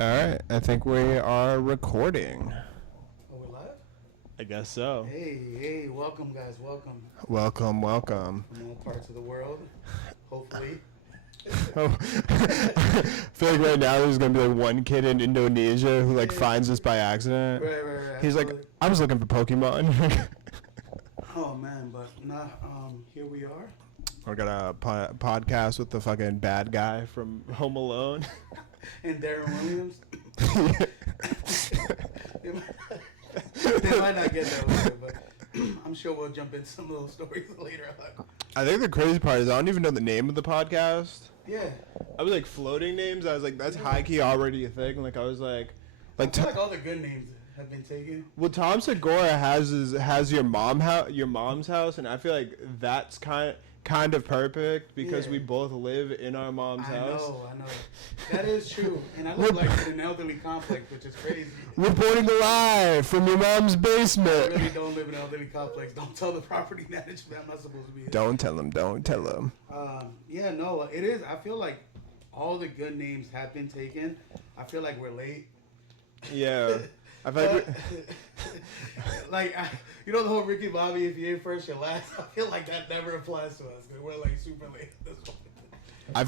All right, I think we are recording. Are we live? I guess so. Hey, welcome guys, welcome. Welcome. From all parts of the world, hopefully. Oh, I feel like right now there's going to be like one kid in Indonesia who like finds us by accident. Right. He's like, I was looking for Pokemon. Oh man, but nah, here we are. We got a podcast with the fucking bad guy from Home Alone. And Darren Williams. They might not get that later, but I'm sure we'll jump into some of those stories later on. I think the crazy part is I don't even know the name of the podcast. Yeah. I was like floating names. I was like, that's high key already a thing. Like I was like I feel like all the good names have been taken. Well, Tom Segura has your mom's house, and I feel like that's kind of perfect because we both live in our mom's house. I know. That is true. And I live like in an elderly complex, which is crazy. Reporting live from your mom's basement. I really don't live in an elderly complex. Don't tell the property manager that I'm not supposed to be here. Don't tell him. Yeah, no, it is. I feel like all the good names have been taken. I feel like we're late. Yeah. I feel like the whole Ricky Bobby, if you ain't first, you're last. I feel like that never applies to us because we're like super late at this point. I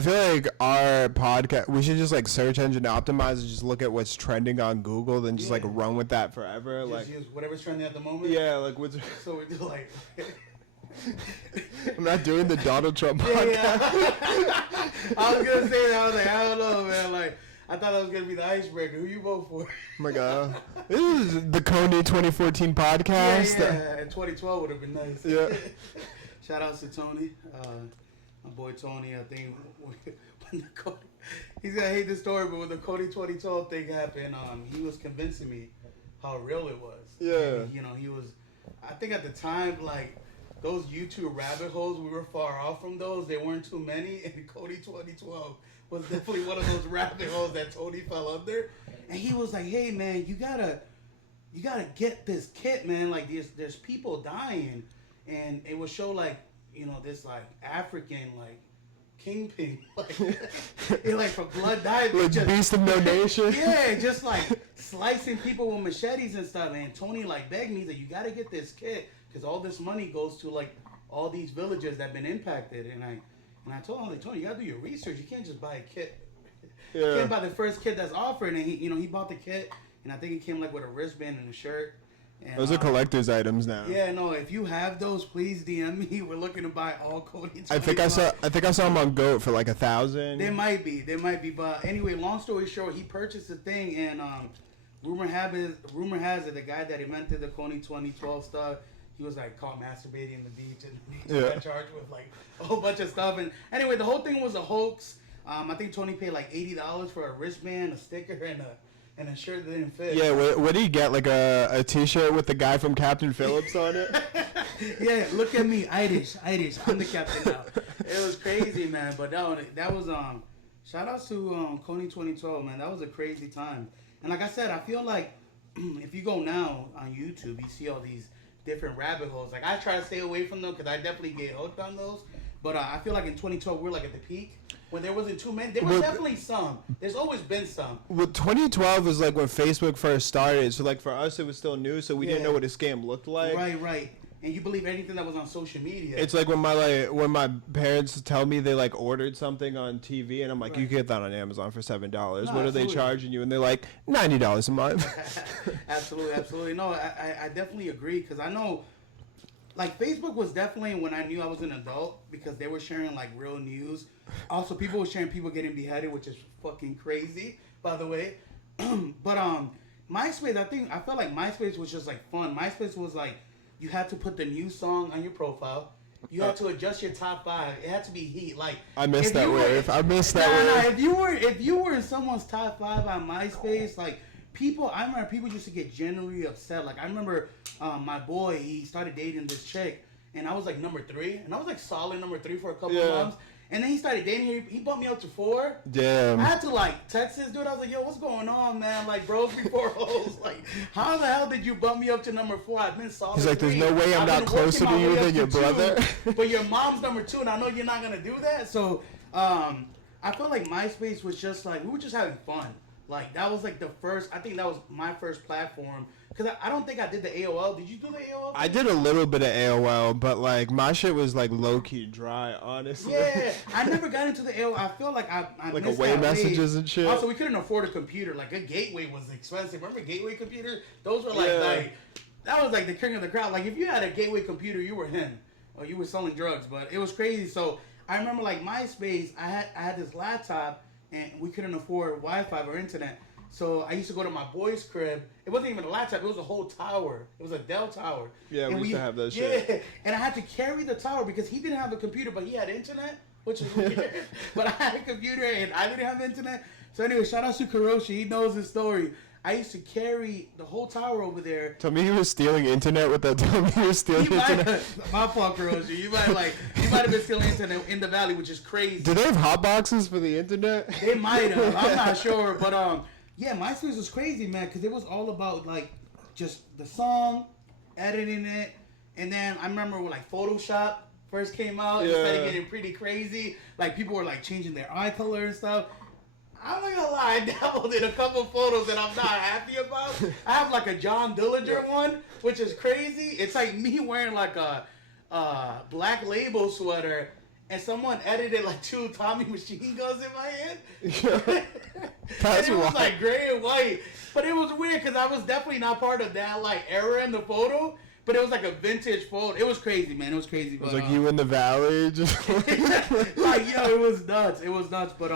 feel like our podcast, we should just like search engine optimize and just look at what's trending on Google, then just like run with that forever. Just like use whatever's trending at the moment. Yeah, like what's. So we do like. I'm not doing the Donald Trump podcast. Yeah. I was gonna say that. I was like, I don't know, man. Like, I thought I was gonna be the icebreaker. Who you vote for? Oh my god, this is the Coney 2014 podcast. Yeah. And 2012 would have been nice. Yeah. Shout out to Tony, my boy Tony. I think when the Cody, he's gonna hate the story, but when the Cody 2012 thing happened, he was convincing me how real it was. Yeah. And, he was. I think at the time, like. Those YouTube rabbit holes, we were far off from those. There weren't too many, and Cody 2012 was definitely one of those rabbit holes that Tony fell under. And he was like, "Hey man, you gotta get this kit, man. Like there's people dying," and it would show like this like African like kingpin like for blood dive, like just, beast of no nation. Yeah, just like slicing people with machetes and stuff. And Tony like begged me that you gotta get this kit. Because all this money goes to like all these villages that have been impacted, and I told him, like, Tony, you gotta do your research. You can't just buy a kit. Yeah. You can't buy the first kit that's offered. And he bought the kit, and I think it came like with a wristband and a shirt. And, those are collector's items now. Yeah, no. If you have those, please DM me. We're looking to buy all Cody. I think I saw them on Goat for like 1,000. There might be. But anyway, long story short, he purchased the thing, and rumor has it the guy that invented the Coney 2012 stuff. He was like caught masturbating on the beach, and he got charged with like a whole bunch of stuff. And anyway, the whole thing was a hoax. I think Tony paid like $80 for a wristband, a sticker, and a shirt that didn't fit. Yeah, what did he get? Like a T-shirt with the guy from Captain Phillips on it? Yeah, look at me, Irish. I'm the captain now. It was crazy, man. But that was shout outs to Coney 2012, man. That was a crazy time. And like I said, I feel like if you go now on YouTube, you see all these different rabbit holes. Like I try to stay away from them because I definitely get hooked on those. But I feel like in 2012 we're like at the peak when there wasn't too many. There was definitely some. There's always been some. Well, 2012 was like when Facebook first started. So like for us it was still new, so we didn't know what a scam looked like. Right. And you believe anything that was on social media. It's like when my parents tell me they like ordered something on TV, and I'm like, you can get that on Amazon for $7. What are they charging you? And they're like $90 a month. Absolutely. No, I definitely agree because I know, like Facebook was definitely when I knew I was an adult because they were sharing like real news. Also, people were sharing people getting beheaded, which is fucking crazy, by the way. But MySpace, I felt like MySpace was just like fun. MySpace was like. You had to put the new song on your profile. You had to adjust your top 5. It had to be heat. Like I missed that wave. If you were in someone's top 5 on MySpace, like I remember people used to get genuinely upset. Like I remember my boy, he started dating this chick, and I was like number 3, and I was like solid number 3 for a couple of months. And then he started dating her. He bumped me up to 4. Damn. I had to like text this dude. I was like, yo, what's going on, man? Like, bros before hoes. Like, how the hell did you bump me up to number 4? I've been solid. He's like, there's 3. no way I'm not closer to you than your brother. 2, but your mom's number 2, and I know you're not going to do that. So, I felt like MySpace was just like, we were just having fun. Like, that was like the first, I think that was my first platform. Because I don't think I did the AOL. Did you do the AOL? I did a little bit of AOL, but like my shit was like low key dry, honestly. Yeah, I never got into the AOL. I feel like I like missed away that messages wave. and shit. Also, we couldn't afford a computer. Like a gateway was expensive. Remember gateway computers? Those were like that was like the king of the crowd. Like if you had a gateway computer, you were him, or you were selling drugs. But it was crazy. So I remember like MySpace. I had this laptop, and we couldn't afford Wi-Fi or internet. So I used to go to my boy's crib. It wasn't even a laptop. It was a whole tower. It was a Dell tower. Yeah, we used to have that shit. Yeah, and I had to carry the tower because he didn't have a computer, but he had internet, which is weird. But I had a computer and I didn't have internet. So anyway, shout out to Karoshi. He knows his story. I used to carry the whole tower over there. Tell me he was stealing internet with that. Tell me he was stealing internet. My fault, Karoshi. You might have been stealing internet in the valley, which is crazy. Do they have hot boxes for the internet? They might have. I'm not sure, but yeah, MySpace was crazy, man, because it was all about, like, just the song, editing it, and then I remember when, like, Photoshop first came out, it started getting pretty crazy. Like, people were, like, changing their eye color and stuff. I'm not gonna lie, I dabbled in a couple photos that I'm not happy about. I have, like, a John Dillinger one, which is crazy. It's, like, me wearing, like, a Black Label sweater, and someone edited like 2 Tommy machine guns in my hand. That's and it was wild. like gray and white. But it was weird because I was definitely not part of that like era in the photo. But it was like a vintage photo. It was crazy, man. It was crazy. It was like you in the valley. Just like, yo, it was nuts. It was nuts. But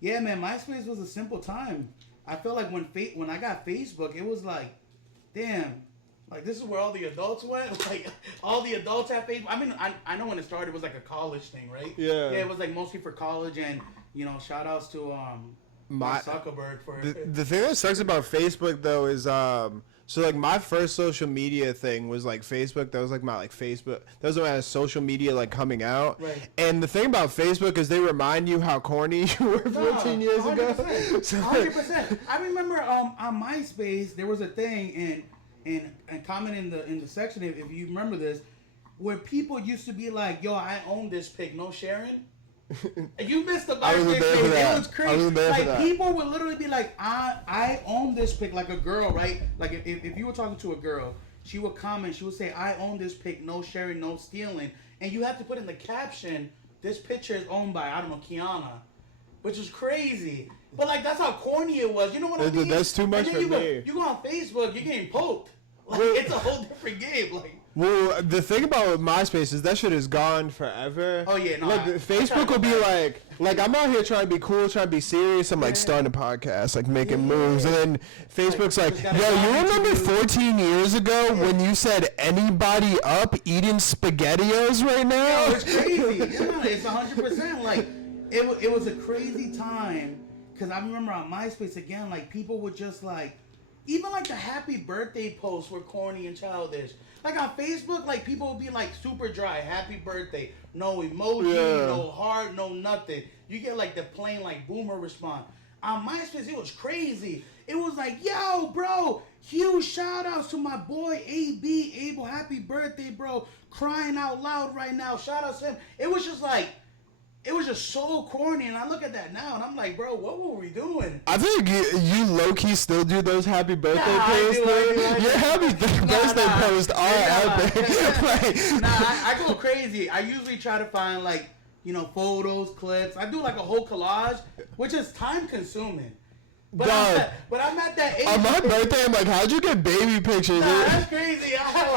yeah, man, MySpace was a simple time. I felt like when I got Facebook, it was like, damn. Like, this is where all the adults went. Like, all the adults have Facebook. I mean, I know when it started, it was like a college thing, right? Yeah. Yeah, it was like mostly for college, and, you know, shout outs to Mark Zuckerberg for the thing that sucks about Facebook, though, is, so, like, my first social media thing was, like, Facebook. That was, like, my, like, Facebook. That was when I had social media, like, coming out. Right. And the thing about Facebook is they remind you how corny you were 14 years 100%, ago. 100%. I remember on MySpace, there was a thing, and comment in the section if you remember this, where people used to be like, "Yo, I own this pic, no sharing." You missed the MySpace thing. It was crazy. Like people would literally be like, "I own this pic," like a girl, right? Like if you were talking to a girl, she would comment. She would say, "I own this pic, no sharing, no stealing," and you have to put in the caption, "This picture is owned by I don't know Kiana," which is crazy. But like that's how corny it was. You know what I mean? That's too much for me. You go on Facebook, you're getting poked. Like, it's a whole different game. Like, well, the thing about MySpace is that shit is gone forever. Oh yeah, no. Like Facebook will be like I'm out here trying to be cool, trying to be serious. I'm like starting a podcast, like making moves, and then Facebook's like, yo, you remember 14 years ago when you said anybody up eating SpaghettiOs right now? Yo, it's crazy. Yeah, it's 100%. Like, it was a crazy time because I remember on MySpace again, like people would just like. Even like the happy birthday posts were corny and childish. Like on Facebook, like people would be like super dry, happy birthday, no emoji, no heart, no nothing. You get like the plain like boomer response. On MySpace, it was crazy. It was like, yo, bro, huge shout outs to my boy AB, Abel, happy birthday, bro. Crying out loud right now. Shout outs to him. It was just like, it was just so corny, and I look at that now, and I'm like, bro, what were we doing? I think you low-key still do those happy birthday posts. Your happy birthday posts are epic. I go crazy. I usually try to find, like, you know, photos, clips. I do, like, a whole collage, which is time-consuming. But I'm at that age. On my birthday, I'm like, how'd you get baby pictures? Nah, that's crazy. I had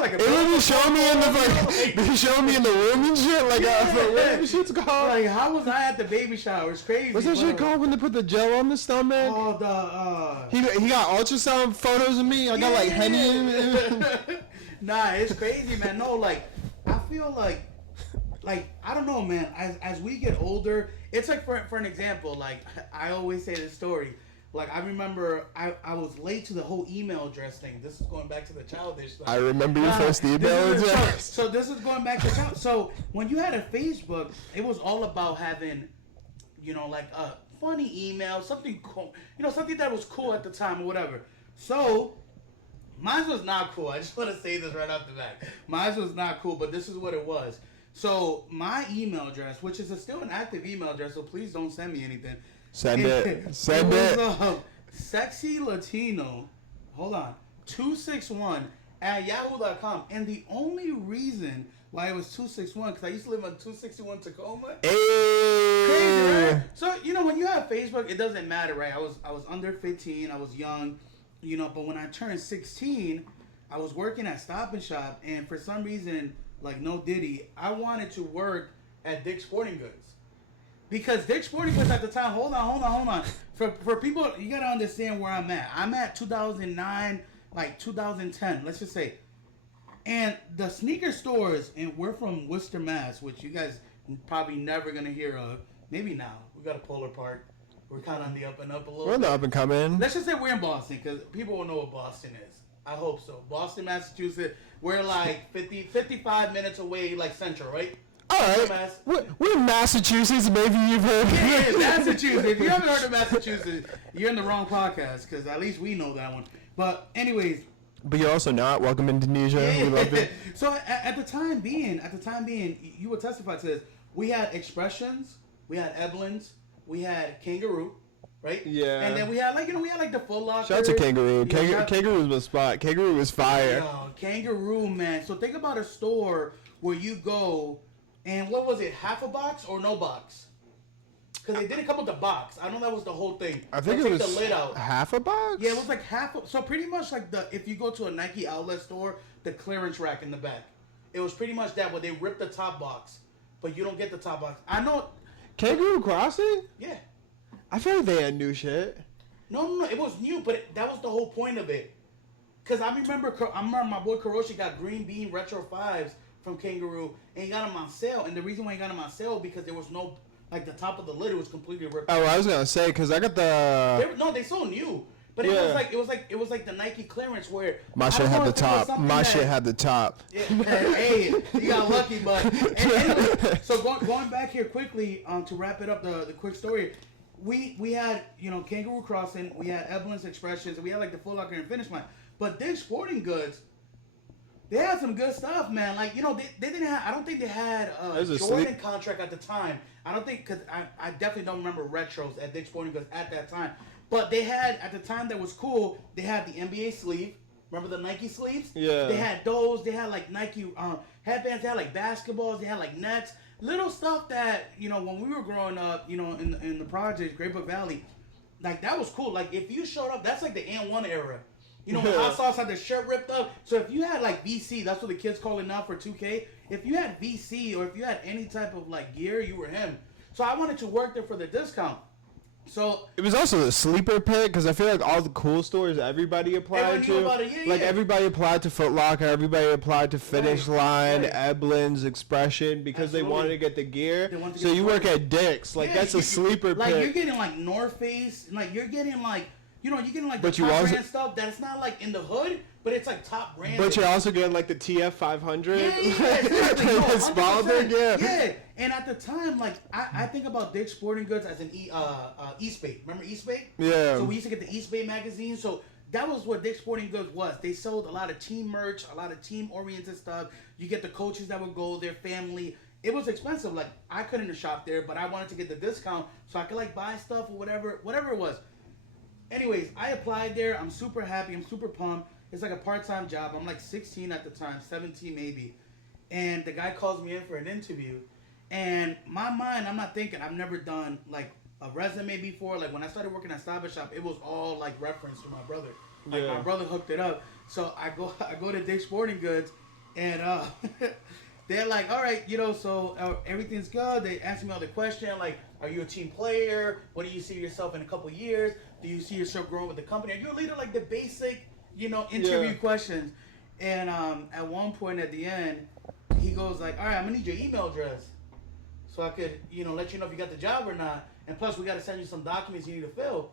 like a. It would be showing me in the they showing me in the room and shit. Like, what the shit's called? Like, how was I at the baby shower? It's crazy. What's that shit called when they put the gel on the stomach? Oh, He got ultrasound photos of me. I got like Henny. Nah, it's crazy, man. No, like, I feel like I don't know, man. As we get older, it's like for an example, like I always say this story. Like I remember, I was late to the whole email address thing. This is going back to the childish stuff. I remember your first email address. So this is going back to so when you had a Facebook, it was all about having, you know, like a funny email, something cool, you know, something that was cool at the time or whatever. So mine was not cool. I just want to say this right off the bat. Mine was not cool, but this is what it was. So my email address, which is still an active email address, so please don't send me anything. Send it. Send it. Sexy Latino, hold on, 261 at yahoo.com. And the only reason why it was 261, because I used to live on 261 Tacoma. Hey. Crazy, right? So, when you have Facebook, it doesn't matter, right? I was under 15, I was young, but when I turned 16, I was working at Stop and Shop, and for some reason, like no Diddy, I wanted to work at Dick's Sporting Goods. Because Dick's Sporting Goods at the time, hold on. For people, you gotta understand where I'm at. I'm at 2009, like 2010, let's just say. And the sneaker stores, and we're from Worcester, Mass, which you guys probably never gonna hear of. Maybe now. We got a Polar Park. We're kind of on the up and up a little We're on the up and coming. Let's just say we're in Boston, because people will know what Boston is. I hope so. Boston, Massachusetts. We're like 55 minutes away, like Central, right? All right. We're in Massachusetts. Maybe you've heard. Yeah, Massachusetts. If you haven't heard of Massachusetts, you're in the wrong podcast, because at least we know that one. But anyways. But you're also not. Welcome, Indonesia. Yeah. We love it. So at the time being, you would testify to this. We had Expressions, we had Evelyn's, we had Kangaroo, right? Yeah. And then we had like the Foot Locker. Shout out to Kangaroo. Kangaroo was my spot. Kangaroo was fire. Yo, Kangaroo, man. So think about a store where you go, and what was it, half a box or no box? Because they didn't come with the box. I know that was the whole thing. I think it was the lid out. half a box? Yeah, it was like so pretty much like if you go to a Nike outlet store, the clearance rack in the back. It was pretty much that, where they ripped the top box, but you don't get the top box. I know. Kangaroo Crossing? Yeah. I feel like they had new shit. No, it was new, but that was the whole point of it. Because I remember my boy Karoshi got Green Bean Retro 5s from Kangaroo, and he got them on sale. And the reason why he got them on sale, because there was no, like, the top of the lid was completely ripped. Oh, I was going to say, because I got the... They sold new. But it was like the Nike clearance where... My shit had the top. My shit had the top. Yeah, hey, you got lucky, but... Anyway, so going back here quickly, to wrap it up, the quick story... We had, Kangaroo Crossing, we had Evelyn's Expressions, and we had like the Foot Locker and Finish Line. But Dick's Sporting Goods, they had some good stuff, man. Like, they didn't have, I don't think they had a Jordan contract at the time. I don't think, because I definitely don't remember retros at Dick's Sporting Goods at that time. But they had, at the time that was cool, they had the NBA sleeve. Remember the Nike sleeves? Yeah. They had those. They had like Nike headbands. They had like basketballs. They had like nets. Little stuff that, when we were growing up, in the projects, Great Brook Valley, like, that was cool. Like, if you showed up, that's like the N1 era. When Hot Sauce had the shirt ripped up. So if you had, like, VC, that's what the kids call it now for 2K. If you had VC or if you had any type of, like, gear, you were him. So I wanted to work there for the discount. So it was also the sleeper pick, because I feel like all the cool stores everybody applied to. Everybody applied to Foot Locker, everybody applied to Finish Line, Evelyn's, Expression, because they wanted to get the gear. So you work at Dick's, that's a sleeper pick. Like, you're getting like North Face, like you're getting like you're getting like the top brand stuff that's not like in the hood, but it's like top brand. But you're also getting like the TF 500. Yeah, exactly. Yeah. And at the time, like, I think about Dick's Sporting Goods as an East Bay. Remember East Bay? Yeah. So we used to get the East Bay magazine. So that was what Dick's Sporting Goods was. They sold a lot of team merch, a lot of team-oriented stuff. You get the coaches that would go, their family. It was expensive. Like, I couldn't have shopped there, but I wanted to get the discount so I could, like, buy stuff or whatever it was. Anyways, I applied there. I'm super happy. I'm super pumped. It's like a part-time job. I'm like 16 at the time, 17 maybe. And the guy calls me in for an interview. And my mind, I'm not thinking. I've never done like a resume before. Like when I started working at Stop & Shop, it was all like reference to my brother. Like my brother hooked it up. So I go to Dick's Sporting Goods, and they're like, all right, so everything's good. They ask me all the questions like, are you a team player? What do you see yourself in a couple years? Do you see yourself growing with the company? Are you a leader? Like the basic, interview questions. And at one point at the end, he goes like, all right, I'm gonna need your email address so I could, let you know if you got the job or not. And plus, we got to send you some documents you need to fill.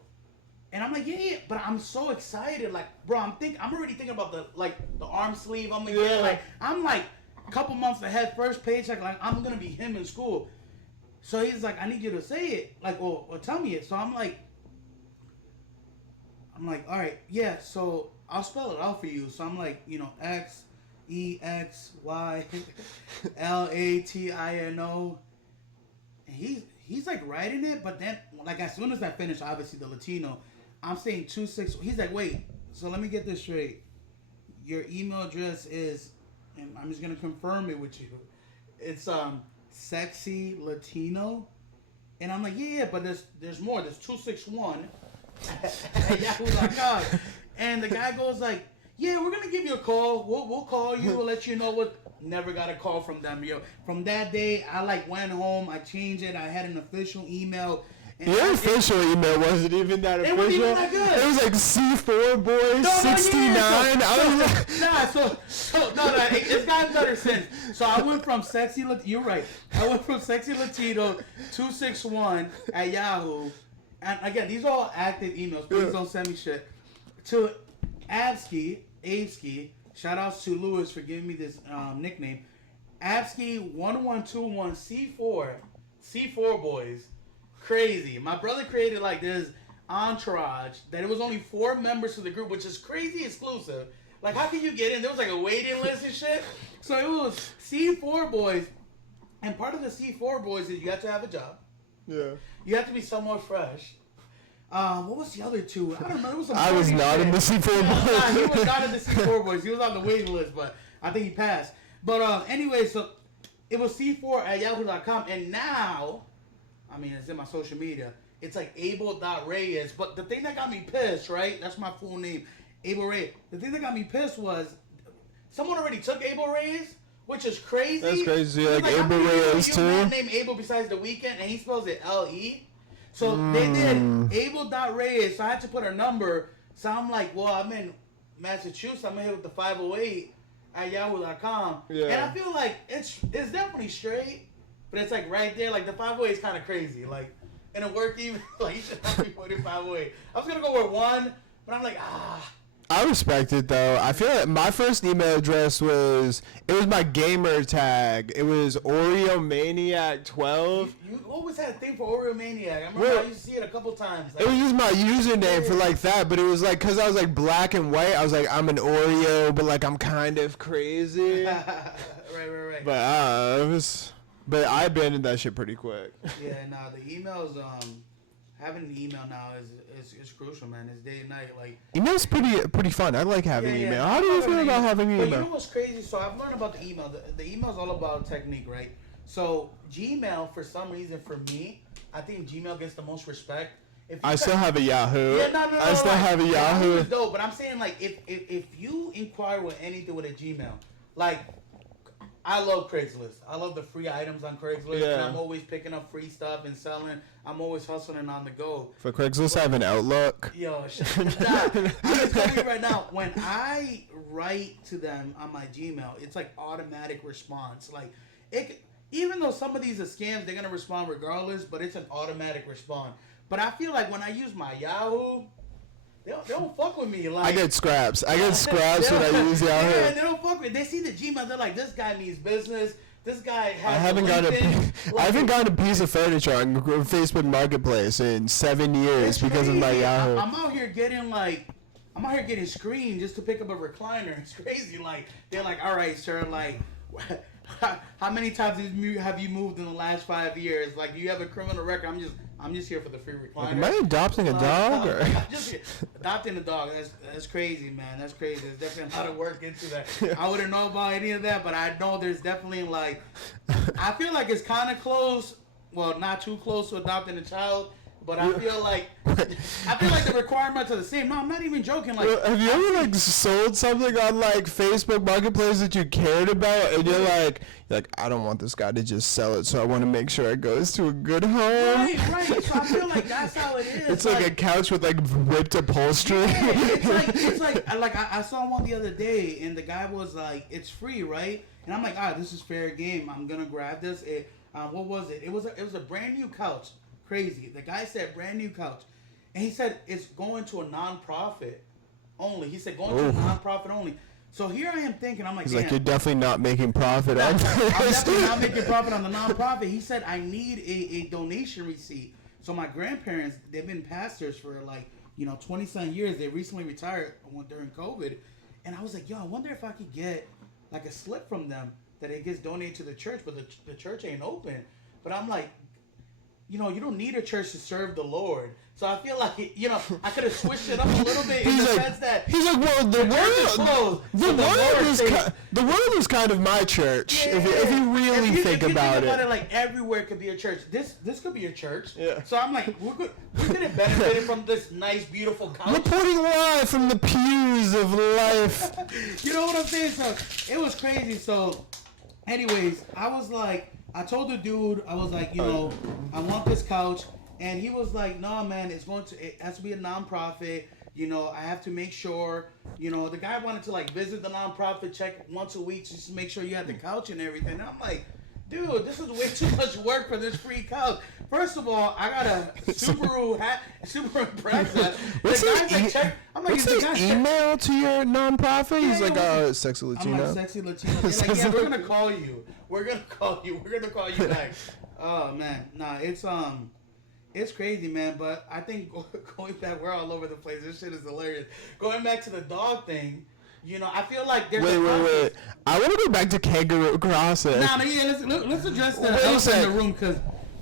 And I'm like, yeah. But I'm so excited. Like, bro, I'm already thinking about the arm sleeve. I'm like, I'm like a couple months ahead, first paycheck. Like, I'm going to be him in school. So he's like, I need you to say it. Like, or tell me it. So I'm like, all right, yeah. So I'll spell it out for you. So I'm like, X, EXYLATINO. And he's like writing it, but then like as soon as I finish, obviously the Latino, I'm saying 26. He's like, wait. So let me get this straight. Your email address is, and I'm just gonna confirm it with you. It's sexy Latino, and I'm like, yeah, but there's more. There's 261 at yahoo.com, and the guy goes like, yeah, we're gonna give you a call. We'll call you. We'll let you know what. Never got a call from them, yo. From that day, I like went home. I changed it. I had an official email. Your official email wasn't even that official. It wasn't even that good. It was like C4 Boys 69. It's gotten better since. So I went from sexy. You're right. I went from sexy Latino 261 at Yahoo, and again, these are all active emails. Please don't send me shit. To Avsky. Shout outs to Lewis for giving me this nickname. Avsky1121 C4 Boys. Crazy. My brother created like this entourage that it was only 4 members of the group, which is crazy exclusive. Like, how can you get in? There was like a waiting list and shit. So it was C4 Boys, and part of the C4 Boys is you have to have a job. Yeah. You have to be somewhat fresh. What was the other two? I don't know. It was I was not in the C4 Boys. He was not in the C4 Boys. He was on the waiting list, but I think he passed. But anyway, so it was C4 at yahoo.com, and now, I mean, it's in my social media. It's like Abel.Reyes. But the thing that got me pissed, right? That's my full name, Abel Reyes. The thing that got me pissed was someone already took Abel Reyes, which is crazy. That's crazy. Like Abel Reyes, too. Man named Abel besides the Weekend, and he spells it L-E. So they did Abel.Reyes, so I had to put a number. So I'm like, well, I'm in Massachusetts. I'm going to hit with the 508 at yahoo.com. Yeah. And I feel like it's definitely straight, but it's like right there. Like the 508 is kind of crazy. Like in a work email, like you should not be putting 508. I was going to go with 1, but I'm like, I respect it though. I feel like my first email address was my gamer tag. It was OreoManiac12. You always had a thing for OreoManiac. I remember I used to see it a couple times. Like, it was just my username for like that, but it was like because I was like black and white. I was like I'm an Oreo, but like I'm kind of crazy. right. But but I abandoned that shit pretty quick. Yeah, nah, the emails. Having an email now is crucial, man. It's day and night. Like email's pretty fun. I like having email. How do you feel about having email? But you know what's crazy? So I've learned about the email. The email's all about technique, right? So Gmail, for some reason, for me, I think Gmail gets the most respect. I still have a Yahoo. Yeah, no. I still have a Yahoo. Yahoo is dope, but I'm saying like if you inquire with anything with a Gmail, like. I love Craigslist. I love the free items on Craigslist. Yeah. And I'm always picking up free stuff and selling. I'm always hustling on the go. For Craigslist, I have an Outlook. Yo, I'm just telling you right now, when I write to them on my Gmail, it's like automatic response. Like, even though some of these are scams, they're going to respond regardless, but it's an automatic response. But I feel like when I use my Yahoo... They don't fuck with me. Like, I get scraps. I get scraps when I use Yahoo. Yeah, they don't fuck with me. They see the Gmail. They're like, this guy means business. This guy has. I haven't gotten a piece of furniture on Facebook Marketplace in 7 years because of my Yahoo. I'm out here getting screened just to pick up a recliner. It's crazy. Like they're like, all right, sir. Like, how many times have you moved in the last 5 years? Like, do you have a criminal record? I'm just here for the free recliner. Am I adopting a dog? Or? Just adopting a dog. That's crazy, man. That's crazy. There's definitely a lot of work into that. I wouldn't know about any of that, but I know there's definitely like, I feel like it's kind of close. Well, not too close to adopting a child. But I feel like the requirements are the same. No, I'm not even joking. Like, have you ever like sold something on like Facebook Marketplace that you cared about, and you're like, I don't want this guy to just sell it, so I want to make sure it goes to a good home. Right. So I feel like that's how it is. It's like a couch with like ripped upholstery. Yeah, it's like I saw one the other day, and the guy was like, it's free, right? And I'm like, this is fair game. I'm gonna grab this. What was it? It was a brand new couch. Crazy. The guy said brand new couch, and he said it's going to a non-profit only. He said going to a non-profit only. So here I am thinking, I'm like, he's like, you're definitely not making profit on this. I'm definitely not making profit on the non-profit. He said I need a donation receipt. So my grandparents, they've been pastors for 20-some years. They recently retired during COVID, and I was like, yo, I wonder if I could get like a slip from them that it gets donated to the church, but the church ain't open. But I'm like, you know, you don't need a church to serve the Lord. So I feel like, you know, I could have switched it up a little bit in the sense that he's like, well, the world is kind of my church. Yeah, if you really think about it, like everywhere could be a church. This could be a church. Yeah. So I'm like, we could have benefited from this nice, beautiful couch. Reporting live from the pews of life. You know what I'm saying? So it was crazy. So, anyways, I told the dude, I was like, you know, I want this couch. And he was like, no, man, it has to be a nonprofit. You know, I have to make sure, you know, the guy wanted to like visit the nonprofit, check once a week just to make sure you had the couch and everything. And I'm like, dude, this is way too much work for this free couch. First of all, I got a Subaru Impreza. What's the email to your nonprofit? He's like, Sexy Latino. I'm like, Sexy Latino. They're like, yeah, we're going to call you. We're going to call you back. Oh, man. Nah, it's crazy, man, but I think going back, we're all over the place. This shit is hilarious. Going back to the dog thing, you know, I feel like there's Wait. I want to go back to Kangaroo Crossing. Let's address the elephant in the room, because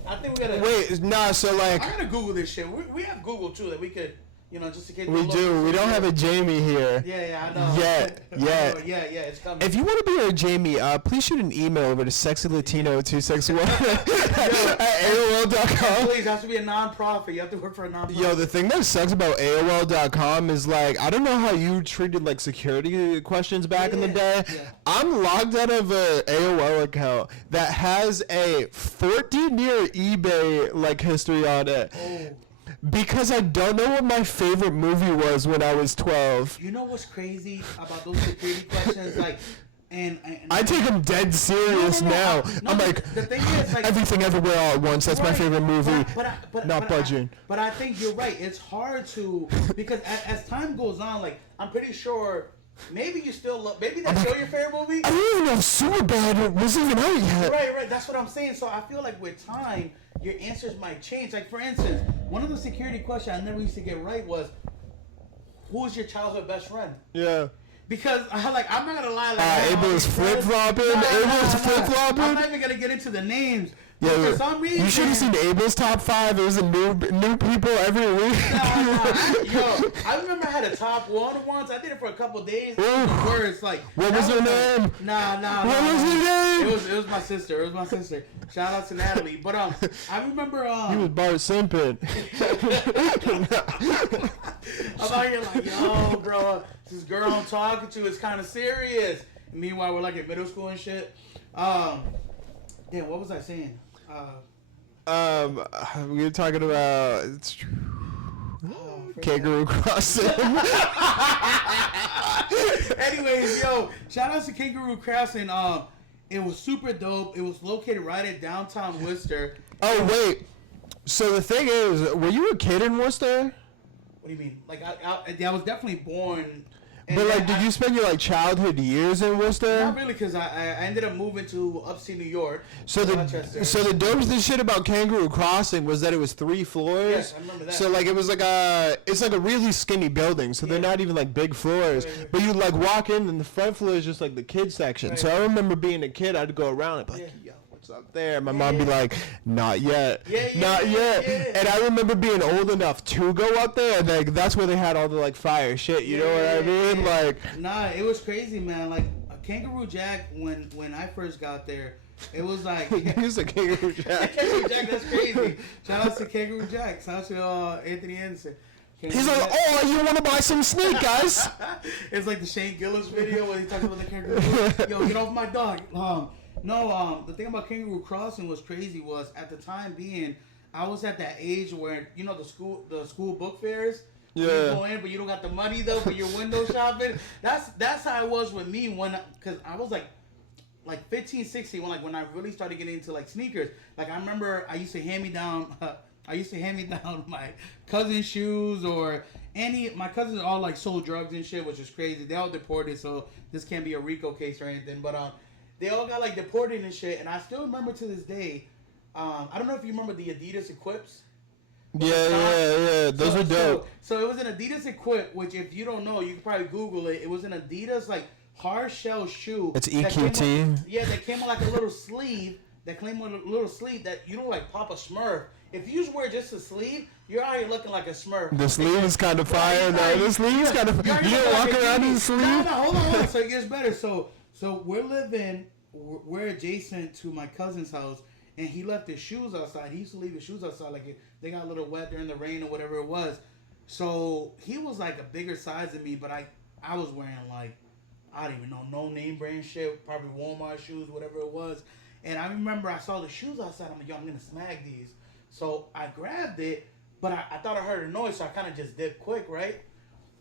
I think we gotta... so like... I'm gonna Google this shit. We have Google, too, that we could... You know, just in case we do. We don't have a Jamie here. Yeah, I know. Yet. Yeah, it's coming. If you want to be our Jamie, please shoot an email over to sexylatino261 at AOL.com. Please, it has to be a nonprofit. You have to work for a nonprofit. Yo, the thing that sucks about AOL.com is like, I don't know how you treated like security questions back in the day. Yeah. I'm logged out of a AOL account that has a 14-year eBay like history on it. Oh. Because I don't know what my favorite movie was when I was 12. You know what's crazy about those security questions? Like, and I take them dead serious now. I'm like, the thing is, like, Everything Everywhere All at Once. That's my favorite movie. But not budging. But I think you're right. It's hard to, because as time goes on, like, I'm pretty sure. Maybe you still love. Maybe that's still your favorite movie. I didn't even know Superbad was even out yet. Right. That's what I'm saying. So I feel like with time, your answers might change. Like, for instance, one of the security questions I never used to get right was, "Who was your childhood best friend?" Yeah. Because I'm not gonna lie. Abel was flip flopping. I'm not even gonna get into the names. Yeah, for some reason, you should have seen Abel's top 5. It was a new people every week. I remember I had a top 1 once. I did it for a couple of days. Where it's like, what was her name? What was her name? It was my sister. Shout out to Natalie. But I remember he was Bart Simpson. I'm out here like, yo, bro, this girl I'm talking to is kind of serious. And meanwhile, we're like in middle school and shit. Damn, what was I saying? We were talking about Kangaroo Crossing. Anyways, yo, shout out to Kangaroo Crossing. It was super dope. It was located right at downtown Worcester. Oh wait, so the thing is, were you a kid in Worcester? What do you mean? Like I was definitely born. But like, did you spend your like childhood years in Worcester? Not really, because I ended up moving to upstate New York. So the dopest shit about Kangaroo Crossing was that it was 3 floors. Yes, I remember that. So like it was like it's like a really skinny building. So they're not even like big floors. Right. But you like walk in and the front floor is just like the kids section. Right. So I remember being a kid, I'd go around and be like, yo, what's up there? My mom be like, not yet. Not yet. And I remember being old enough to go up there, and like that's where they had all the like fire shit. You know what I mean? Like, nah, it was crazy, man. Like a Kangaroo Jack when I first got there, it was like he's a Kangaroo Jack. Kangaroo Jack, that's crazy. Shout out to Kangaroo Jack. Shout out to Anthony Anderson. He's like, oh, you want to buy some snake, guys? It's like the Shane Gillis video where he talks about the kangaroo. Yo, get off my dog. The thing about Kangaroo Crossing was crazy was at the time being, I was at that age where, you know, the school book fairs. Yeah. You go in, but you don't got the money though for your window shopping. That's how it was with me because I was like 15, 16 when I really started getting into like sneakers. Like I remember I used to hand me down my cousin's shoes or my cousins all like sold drugs and shit, which is crazy. They all deported, so this can't be a RICO case or anything, but they all got like deported and shit. And I still remember to this day. I don't know if you remember the Adidas Equips. Yeah. Those are dope. So it was an Adidas Equip, which if you don't know, you can probably Google it. It was an Adidas like hard shell shoe. It's EQT. That came on like a little sleeve. That came on a little sleeve that you know, like Papa Smurf. If you just wear just a sleeve, you're already looking like a Smurf. The sleeve is kind of fire, though. The sleeve is kind of. You don't walk around in the sleeve. No, hold on. So it gets better. So we're adjacent to my cousin's house, and he left his shoes outside. He used to leave his shoes outside, like they got a little wet during the rain or whatever it was. So he was like a bigger size than me, but I was wearing like, I don't even know, no name brand shit, probably Walmart shoes, whatever it was. And I remember I saw the shoes outside. I'm like, yo, I'm gonna snag these. So I grabbed it, but I thought I heard a noise, so I kind of just dipped quick, right?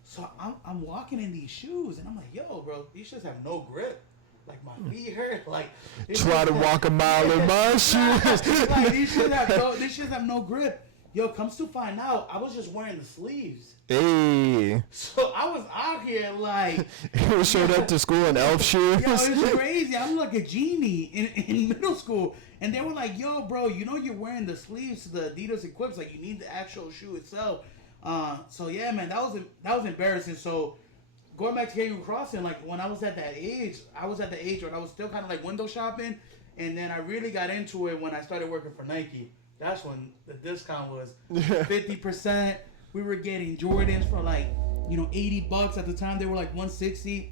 So I'm walking in these shoes, and I'm like, yo, bro, these shoes have no grip. Like, my feet hurt. Like, try to walk a mile in my shoes. Like, these shoes have no grip. Yo, comes to find out, I was just wearing the sleeves. Hey. So I was out here like... You showed up to school in elf shoes. Yo, it's crazy. I'm like a genie in middle school. And they were like, yo, bro, you know you're wearing the sleeves to the Adidas Equips. Like, you need the actual shoe itself. So, yeah, man, that was embarrassing. So, going back to Canyon Crossing, like, when I was at that age, where I was still kind of like window shopping. And then I really got into it when I started working for Nike. That's when the discount was 50%. We were getting Jordans for like, $80 at the time. They were like $160.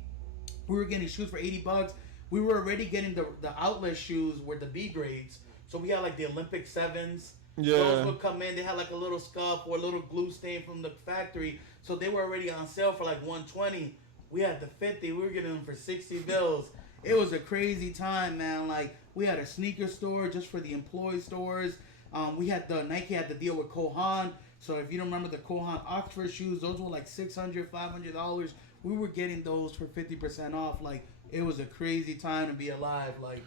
We were getting shoes for $80. We were already getting the outlet shoes with the B grades. So we had like the Olympic 7s. Yeah. Those would come in. They had like a little scuff or a little glue stain from the factory. So they were already on sale for like $120. We had the 50. We were getting them for 60 bills. It was a crazy time, man. Like, we had a sneaker store just for the employee stores. Nike had the deal with Kohan. So if you don't remember the Kohan Oxford shoes, those were like $600, $500. We were getting those for 50% off. Like, it was a crazy time to be alive. Like,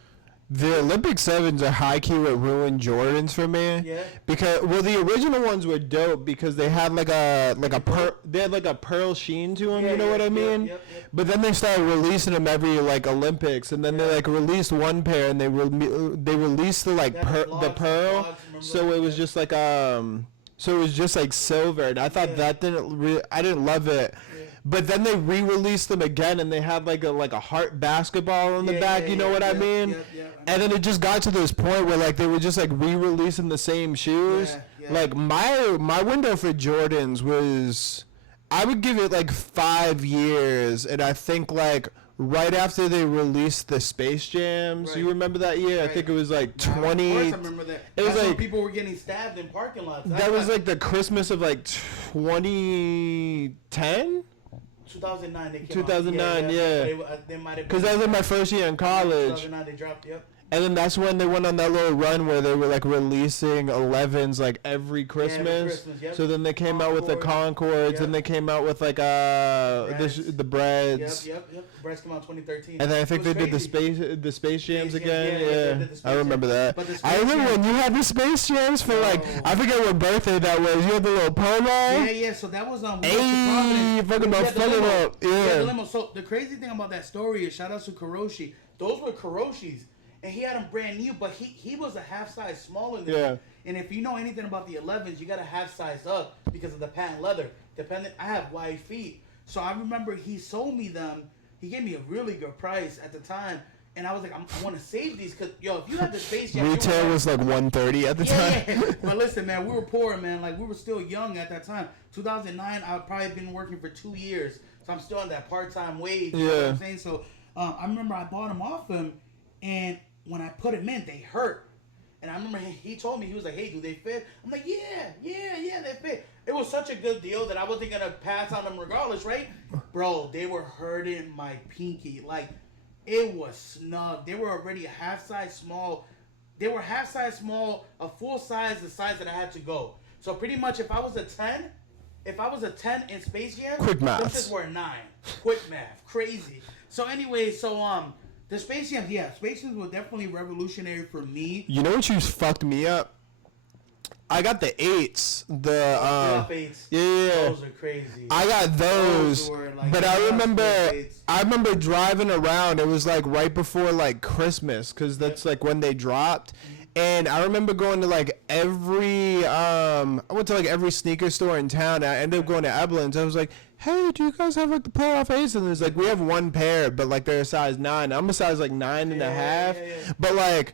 the Olympic 7s are high key what ruined Jordans for me. Yeah. Because the original ones were dope because they had like a pearl sheen to them. Yeah, you know what I mean? Yep. But then they started releasing them every like Olympics, and then they like released one pair, and they released the like the pearl. So it was just like So it was just like silver, and I thought I didn't love it. Yeah. But then they re-released them again, and they had like a heart basketball on the back. You know what I mean? Yeah. And then it just got to this point where like they were just like re-releasing the same shoes. Yeah. Like my window for Jordans was, I would give it like 5 years, and I think like right after they released the Space Jams, right. You remember that year? Right. I think it was like 20. Of course I remember that. It was like when people were getting stabbed in parking lots. That was like the Christmas of like 2010. 2009 they came 2009, yeah. They might have. Because that was like my first year in college. 2009 they dropped. Yep. And then that's when they went on that little run where they were like releasing 11s like every Christmas. Yep. So then they came out with the Concords, yep. And they came out with like the Breads. Yep. Breads came out 2013. And then I think they did the Space Jams again. Yeah. I remember that. I remember when you had the Space Jams for like, I forget what birthday that was. You had the little polo. Yeah. So that was Hey, fucking about fucking up. Yeah. So the crazy thing about that story is, shout out to Kuroshi. Those were Kuroshis. And he had them brand new, but he was a half size smaller than me. And if you know anything about the 11s, you got to half size up because of the patent leather. I have wide feet. So I remember he sold me them. He gave me a really good price at the time. And I was like, I want to save these because, if you had the Space Jam. Retail was like $130 at the time. Yeah. But listen, man, we were poor, man. Like, we were still young at that time. 2009, I'd probably been working for 2 years. So I'm still on that part-time wage. You know what I'm saying? So I remember I bought them off him. And when I put them in, they hurt. And I remember he told me, he was like, hey, do they fit? I'm like, yeah, they fit. It was such a good deal that I wasn't going to pass on them regardless, right? Bro, they were hurting my pinky. Like, it was snug. They were already a half size small. They were half size small, a full size, the size that I had to go. So pretty much if I was a 10 in Space Jam, quick math. Those just were a 9. Quick math. Crazy. So anyway, the Space Jams, Space Jams were definitely revolutionary for me. You know what you fucked me up? I got the 8s. The 8s. Yeah. Those are crazy. I got those like, but I remember driving around. It was like right before like Christmas, because that's like when they dropped. And I remember going to like every I went to like every sneaker store in town. I ended up going to Evelyn's. I was like, hey, do you guys have like the playoff 8s? And there's like, we have one pair, but like they're a size 9. I'm a size like 9.5. But like,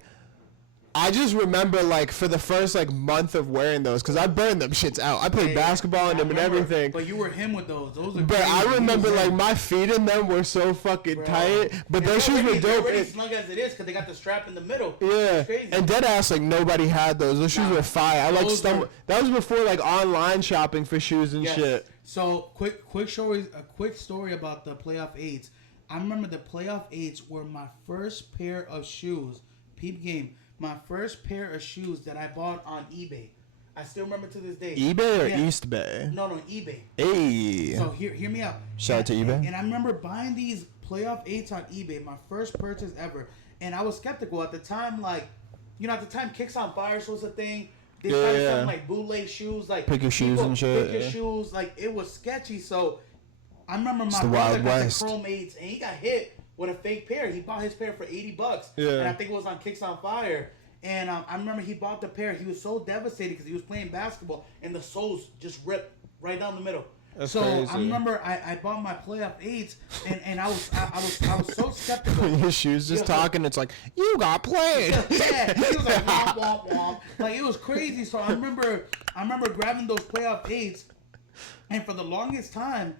I just remember like for the first like month of wearing those, because I burned them shits out. I played basketball in them and everything. But you were him with those. Those are but crazy. I remember like my feet in them were so fucking tight. But those shoes were dope. They're already snug as it is because they got the strap in the middle. Yeah, and deadass like nobody had those. Those shoes were fire. I like stumbled. That was before like online shopping for shoes and shit. So a quick story about the playoff 8s. I remember the playoff 8s were my first pair of shoes. Peep game. My first pair of shoes that I bought on eBay. I still remember to this day. eBay or East Bay? No, eBay. Hey. So hear me out. Shout out to eBay. And I remember buying these playoff 8s on eBay, my first purchase ever. And I was skeptical at the time. Like, at the time, Kicks on Fire was a thing. They started selling like bootleg shoes, like pick your shoes and shit. Pick your shoes, like it was sketchy. So I remember my brother got the Chrome 8s, and he got hit with a fake pair. He bought his pair for $80. Yeah. And I think it was on Kicks on Fire. And I remember he bought the pair. He was so devastated because he was playing basketball, and the soles just ripped right down the middle. That's so crazy. I remember I bought my playoff 8s, and I was so skeptical. Your shoes just talking. It's like, you got played. Yeah, he was like womp womp womp. Like it was crazy. So I remember grabbing those playoff 8s, and for the longest time,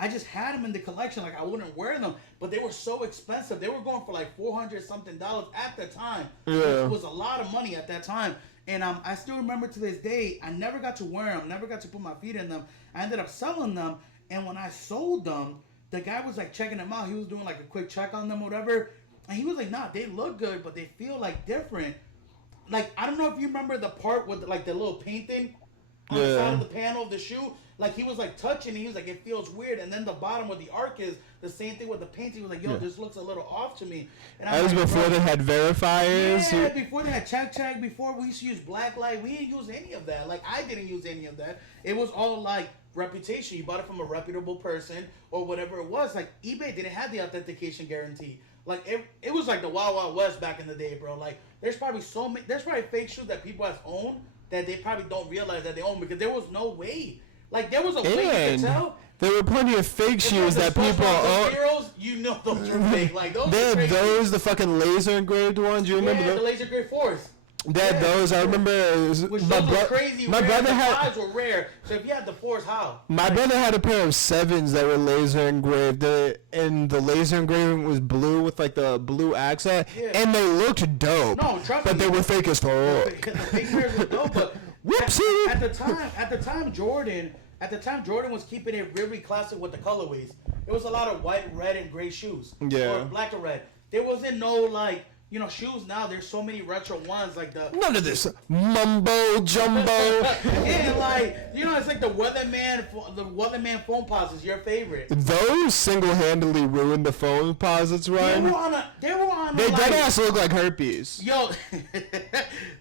I just had them in the collection. Like I wouldn't wear them, but they were so expensive. They were going for like $400 something at the time. Yeah. It was a lot of money at that time. And I still remember to this day, I never got to wear them, never got to put my feet in them. I ended up selling them, and when I sold them, the guy was like checking them out. He was doing like a quick check on them or whatever, and he was like, nah, they look good, but they feel like different. Like, I don't know if you remember the part with like the little painting on the side of the panel of the shoe. Like, he was like touching it. He was like, it feels weird. And then the bottom where the arc is, the same thing with the painting. He was like, yo, this looks a little off to me. And that was like, before they had verifiers? Yeah, before they had check. Before we used to use black light. We didn't use any of that. Like, I didn't use any of that. It was all like reputation. You bought it from a reputable person or whatever it was. Like, eBay didn't have the authentication guarantee. Like, it was like the Wild Wild West back in the day, bro. Like, there's probably fake shoes that people have owned that they probably don't realize that they own because there was no way. Like, there was a way you could tell. There were plenty of fake shoes that people own. Heroes, you know those are fake. Like, those they are had crazy. those, the fucking laser engraved ones. You remember those? The laser engraved 4s. They had those. I remember. Which those were crazy. My brother had. 5s were rare. So if you had the 4s, how? My brother had a pair of 7s that were laser engraved, and the laser engraving was blue with like the blue accent, and they looked dope. No, trust me. But they were fake as fuck. The fake pairs were dope, but whoopsie. At the time, Jordan was keeping it really classic with the colorways. It was a lot of white, red, and gray shoes. Yeah. Or black or red. There wasn't no like. Shoes now, there's so many retro ones, like the... None of this mumbo jumbo. Yeah, like, it's like the Weatherman phone pause is your favorite. Those single-handedly ruined the phone posits, Ryan. They were on They like, dead ass look like herpes. Yo,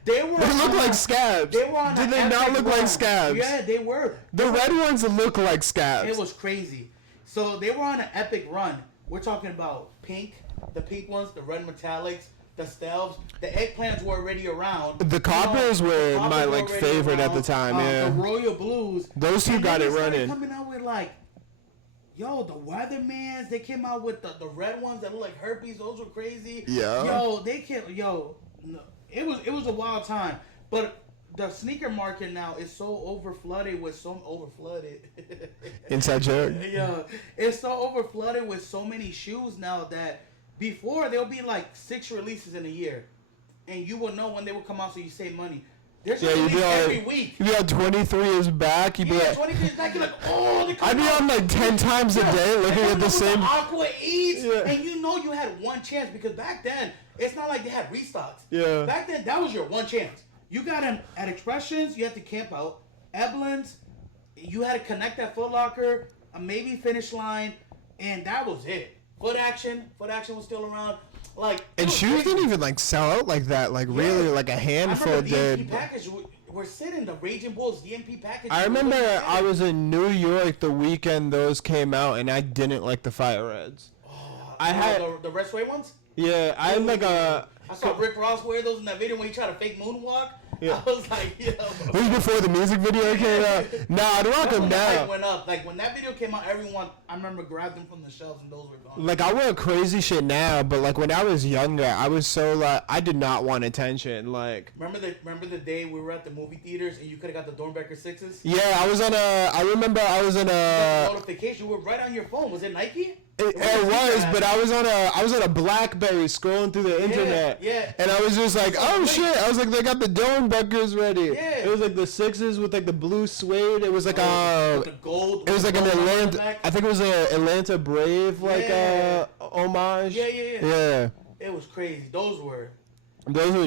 they look like scabs. They were on Did they not look like scabs? Yeah, they were. The red ones look like scabs. It was crazy. So they were on an epic run. We're talking about the pink ones, the red metallics, the Stealths, the eggplants were already around. The coppers were my favorite at the time. Yeah. The royal blues. Those two got it running. Coming out with like, the Weathermans. They came out with the red ones that look like herpes. Those were crazy. Yeah. It was a wild time. But the sneaker market now is so overflooded with inside joke. Yeah, it's so overflooded with so many shoes now that. Before, there'll be like 6 releases in a year. And you will know when they will come out so you save money. There's a release every week. You'd be on 23 is back. You'd be like, 23 is back. You're like, oh, I'd be on like 10 times a day looking at the same. Aqua Eats. Yeah. And you had one chance because back then, it's not like they had restocks. Yeah. Back then, that was your one chance. You got them at Expressions, you had to camp out. Evelyn's, you had to connect at Foot Locker, maybe Finish Line, and that was it. Foot Action was still around. Like, and shoes didn't even like sell out like that. Like really, like a handful did. The DMP package, we're sitting the Raging Bulls DMP package. I remember I was in New York the weekend those came out, and I didn't like the Fire Reds. I had the Red Suede ones. Yeah, I had like a. I saw Rick Ross wear those in that video when he tried to fake moonwalk. Yeah. I was like, yo. It was before the music video came out. Nah, I'd rock them now. Went up. Like when that video came out, everyone I remember grabbed them from the shelves and those were gone. Like I wear crazy shit now, but like when I was younger, I was so like I did not want attention. Like remember the day we were at the movie theaters and you could have got the Dornbecker 6s? Yeah, I remember I was on a notification. You were right on your phone. Was it Nike? It was, but I was on a BlackBerry scrolling through the internet. Yeah. And I was just like, oh shit! I was like, they got the Dornbeckers ready. Yeah. It was like the 6s with like the blue suede. It was like the gold. It was like an Atlanta. I think it was an Atlanta Brave homage. Yeah. It was crazy. Those were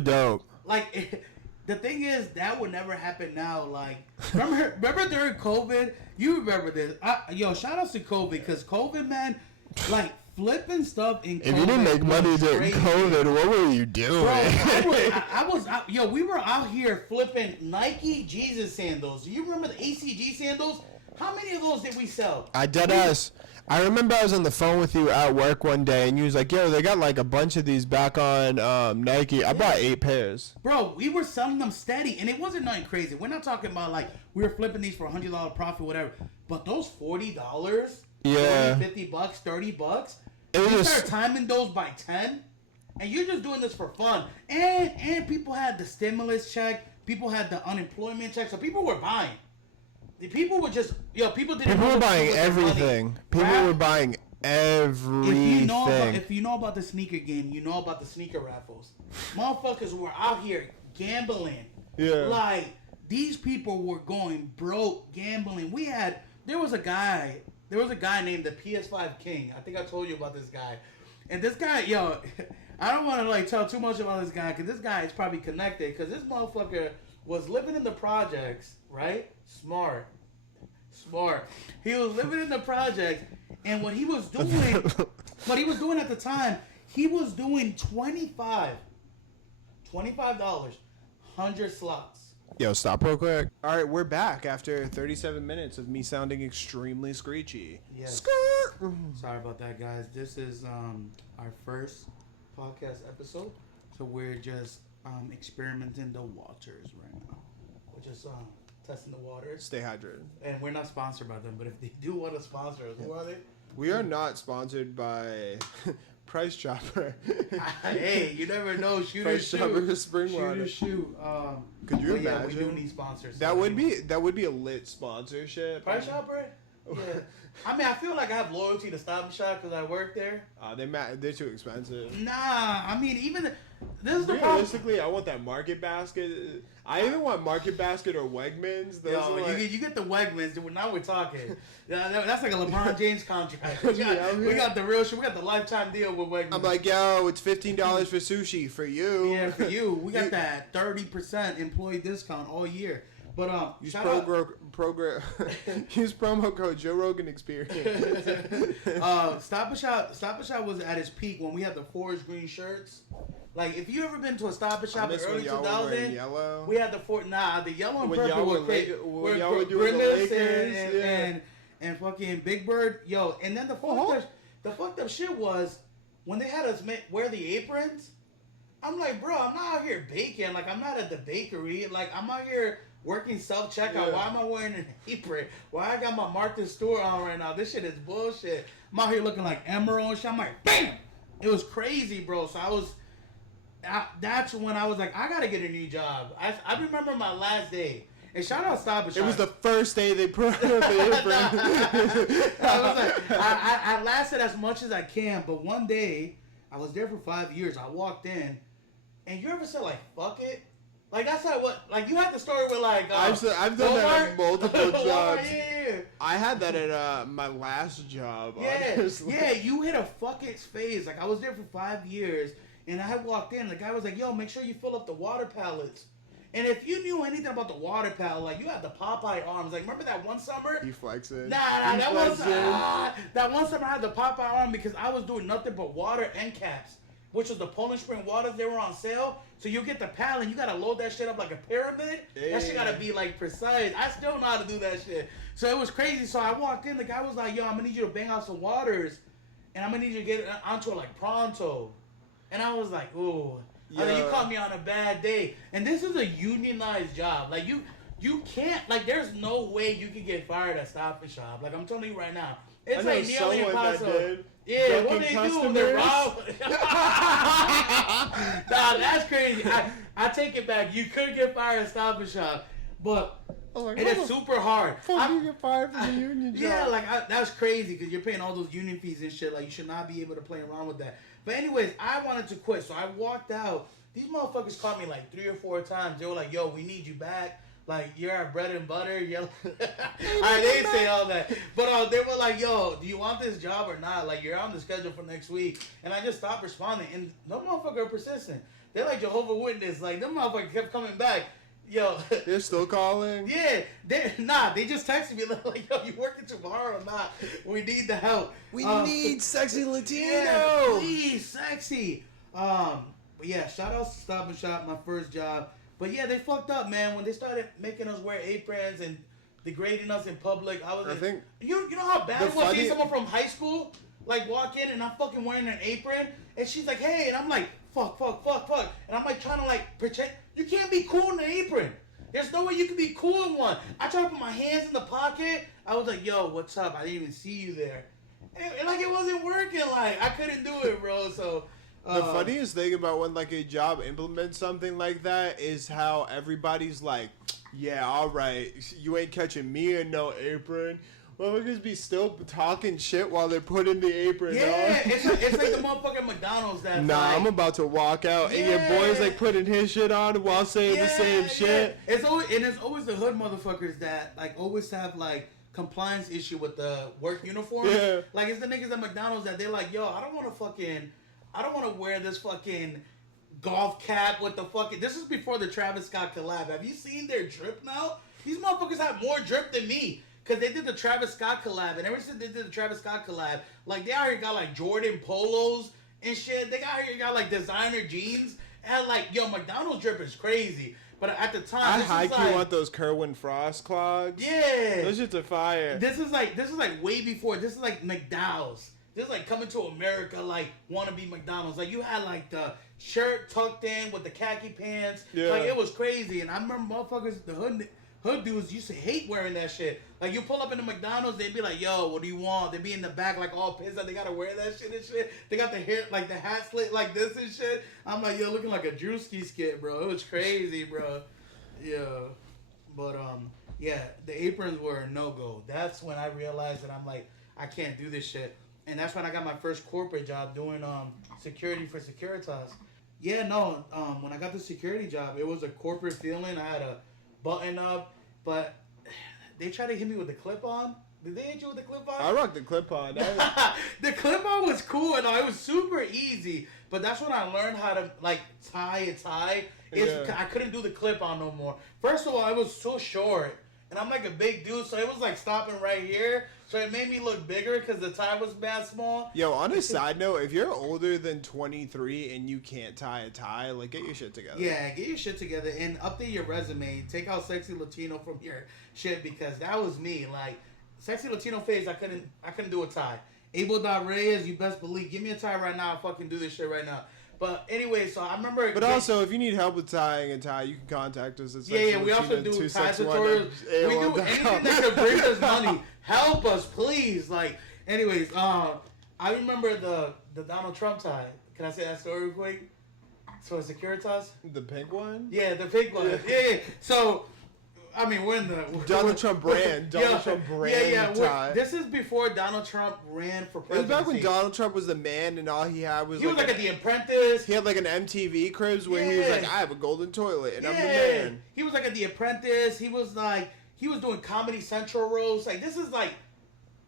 dope. Like. The thing is, that would never happen now. Like, remember during COVID? You remember this? Shout outs to COVID because COVID, man, like flipping stuff in COVID. If you didn't make money during COVID, what were you doing? Bro, we were out here flipping Nike Jesus sandals. Do you remember the ACG sandals? How many of those did we sell? I remember I was on the phone with you at work one day, and you was like, yo, they got like a bunch of these back on Nike. I bought 8 pairs. Bro, we were selling them steady, and it wasn't nothing crazy. We're not talking about like we were flipping these for $100 profit, whatever. But those $40, yeah, $50, $30, you start timing those by 10, and you're just doing this for fun. And people had the stimulus check, people had the unemployment check, so people were buying. The people were just people didn't. People were buying everything. People were buying everything. If you know about the sneaker game, you know about the sneaker raffles. Motherfuckers were out here gambling. Yeah. Like these people were going broke gambling. There was a guy named the PS5 King. I think I told you about this guy. And this guy, I don't want to like tell too much about this guy because this guy is probably connected because this motherfucker was living in the projects, right? Smart. He was living in the projects, and what he was doing at the time, he was doing $25, 100 slots. Yo, stop real quick. All right, we're back after 37 minutes of me sounding extremely screechy. Yes. Skirt. Sorry about that, guys. This is our first podcast episode, so we're just experimenting the waters right now. We're just testing the water. Stay hydrated. And we're not sponsored by them, but if they do want to sponsor us, who are they? We are not sponsored by Price Chopper. Hey, you never know. Price Chopper Spring Water. Could you imagine? Yeah, we do need sponsors. That would be a lit sponsorship. Price Chopper? Yeah. I mean, I feel like I have loyalty to Stop and Shop because I work there. They're too expensive. Nah, I mean, this is the problem. Realistically, I want that Market Basket. I either want Market Basket or Wegmans. You get the Wegmans. Now we're talking. That's like a LeBron James contract. We got the real shit. We got the lifetime deal with Wegmans. I'm like, yo, it's $15 for sushi for you. Yeah, for you. We got that 30% employee discount all year. But use use promo code Joe Rogan Experience. Stop and Shop was at its peak when we had the forest green shirts. Like if you ever been to a Stop and Shop in early 2000, we had the yellow and purple were Grillis and fucking Big Bird, and then the fucked up shit was when they had us wear the aprons. I'm like, bro, I'm not out here baking. Like I'm not at the bakery. Like I'm out here working self-checkout. Yeah. Why am I wearing an apron? Why I got my Martha Stewart on right now? This shit is bullshit. I'm out here looking like Emerald and shit. I'm like, bam! It was crazy, bro. So that's when I was like, I gotta get a new job. I remember my last day. And shout out Stop and Shop. It was the first day they put on the apron. I lasted as much as I can, but one day, I was there for 5 years. I walked in, and you ever said like, fuck it? Like that's like you had the story with like I've done that at multiple jobs. Yeah. I had that at my last job. Yeah, honestly. Yeah. You hit a fuck it's phase. Like I was there for 5 years, and I had walked in. The guy was like, "Yo, make sure you fill up the water pallets." And if you knew anything about the water pallet, like you had the Popeye arms. Like remember that one summer? You flexing. Nah. That one summer I had the Popeye arm because I was doing nothing but water end caps, which was the Poland Spring waters. They were on sale. So you get the pallet, you gotta load that shit up like a pyramid. Hey. That shit gotta be like precise. I still know how to do that shit. So it was crazy. So I walked in, the guy was like, yo, I'm gonna need you to bang out some waters, and I'm gonna need you to get onto it like pronto. And I was like, ooh. I mean, you caught me on a bad day. And this is a unionized job. Like, you can't, like, there's no way you can get fired at Stop and Shop. Like, I'm telling you right now. It's like nearly impossible. Yeah, what they do, they rob. Nah, that's crazy. I take it back. You could get fired at Stop and Shop, but it is super hard. You get fired from the union job. Yeah, like that's crazy because you're paying all those union fees and shit. Like you should not be able to play around with that. But anyways, I wanted to quit, so I walked out. These motherfuckers called me like 3 or 4 times. They were like, "Yo, we need you back. Like, you're our bread and butter." They didn't say all that. But they were like, "Yo, do you want this job or not? Like, you're on the schedule for next week." And I just stopped responding. And no motherfucker are persistent. They're like Jehovah's Witness. Like, them motherfuckers kept coming back. Yo. They're still calling? Yeah. They just texted me like, "Yo, you working tomorrow or not? We need the help. We need sexy Latino. Yeah, please, sexy." But yeah, shout out to Stop and Shop, my first job. But yeah, they fucked up, man. When they started making us wear aprons and degrading us in public, I think you know how bad it was seeing someone from high school like walk in and I'm fucking wearing an apron and she's like, "Hey," and I'm like, fuck, and I'm like trying to like pretend. You can't be cool in an apron. There's no way you can be cool in one. I tried to put my hands in the pocket. I was like, "Yo, what's up?" I didn't even see you there. And like it wasn't working. Like I couldn't do it, bro. So. The funniest thing about when like a job implements something like that is how everybody's like, "Yeah, all right, you ain't catching me in no apron." Motherfuckers be still talking shit while they're putting the apron on. Yeah, it's like the motherfucking McDonald's that. Nah, like, I'm about to walk out, and your boy's like putting his shit on while saying the same shit. It's always the hood motherfuckers that like always have like compliance issue with the work uniform. Yeah. Like it's the niggas at McDonald's that they're like, "Yo, I don't want to wear this fucking golf cap with the fucking." This is before the Travis Scott collab. Have you seen their drip now? These motherfuckers have more drip than me. Because they did the Travis Scott collab. And ever since they did the Travis Scott collab, like they already got like Jordan polos and shit. They got like designer jeans. And like, yo, McDonald's drip is crazy. But at the time, I high-key want those Kerwin Frost clogs. Yeah. Those shits are fire. This is like way before. This is like McDowell's. This is like coming to America, like wannabe McDonald's. Like you had like the shirt tucked in with the khaki pants. Yeah. Like it was crazy. And I remember motherfuckers, the hood dudes used to hate wearing that shit. Like you pull up in the McDonald's, they'd be like, "Yo, what do you want?" They'd be in the back like all pissed that they gotta wear that shit and shit. They got the hair, like the hat slit like this and shit. I'm like, yo, looking like a Drewski skit, bro. It was crazy, bro. Yeah. But yeah, the aprons were a no-go. That's when I realized that I'm like, I can't do this shit. And that's when I got my first corporate job doing security for Securitas. Yeah, no, when I got the security job, it was a corporate feeling. I had a button up, but they tried to hit me with the clip-on. Did they hit you with the clip-on? I rocked the clip-on. The clip-on was cool, and it was super easy. But that's when I learned how to like tie a tie. I couldn't do the clip-on no more. First of all, it was so short, and I'm like a big dude, so it was like stopping right here. So it made me look bigger because the tie was bad small. Yo, on a side note, if you're older than 23 and you can't tie a tie, like, get your shit together. Yeah, get your shit together and update your resume. Take out Sexy Latino from your shit because that was me. Like, Sexy Latino phase, I couldn't do a tie. Abel.Reyes, you best believe. Give me a tie right now. I'll fucking do this shit right now. But anyway, so I remember. But also, if you need help with tying a tie, you can contact us at we also do tie tutorials. We do anything that could bring us money. Help us, please. Like, anyways, I remember the Donald Trump tie. Can I say that story real quick? So Securitas. The pink one. Yeah, the pink one. Yeah. So. I mean, we're in the Donald Trump brand. Donald Trump brand tie. This is before Donald Trump ran for presidency. It was back when Donald Trump was the man, and all he had was. He was like at The Apprentice. He had like an MTV cribs where he was like, "I have a golden toilet, and I'm the man." He was like at The Apprentice. He was doing Comedy Central roles. Like this is like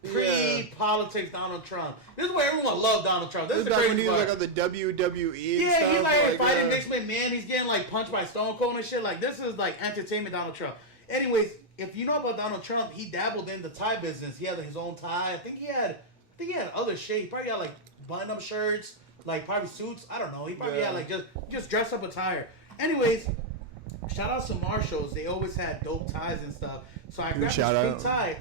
pre-politics Donald Trump. This is where everyone loved Donald Trump. This is back when he was like on the WWE. Yeah, stuff, he's like fighting Vince McMahon. He's getting like punched by Stone Cold and shit. Like this is like entertainment Donald Trump. Anyways, if you know about Donald Trump, he dabbled in the tie business. He had his own tie. I think he had other shit. He probably had like button-up shirts, like probably suits. I don't know. He probably had like just dress up attire. Anyways, shout out to Marshalls. They always had dope ties and stuff. So I grabbed this pink tie.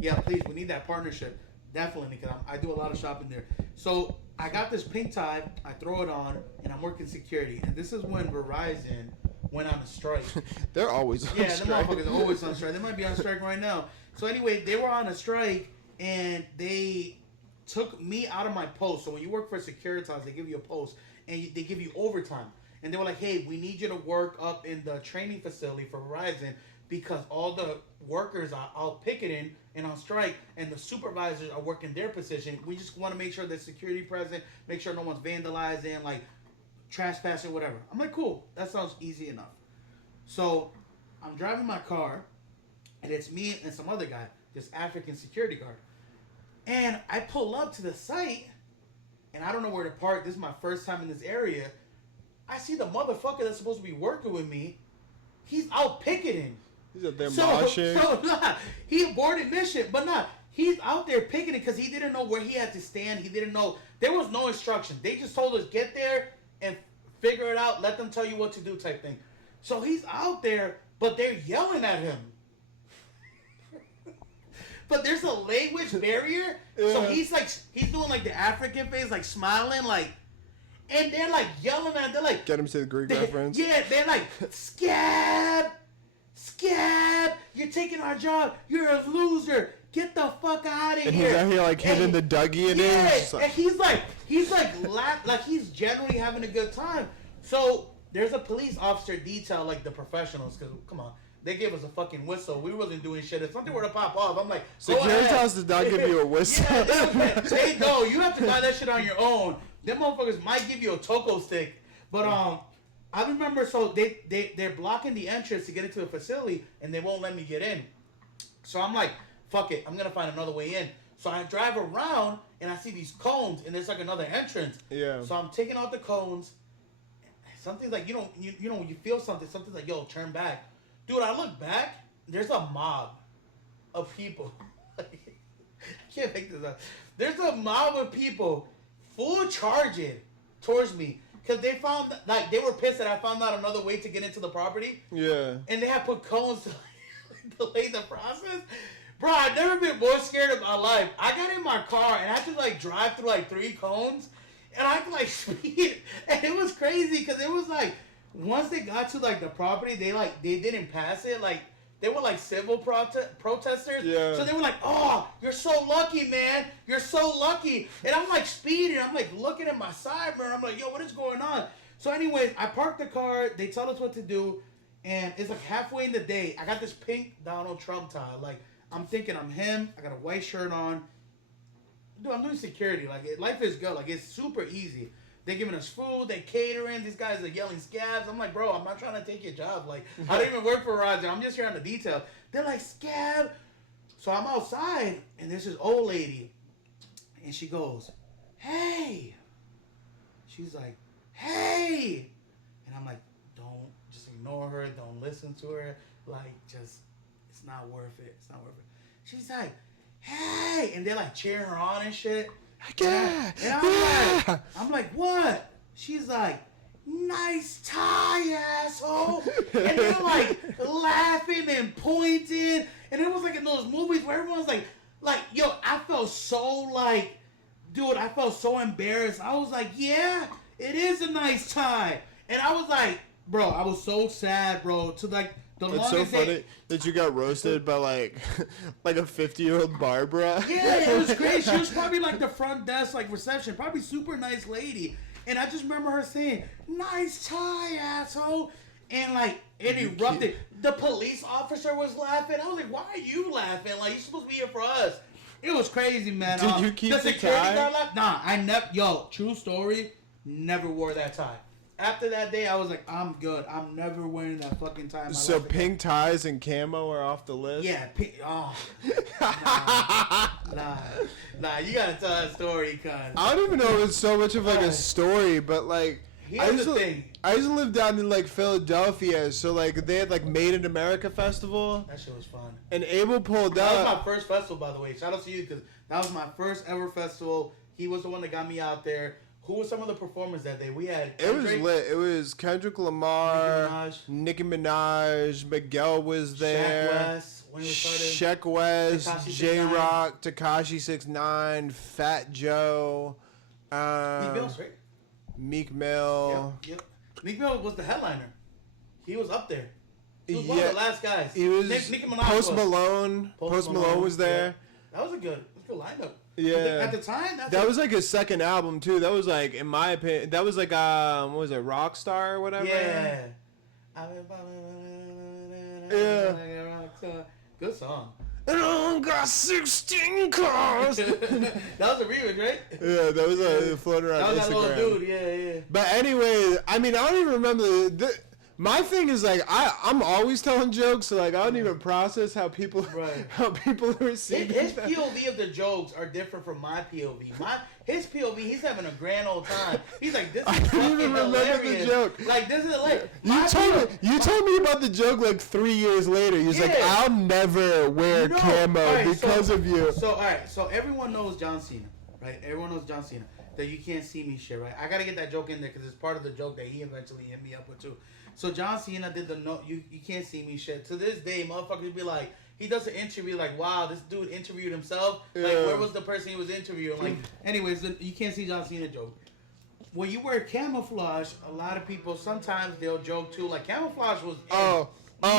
Yeah, please, we need that partnership. Definitely, because I do a lot of shopping there. So I got this pink tie. I throw it on, and I'm working security. And this is when Verizon went on a strike. They're always on yeah, strike. the motherfuckers are always on strike. They might be on strike right now. So anyway, they were on a strike, and they took me out of my post. So when you work for Securitas, they give you a post, and they give you overtime. And they were like, hey, we need you to work up in the training facility for Verizon because all the workers are out picketing and on strike, and the supervisors are working their position. We just want to make sure there's security present, make sure no one's vandalizing, like trespassing, whatever. I'm like, cool. That sounds easy enough. So I'm driving my car, and it's me and some other guy, this African security guard. And I pull up to the site, and I don't know where to park. This is my first time in this area. I see the motherfucker that's supposed to be working with me. He's out picketing. He's out there moshing. So he aborted mission, but he's out there picketing because he didn't know where he had to stand. He didn't know. There was no instruction. They just told us, get there and figure it out. Let them tell you what to do type thing. So he's out there, but they're yelling at him. But there's a language barrier. Yeah. So he's doing like the African face, like smiling, like, and they're like yelling at him. They're like, get him to the Greek reference. Yeah, they're like, scab, you're taking our job. You're a loser. Get the fuck out of here. And he's out here like hitting the Dougie in it. And he's like he's generally having a good time. So there's a police officer detail, like the professionals, because come on. They gave us a fucking whistle. We wasn't doing shit. If something were to pop off, I'm like, Securitas did not give you a whistle. Yeah, they know. You have to buy that shit on your own. Them motherfuckers might give you a Toco stick. But I remember, so they're blocking the entrance to get into the facility, and they won't let me get in. So I'm like, fuck it. I'm going to find another way in. So I drive around, and I see these cones, and there's like another entrance. Yeah. So I'm taking out the cones. Something's like, you know, you feel something. Something's like, yo, turn back. Dude, I look back, there's a mob of people. I can't make this up. There's a mob of people full charging towards me. Because they found, like, they were pissed that I found out another way to get into the property. Yeah. And they had put cones to delay the process. Bro, I've never been more scared of my life. I got in my car and I had to, like, drive through, like, 3 cones. And I could, like, speed. And it was crazy because it was, like, once they got to, like, the property, they didn't pass it. Like, they were, like, civil protesters. Yeah. So they were like, oh, you're so lucky, man. You're so lucky. And I'm, like, speeding. I'm, like, looking at my side mirror. I'm like, yo, what is going on? So, anyways, I parked the car. They tell us what to do. And it's, like, halfway in the day. I got this pink Donald Trump tie. Like, I'm thinking I'm him. I got a white shirt on. Dude, I'm doing security. Like, life is good. Like, it's super easy. They're giving us food. They catering. These guys are yelling scabs. I'm like, bro, I'm not trying to take your job. Like, I don't even work for Roger. I'm just here on the detail. They're like, scab. So I'm outside, and there's this old lady. And she goes, hey. She's like, hey. And I'm like, don't, just ignore her. Don't listen to her. Like, just, it's not worth it. It's not worth it. She's like, hey. And they're like cheering her on and shit. Yeah. And I'm like, what? She's like, nice tie, asshole. And they're like laughing and pointing. And it was like in those movies where everyone's like, yo, I felt so like, dude, I felt so embarrassed. I was like, yeah, it is a nice tie. And I was like, bro, I was so sad, bro. To like, it's so funny that you got roasted by like a 50-year-old Barbara. Yeah, it was great. She was probably like the front desk, like reception, probably super nice lady. And I just remember her saying, nice tie, asshole. And like, it erupted. The police officer was laughing. I was like, why are you laughing? Like, you're supposed to be here for us. It was crazy, man. Did you keep the security tie? guard laughed? Nah, I never, yo, true story, never wore that tie. After that day, I was like, I'm good. I'm never wearing that fucking tie in my So life again. pink ties and camo are off the list? Yeah, pink. Oh. Nah, you gotta tell that story, cuz. I don't even know if it's so much of like a story, but like, here's the thing. I used to live down in like Philadelphia, so like they had like Made in America festival. That shit was fun. And Abel pulled That up. was my first festival, by the way. Shout out to you, because that was my first ever festival. He was the one that got me out there. Who were some of the performers that day? We had Kendrick. It was lit. It was Kendrick Lamar, Nicki Minaj, Miguel was there. Shaq West. when we started. Sheck West, Tekashi J Rock, Tekashi 6ix9ine, Fat Joe, Meek Mill's right. Meek Mill. Yep. Meek Mill was the headliner. He was up there. He was one of the last guys. He was. Nicki Minaj Post was. Malone. Post Malone was there. Yeah. That was a good lineup. Yeah. At the time, that was like his second album too. That was like, in my opinion, that was like what was it, Rockstar or whatever? Yeah. Yeah. Good song. And I got 16 cars. That was a remix, right? Yeah, that was floating around Instagram. That was that little dude, yeah. But anyway, I mean, I don't even remember my thing is like I'm always telling jokes, so like I don't even process how people receive his POV of the jokes are different from my POV. His POV, he's having a grand old time. He's like, this is fucking hilarious. The joke. Like, this is hilarious. You told me about the joke like 3 years later. He was like, I'll never wear camo because of you. So all right, so everyone knows John Cena, right? Everyone knows John Cena. That you can't see me shit, right? I gotta get that joke in there because it's part of the joke that he eventually hit me up with too. So John Cena did you can't see me shit. To this day, motherfuckers be like, he does an interview like, wow, this dude interviewed himself. Yeah. Like, where was the person he was interviewing? Like, anyways, you can't see John Cena joke. When you wear camouflage, a lot of people sometimes they'll joke too. Like camouflage was. Nah,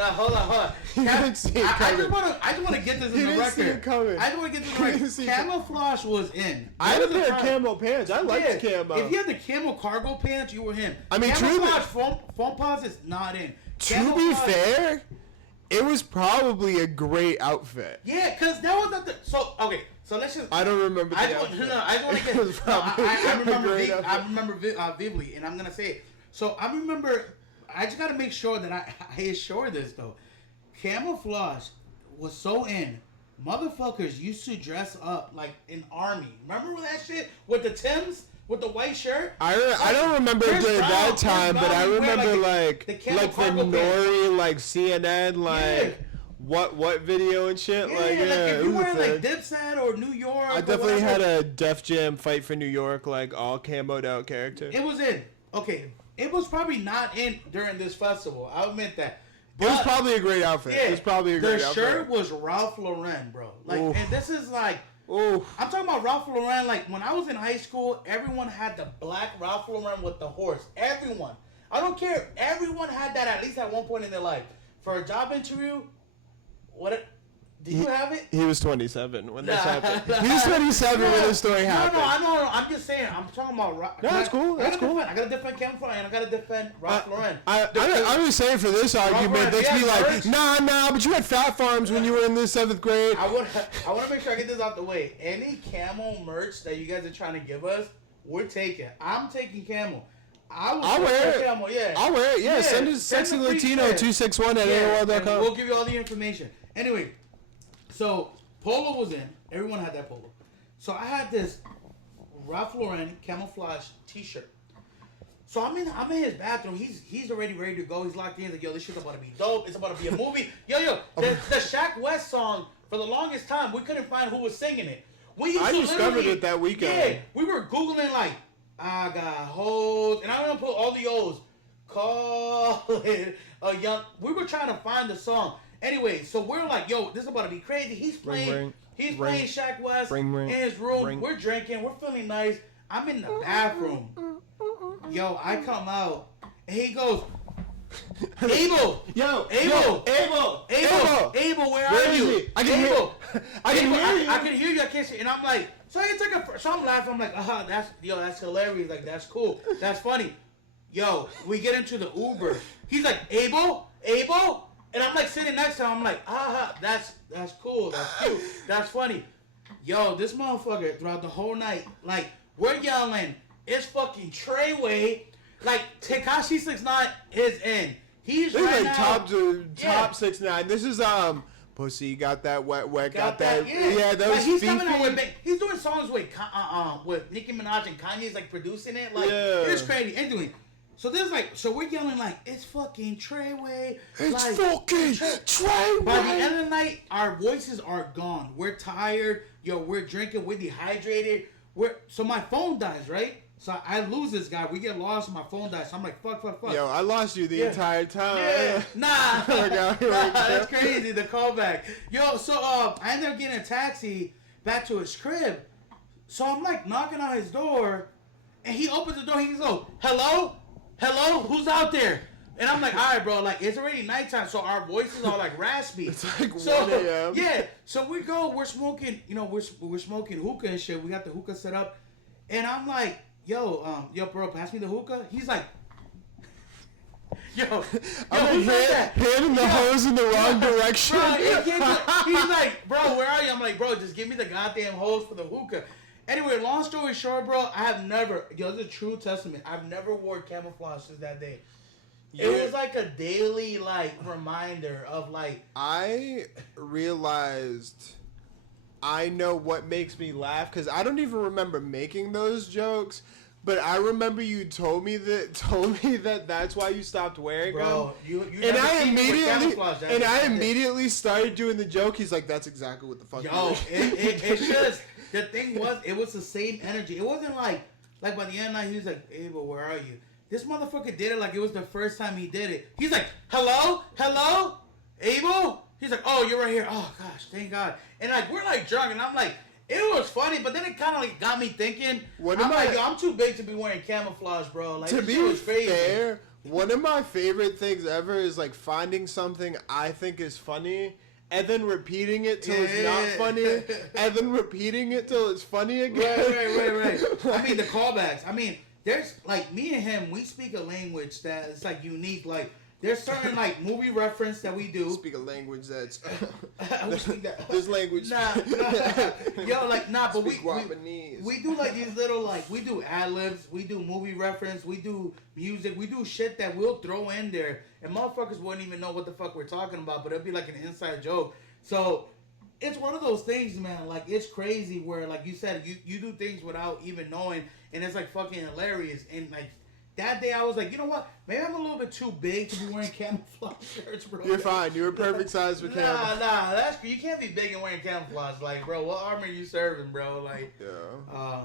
hold on. You didn't see it coming. I just want to get this in the record. I just want to get this in the record. Camouflage was in. I had a pair of camo pants. I liked camo. If you had the camo cargo pants, you were him. I mean, camouflage foam pods is not in. To be fair, it was probably a great outfit. Yeah, because that was not the. So let's just. I don't remember. I just want to get. I remember vividly, and I'm gonna say it. So I remember. I just gotta make sure that I assure this though. Camouflage was so in. Motherfuckers used to dress up like an army. Remember that shit with the Timbs with the white shirt? I don't remember it during that time, but I remember like the Nori, like CNN, like what video and shit. Yeah, like if you were like Dipset or New York. I definitely had a Def Jam Fight for New York, like all camoed out character. It was in. Okay. It was probably not in during this festival. I'll admit that. But it was probably a great outfit. Yeah, it was probably a great outfit. The shirt was Ralph Lauren, bro. Like, and this is like, I'm talking about Ralph Lauren. Like, when I was in high school, everyone had the black Ralph Lauren with the horse. Everyone. I don't care. Everyone had that at least at one point in their life. For a job interview, did you have it? He was 27 when this happened. He was 27 when this story happened. No. I'm just saying. I'm talking about. No, that's cool. That's cool. I got to defend camouflage and I got to defend Ralph Lauren. I'm just saying for this argument, they be like, nah, but you had Fat Farms when you were in the 7th grade. I want to make sure I get this out the way. Any camo merch that you guys are trying to give us, we're taking. I'm taking camo. I'll wear it. Camo, yeah. I'll wear it. Yeah, send it Sexy Latino 261 at AOL.com. We'll give you all the information. Anyway. So, polo was in. Everyone had that polo. So, I had this Ralph Lauren camouflage t-shirt. So, I'm in his bathroom. He's already ready to go. He's locked in. He's like, yo, this shit's about to be dope. It's about to be a movie. Yo, the Shaq West song, for the longest time, we couldn't find who was singing it. I discovered it that weekend. Yeah, we were Googling like, I got hoes. And I'm going to put all the O's. Call it a young. We were trying to find the song. Anyway, so we're like, yo, this is about to be crazy. He's playing Shaq West in his room. We're drinking. We're feeling nice. I'm in the bathroom. Yo, I come out, and he goes, Abel, where are you? I can hear you. I can hear you. I can't see. And I'm like, so I'm laughing. I'm like, that's hilarious. Like, that's cool. That's funny. Yo, we get into the Uber. He's like, Abel. And I'm like sitting next to him. I'm like, that's cool. That's cute. That's funny. Yo, this motherfucker throughout the whole night, like, we're yelling, it's fucking Treyway. Like, Tekashi 6ix9ine is in. He's right like now. top 6ix9ine. This is Pussy got that wet, got that. Yeah, those. Like, he's coming out with. He's doing songs with Nicki Minaj and Kanye's like producing it. Like, it's crazy. Anyway. So there's we're yelling like, it's fucking Treyway. It's like, fucking Treyway. By the end of the night, our voices are gone. We're tired. Yo, we're drinking. We're dehydrated. So my phone dies, right? So I lose this guy. We get lost. My phone dies. So I'm like, fuck. Yo, I lost you the entire time. Yeah. Nah. That's crazy. The callback. Yo, so I ended up getting a taxi back to his crib. So I'm like knocking on his door, and he opens the door. He goes, "Hello, who's out there?" And I'm like, "All right, bro. Like it's already nighttime, so our voices are like raspy." It's like 1 a.m. Yeah. So we go. We're smoking. You know, we're smoking hookah and shit. We got the hookah set up, and I'm like, "Yo, bro, pass me the hookah." He's like. Yo, I'm like hitting the hose in the wrong direction. Bro, he's like, "Bro, where are you?" I'm like, "Bro, just give me the goddamn hose for the hookah." Anyway, long story short, bro, I have never, this is a true testament. I've never wore camouflage since that day. Yeah. It was like a daily, like, reminder of, like... I realized I know what makes me laugh, because I don't even remember making those jokes, but I remember you told me that that's why you stopped wearing them. You and I immediately started doing the joke. He's like, "That's exactly what the fuck." Yo, it's just... The thing was, it was the same energy. It wasn't like by the end of the night, he was like, "Hey, but where are you?" This motherfucker did it like it was the first time he did it. He's like, "Hello? Abel?" He's like, "Oh, you're right here. Oh, gosh, thank God." And like, we're like drunk, and I'm like, it was funny, but then it kind of like got me thinking. I'm too big to be wearing camouflage, bro. Like, to be fair, one of my favorite things ever is like finding something I think is funny, and then repeating it till it's not funny, and then repeating it till it's funny again. Right. I mean, the callbacks. I mean, there's, like, me and him, we speak a language that is, like, unique. Like, there's certain, like, movie reference that we do. Speak a language that's... This language... but we do, like, these little, like, we do ad-libs, we do movie reference, we do music, we do shit that we'll throw in there, and motherfuckers wouldn't even know what the fuck we're talking about, but it'll be, like, an inside joke. So, it's one of those things, man, like, it's crazy where, like you said, you do things without even knowing, and it's, like, fucking hilarious, and, like, that day I was like, you know what? Maybe I'm a little bit too big to be wearing camouflage shirts, bro. You're fine. You're a perfect size for camouflage. Nah, that's you can't be big and wearing camouflage. Like, bro, what armor are you serving, bro? Like, yeah.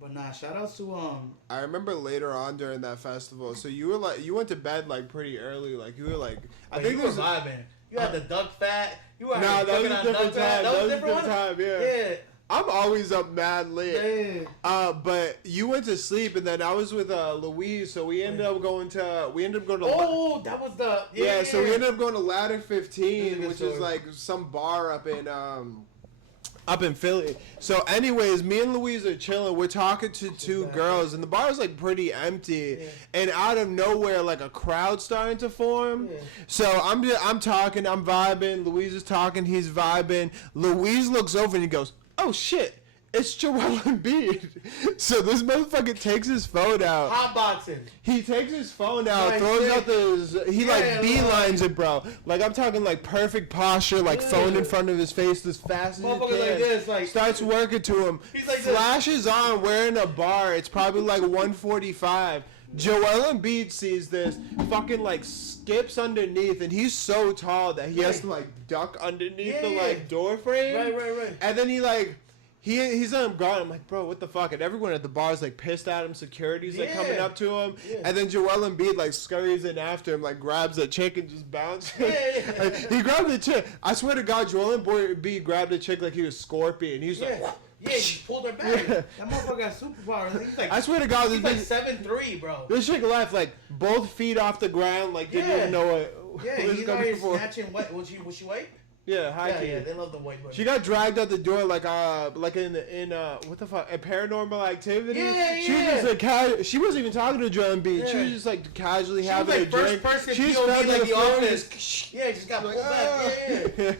But nah, shout out to I remember later on during that festival. So you were like, you went to bed like pretty early. Like you were like, I think you were vibing. You had the duck fat. You were that was a different time. That was a different time. Yeah. I'm always up mad late. But you went to sleep, and then I was with Louise, so we ended up going to. Oh, that was the. Yeah. So we ended up going to Ladder 15, which is like some bar up in Philly. So, anyways, me and Louise are chilling. We're talking to two girls, and the bar is like pretty empty. Yeah. And out of nowhere, like a crowd starting to form. Yeah. So I'm talking, I'm vibing. Louise is talking, he's vibing. Louise looks over and he goes, "Oh shit, it's Joel Embiid." So this motherfucker takes his phone out. Hotboxing. He takes his phone out, throws out beelines it, bro. Like, I'm talking like perfect posture, like phone in front of his face as fast as he can. Like this, like, starts working to him. He's like flashes this. On, wearing a bar. It's probably like 1:45. Joel Embiid sees this, fucking like skips underneath, and he's so tall that he has to like duck underneath the like door frame. Right. And then he like he's on guard. I'm like, bro, what the fuck? And everyone at the bar is like pissed at him. Security's like coming up to him, and then Joel Embiid like scurries in after him, like grabs a chick and just bounces. Like, he grabbed the chick. I swear to God, Joel Embiid grabbed a chick like he was Scorpion. He's like. Yeah, he pulled her back. Yeah. That motherfucker got superpowers. He's like, I swear to God, he's like 7'3", bro. This chick left like both feet off the ground, like didn't even know what. Yeah, he's already snatching. What was she white? Yeah, high key. Yeah, they love the white boy. She got dragged out the door like in what the fuck, a Paranormal Activity. Yeah. She was just like she wasn't even talking to Joel Embiid. She was just like casually having a drink. She was POV like the office. Just got pulled back. Yeah.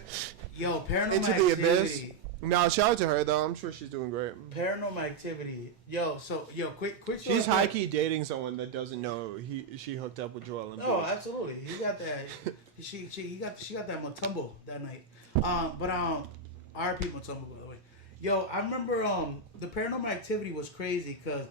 Yo, Paranormal Into Activity. The abyss. No, shout out to her though. I'm sure she's doing great. Paranormal Activity. Quick. She's high key dating someone that doesn't know she hooked up with Joel Embiid. Oh, absolutely. He got that. she got that Mutombo that night. RP Mutombo, by the way. Yo, I remember the Paranormal Activity was crazy because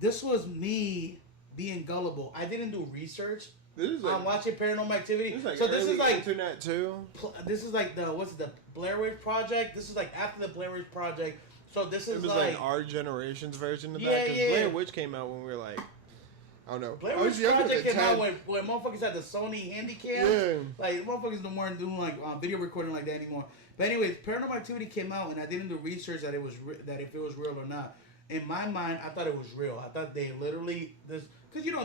this was me being gullible. I didn't do research. I'm watching Paranormal Activity. So this is like internet too. This is like the Blair Witch Project. This is like after the Blair Witch Project. So this is like our generation's version of that. Because Blair Witch came out when we were like, I don't know. Blair Witch Project came out when motherfuckers had the Sony Handycam. Yeah. Like motherfuckers don't weren't doing like video recording like that anymore. But anyways, Paranormal Activity came out, and I didn't do research that that if it was real or not. In my mind, I thought it was real. I thought they literally because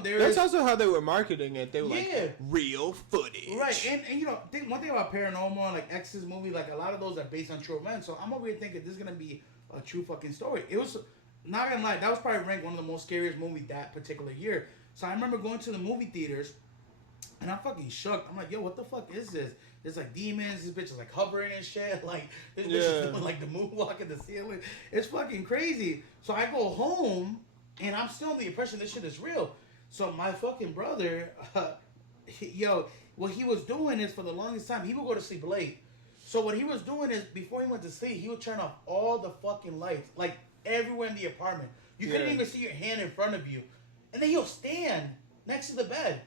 that's also how they were marketing it. They were like real footage, right? And one thing about Paranormal, like X's movie, like a lot of those are based on true events. So I'm over here thinking this is gonna be a true fucking story. It was not gonna lie, that was probably ranked one of the most scariest movies that particular year. So I remember going to the movie theaters, and I'm fucking shook. I'm like, yo, what the fuck is this? There's like demons. This bitch is like hovering and shit. Like this bitch is doing like the moonwalk in the ceiling. It's fucking crazy. So I go home, and I'm still in the impression this shit is real. So my fucking brother, what he was doing is for the longest time he would go to sleep late. So what he was doing is before he went to sleep, he would turn off all the fucking lights, like everywhere in the apartment. You couldn't even see your hand in front of you, and then he'll stand next to the bed.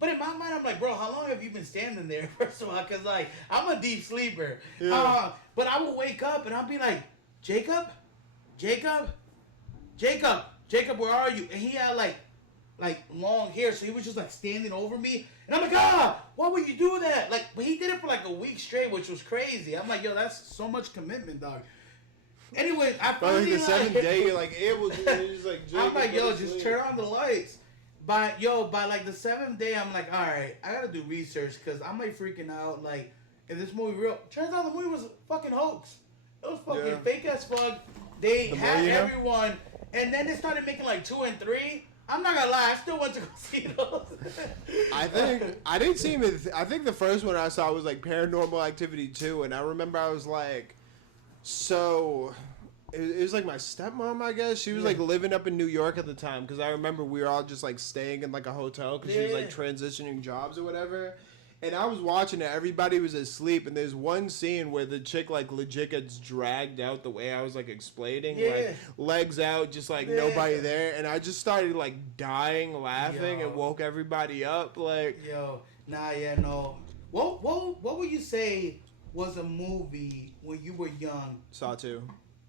But in my mind, I'm like, bro, how long have you been standing there? First of all, because, like, I'm a deep sleeper. Yeah. But I would wake up, and I'd be like, Jacob, where are you? And he had, like long hair, so he was just, like, standing over me. And I'm like, why would you do that? Like, but he did it for, like, a week straight, which was crazy. I'm like, yo, that's so much commitment, dog. Anyway, I finally, like, the seventh day, you're, like, able to, you're just, like, Jacob, I'm like, yo, just turn on the lights. By like the 7th day, I'm like, all right, I gotta do research because I'm like freaking out. Like, if this movie real? Turns out the movie was a fucking hoax. It was fucking fake as fuck. They had everyone, and then they started making like 2 and 3. I'm not gonna lie, I still went to go see those. I didn't see him. I think the first one I saw was like Paranormal Activity 2, and I remember I was like, so. It was like my stepmom, I guess. She was like living up in New York at the time because I remember we were all just like staying in like a hotel because she was like transitioning jobs or whatever. And I was watching it. Everybody was asleep, and there's one scene where the chick like legit gets dragged out the way I was like explaining, like legs out, just like nobody there. And I just started like dying laughing and woke everybody up. Like, no. What would you say was a movie when you were young? Saw 2.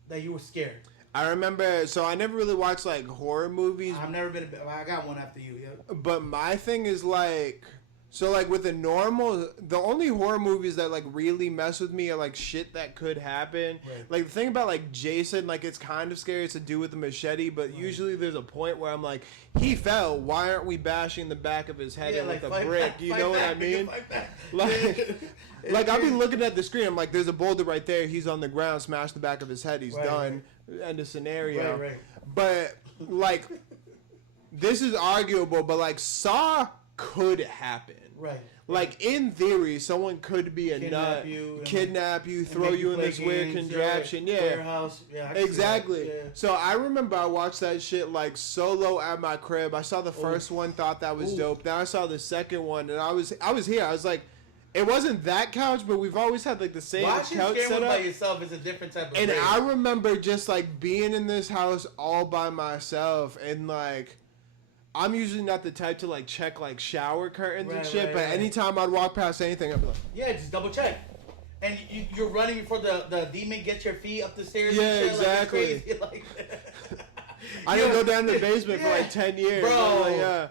That you were scared. I remember, so I never really watched like horror movies. I've never been. I got one after you. Yeah. But my thing is like, so like with the only horror movies that like really mess with me are like shit that could happen. Right. Like the thing about like Jason, like it's kind of scary. It's to do with the machete, but usually there's a point where I'm like, he fell. Why aren't we bashing the back of his head in with a brick? You know what I mean? Like I'll be looking at the screen. I'm like, there's a boulder right there. He's on the ground. Smash the back of his head. He's done. End of scenario. Right. But like, this is arguable. But like, Saw could happen. Right. Like in theory, someone could be a kidnap you, throw you in this weird contraption. Warehouse. Exactly. So I remember I watched that shit like solo at my crib. I saw the first one, thought that was dope. Then I saw the second one, and I was here. I was like. It wasn't that couch, but we've always had like the same couch set up. By yourself is a different type of. And I remember just like being in this house all by myself, and like, I'm usually not the type to like check like shower curtains and shit. But anytime I'd walk past anything, I'd be like, just double check. And you're running before the demon gets your feet up the stairs. Yeah, and shit, exactly. Like I didn't go down to the basement for like 10 years. Bro,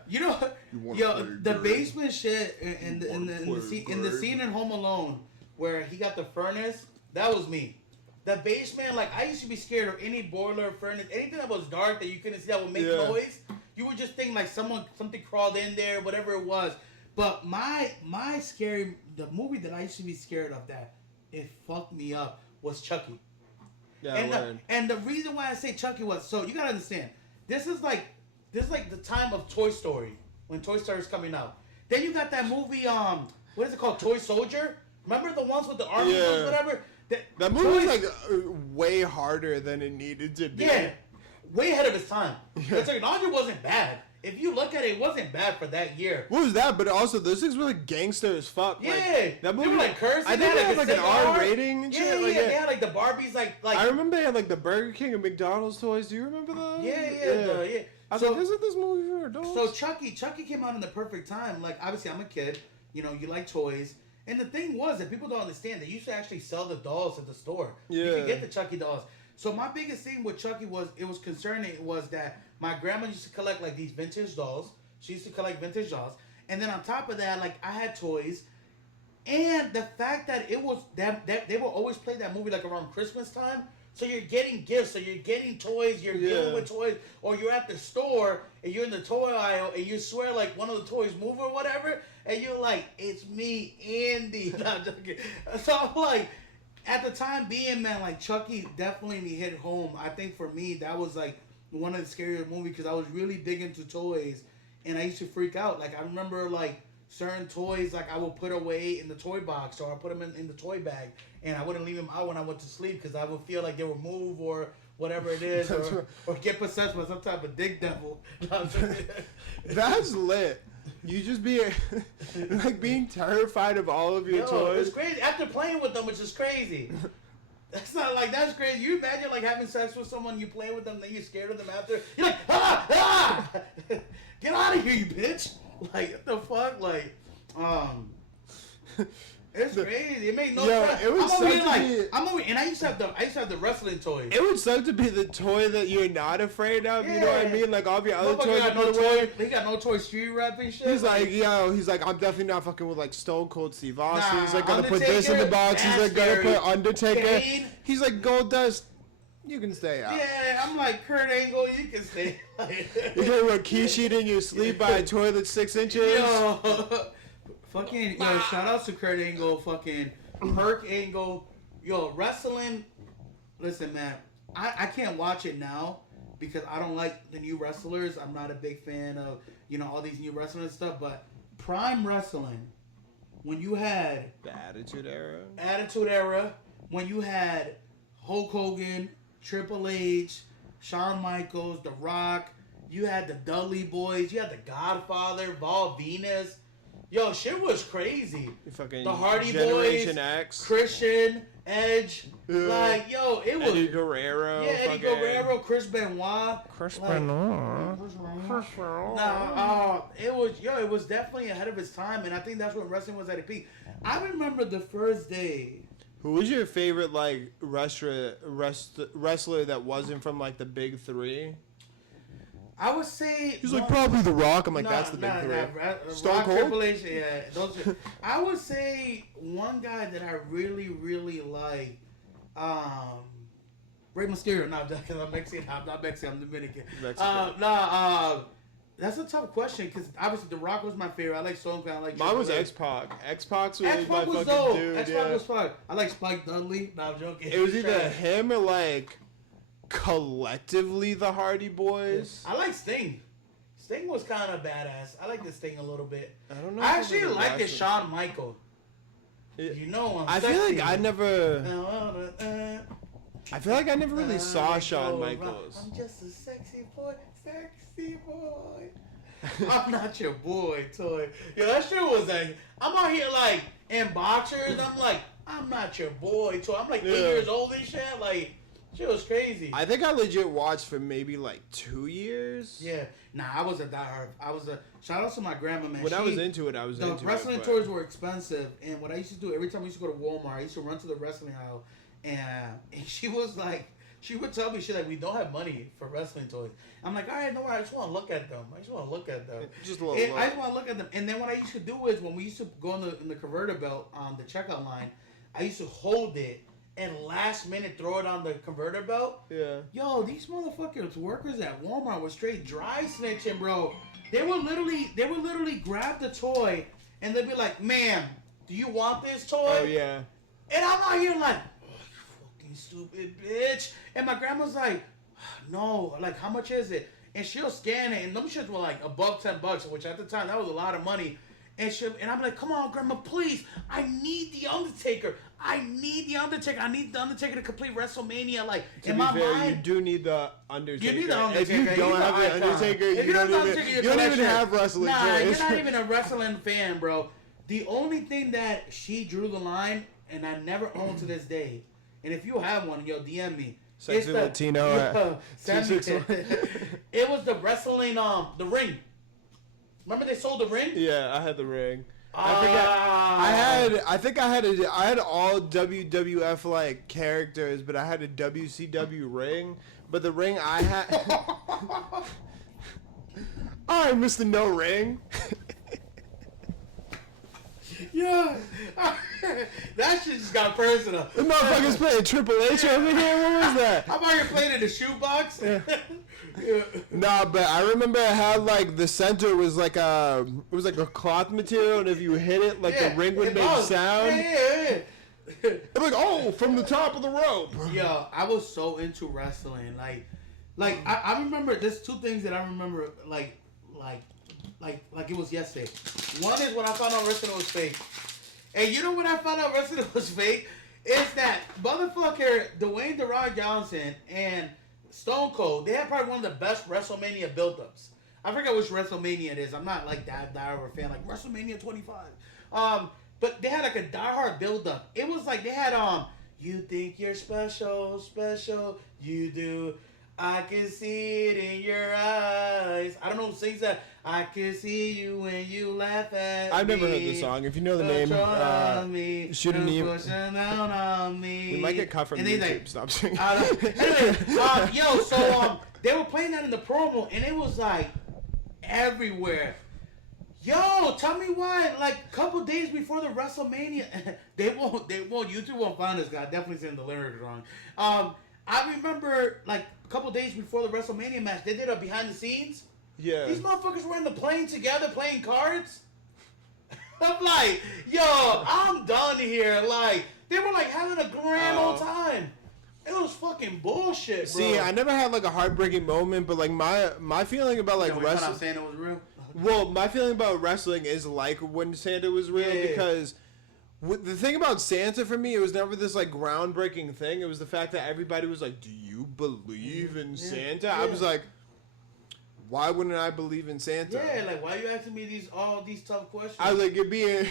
the basement shit in the scene in Home Alone where he got the furnace, that was me. The basement, like I used to be scared of any boiler, furnace, anything that was dark that you couldn't see that would make noise. You would just think like something crawled in there, whatever it was. But the movie that I used to be scared of that it fucked me up was Chucky. Yeah, and the reason why I say Chucky was, so you gotta understand, this is like the time of Toy Story, when Toy Story is coming out. Then you got that movie, what is it called, Toy Soldier? Remember the ones with the army or whatever? That movie was like way harder than it needed to be. Yeah, way ahead of its time. The technology wasn't bad. If you look at it, it wasn't bad for that year. What was that? But also, those things were like gangster as fuck. Yeah. Like, that movie, they were like cursing. I think they had like an R rating and shit. Yeah, like, they had like the Barbies like. I remember they had like the Burger King and McDonald's toys. Do you remember those? Yeah. I was like, isn't this movie for adults? So Chucky came out in the perfect time. Like, obviously, I'm a kid. You know, you like toys. And the thing was that people don't understand, they used to actually sell the dolls at the store. Yeah. You could get the Chucky dolls. So my biggest thing with Chucky was that my grandma used to collect like these vintage dolls. She used to collect vintage dolls. And then on top of that, like I had toys. And the fact that it was that they will always play that movie like around Christmas time. So you're getting gifts, so you're getting toys, you're dealing with toys, or you're at the store and you're in the toy aisle and you swear like one of the toys move or whatever, and you're like, it's me, Andy. No, I'm joking. So I'm like, at the time being, man, like Chucky definitely hit home. I think for me, that was like one of the scariest movies because I was really big into toys and I used to freak out. Like I remember like certain toys like I would put away in the toy box or I put them in the toy bag and I wouldn't leave them out when I went to sleep because I would feel like they would move or whatever it is or get possessed by some type of dick devil. That's lit. You just be like being terrified of all of your toys. It's crazy. After playing with them, which is crazy. That's not like that's crazy. You imagine like having sex with someone, you play with them, then you're scared of them after. You're like, get out of here, you bitch. Like, what the fuck? Like, it's crazy. It made no sense. It was and I used to have the wrestling toys. It would suck to be the toy that you're not afraid of. Yeah. You know what I mean? Like all of your other toys. They got no toy street rap and shit. He's like, I'm definitely not fucking with like Stone Cold Steve Austin. He's like gonna put this in the box. He's like gonna put Undertaker. Kane. He's like Goldust. You can stay out. Yeah, I'm like Kurt Angle. You can stay. You're gonna Rikishi in your sleep by a toilet 6 inches. Fucking shout outs to Kurt Angle, fucking Perk Angle. Wrestling. Listen, man, I can't watch it now because I don't like the new wrestlers. I'm not a big fan of all these new wrestlers and stuff. But Prime Wrestling, when you had the Attitude Era, when you had Hulk Hogan, Triple H, Shawn Michaels, The Rock, you had the Dudley Boys, you had the Godfather, Val Venus. Yo, shit was crazy. The Hardy Generation Boys, X. Christian, Edge, like it was Eddie Guerrero. Yeah, Eddie Guerrero, Chris Benoit. It was definitely ahead of its time, and I think that's when wrestling was at a peak. I remember the first day. Who was your favorite like wrestler that wasn't from like the big three? I would say he's like probably The Rock. I'm like that's the big three. Stone Cold. Triple H, yeah. I would say one guy that I really like, Rey Mysterio. No, because I'm Mexican. I'm not Mexican. I'm Dominican. That's a tough question because obviously The Rock was my favorite. I like Stone Cold. I like mine was X-Pac. X-Pac was my fucking dope. dude. X-Pac was fun. I like Spike Dudley. No, I'm joking. It was either him or like collectively the Hardy Boys. I like Sting. Sting was kind of badass. I like the Sting a little bit. I don't know. I actually like the Shawn Michael. I feel like I never really saw Shawn Michaels. I'm just a sexy boy. I'm not your boy, Toy. Yo, that shit was like, I'm out here like in boxers. I'm like, I'm not your boy, Toy. I'm like 8 years old and shit. Like, shit was crazy. I think I legit watched for maybe like 2 years. Yeah. Nah, I was a diehard. Shout out to my grandma, man. When I was into it, the wrestling toys were expensive. And what I used to do, every time I used to go to Walmart, I used to run to the wrestling aisle. And she was like, she would tell me, she's like, we don't have money for wrestling toys. I'm like, all right, no worries. I just want to look at them. I just want to look at them. I just want to look at them. And then what I used to do is when we used to go in the converter belt on the checkout line, I used to hold it and last minute throw it on the converter belt. Yeah. Yo, these motherfuckers workers at Walmart were straight dry snitching, bro. They would literally grab the toy and they'd be like, ma'am, do you want this toy? Oh yeah. And I'm out here like, stupid bitch. And my grandma's like, no, like how much is it? And she'll scan it, and them shits were like above $10, which at the time that was a lot of money. And I'm like, come on, grandma, please. I need the Undertaker. I need the Undertaker to complete WrestleMania. Like, in my mind, you do need the Undertaker. You need the Undertaker. If you don't have the Undertaker, you don't even have wrestling. Nah, you're not even a wrestling fan, bro. The only thing that she drew the line, and I never owned to this day, and if you have one, yo, DM me. Sexy Latino. It was the wrestling, the ring. Remember they sold the ring? Yeah, I had the ring. I think I had all WWF like characters, but I had a WCW ring. But the ring I had. All right, Mr. No Ring. Yeah, that shit just got personal. The motherfuckers playing Triple H over here. What was that? How about you playing in the shoebox? Yeah. Nah, but I remember it had like the center was like a cloth material, and if you hit it, like the ring would make sound. Yeah. I'm like, oh, from the top of the rope. Yo, I was so into wrestling. Like I remember there's two things that I remember like it was yesterday. One is when I found out wrestling was fake. And you know when I found out wrestling was fake? Is that motherfucker Dwayne "The Rock" Johnson and Stone Cold, they had probably one of the best WrestleMania build-ups. I forget which WrestleMania it is. I'm not like that diehard fan, like WrestleMania 25. But they had like a diehard build-up. It was like they had you think you're special, you do. I can see it in your eyes. I don't know who sings that. I can see you when you laugh at I've me. never heard the song. If you know the name, shoot an email. We might get cut from YouTube. Like, stop singing. Anyway, so they were playing that in the promo, and it was like everywhere. Yo, tell me why, like, a couple days before the WrestleMania, YouTube won't find this guy. Definitely saying the lyrics wrong. I remember, like, a couple days before the WrestleMania match, they did a behind the scenes. Yeah. These motherfuckers were in the plane together playing cards. I'm like, yo, I'm done here. Like, they were, like, having a grand old time. It was fucking bullshit, bro. See, I never had, like, a heartbreaking moment, but, like, my feeling about, like, wrestling... Santa was real? Well, my feeling about wrestling is like when Santa was real, because the thing about Santa for me, it was never this like groundbreaking thing. It was the fact that everybody was like, "Do you believe in Santa?" I was like, "Why wouldn't I believe in Santa?" Yeah, like why are you asking me all these tough questions? I was like, "You're being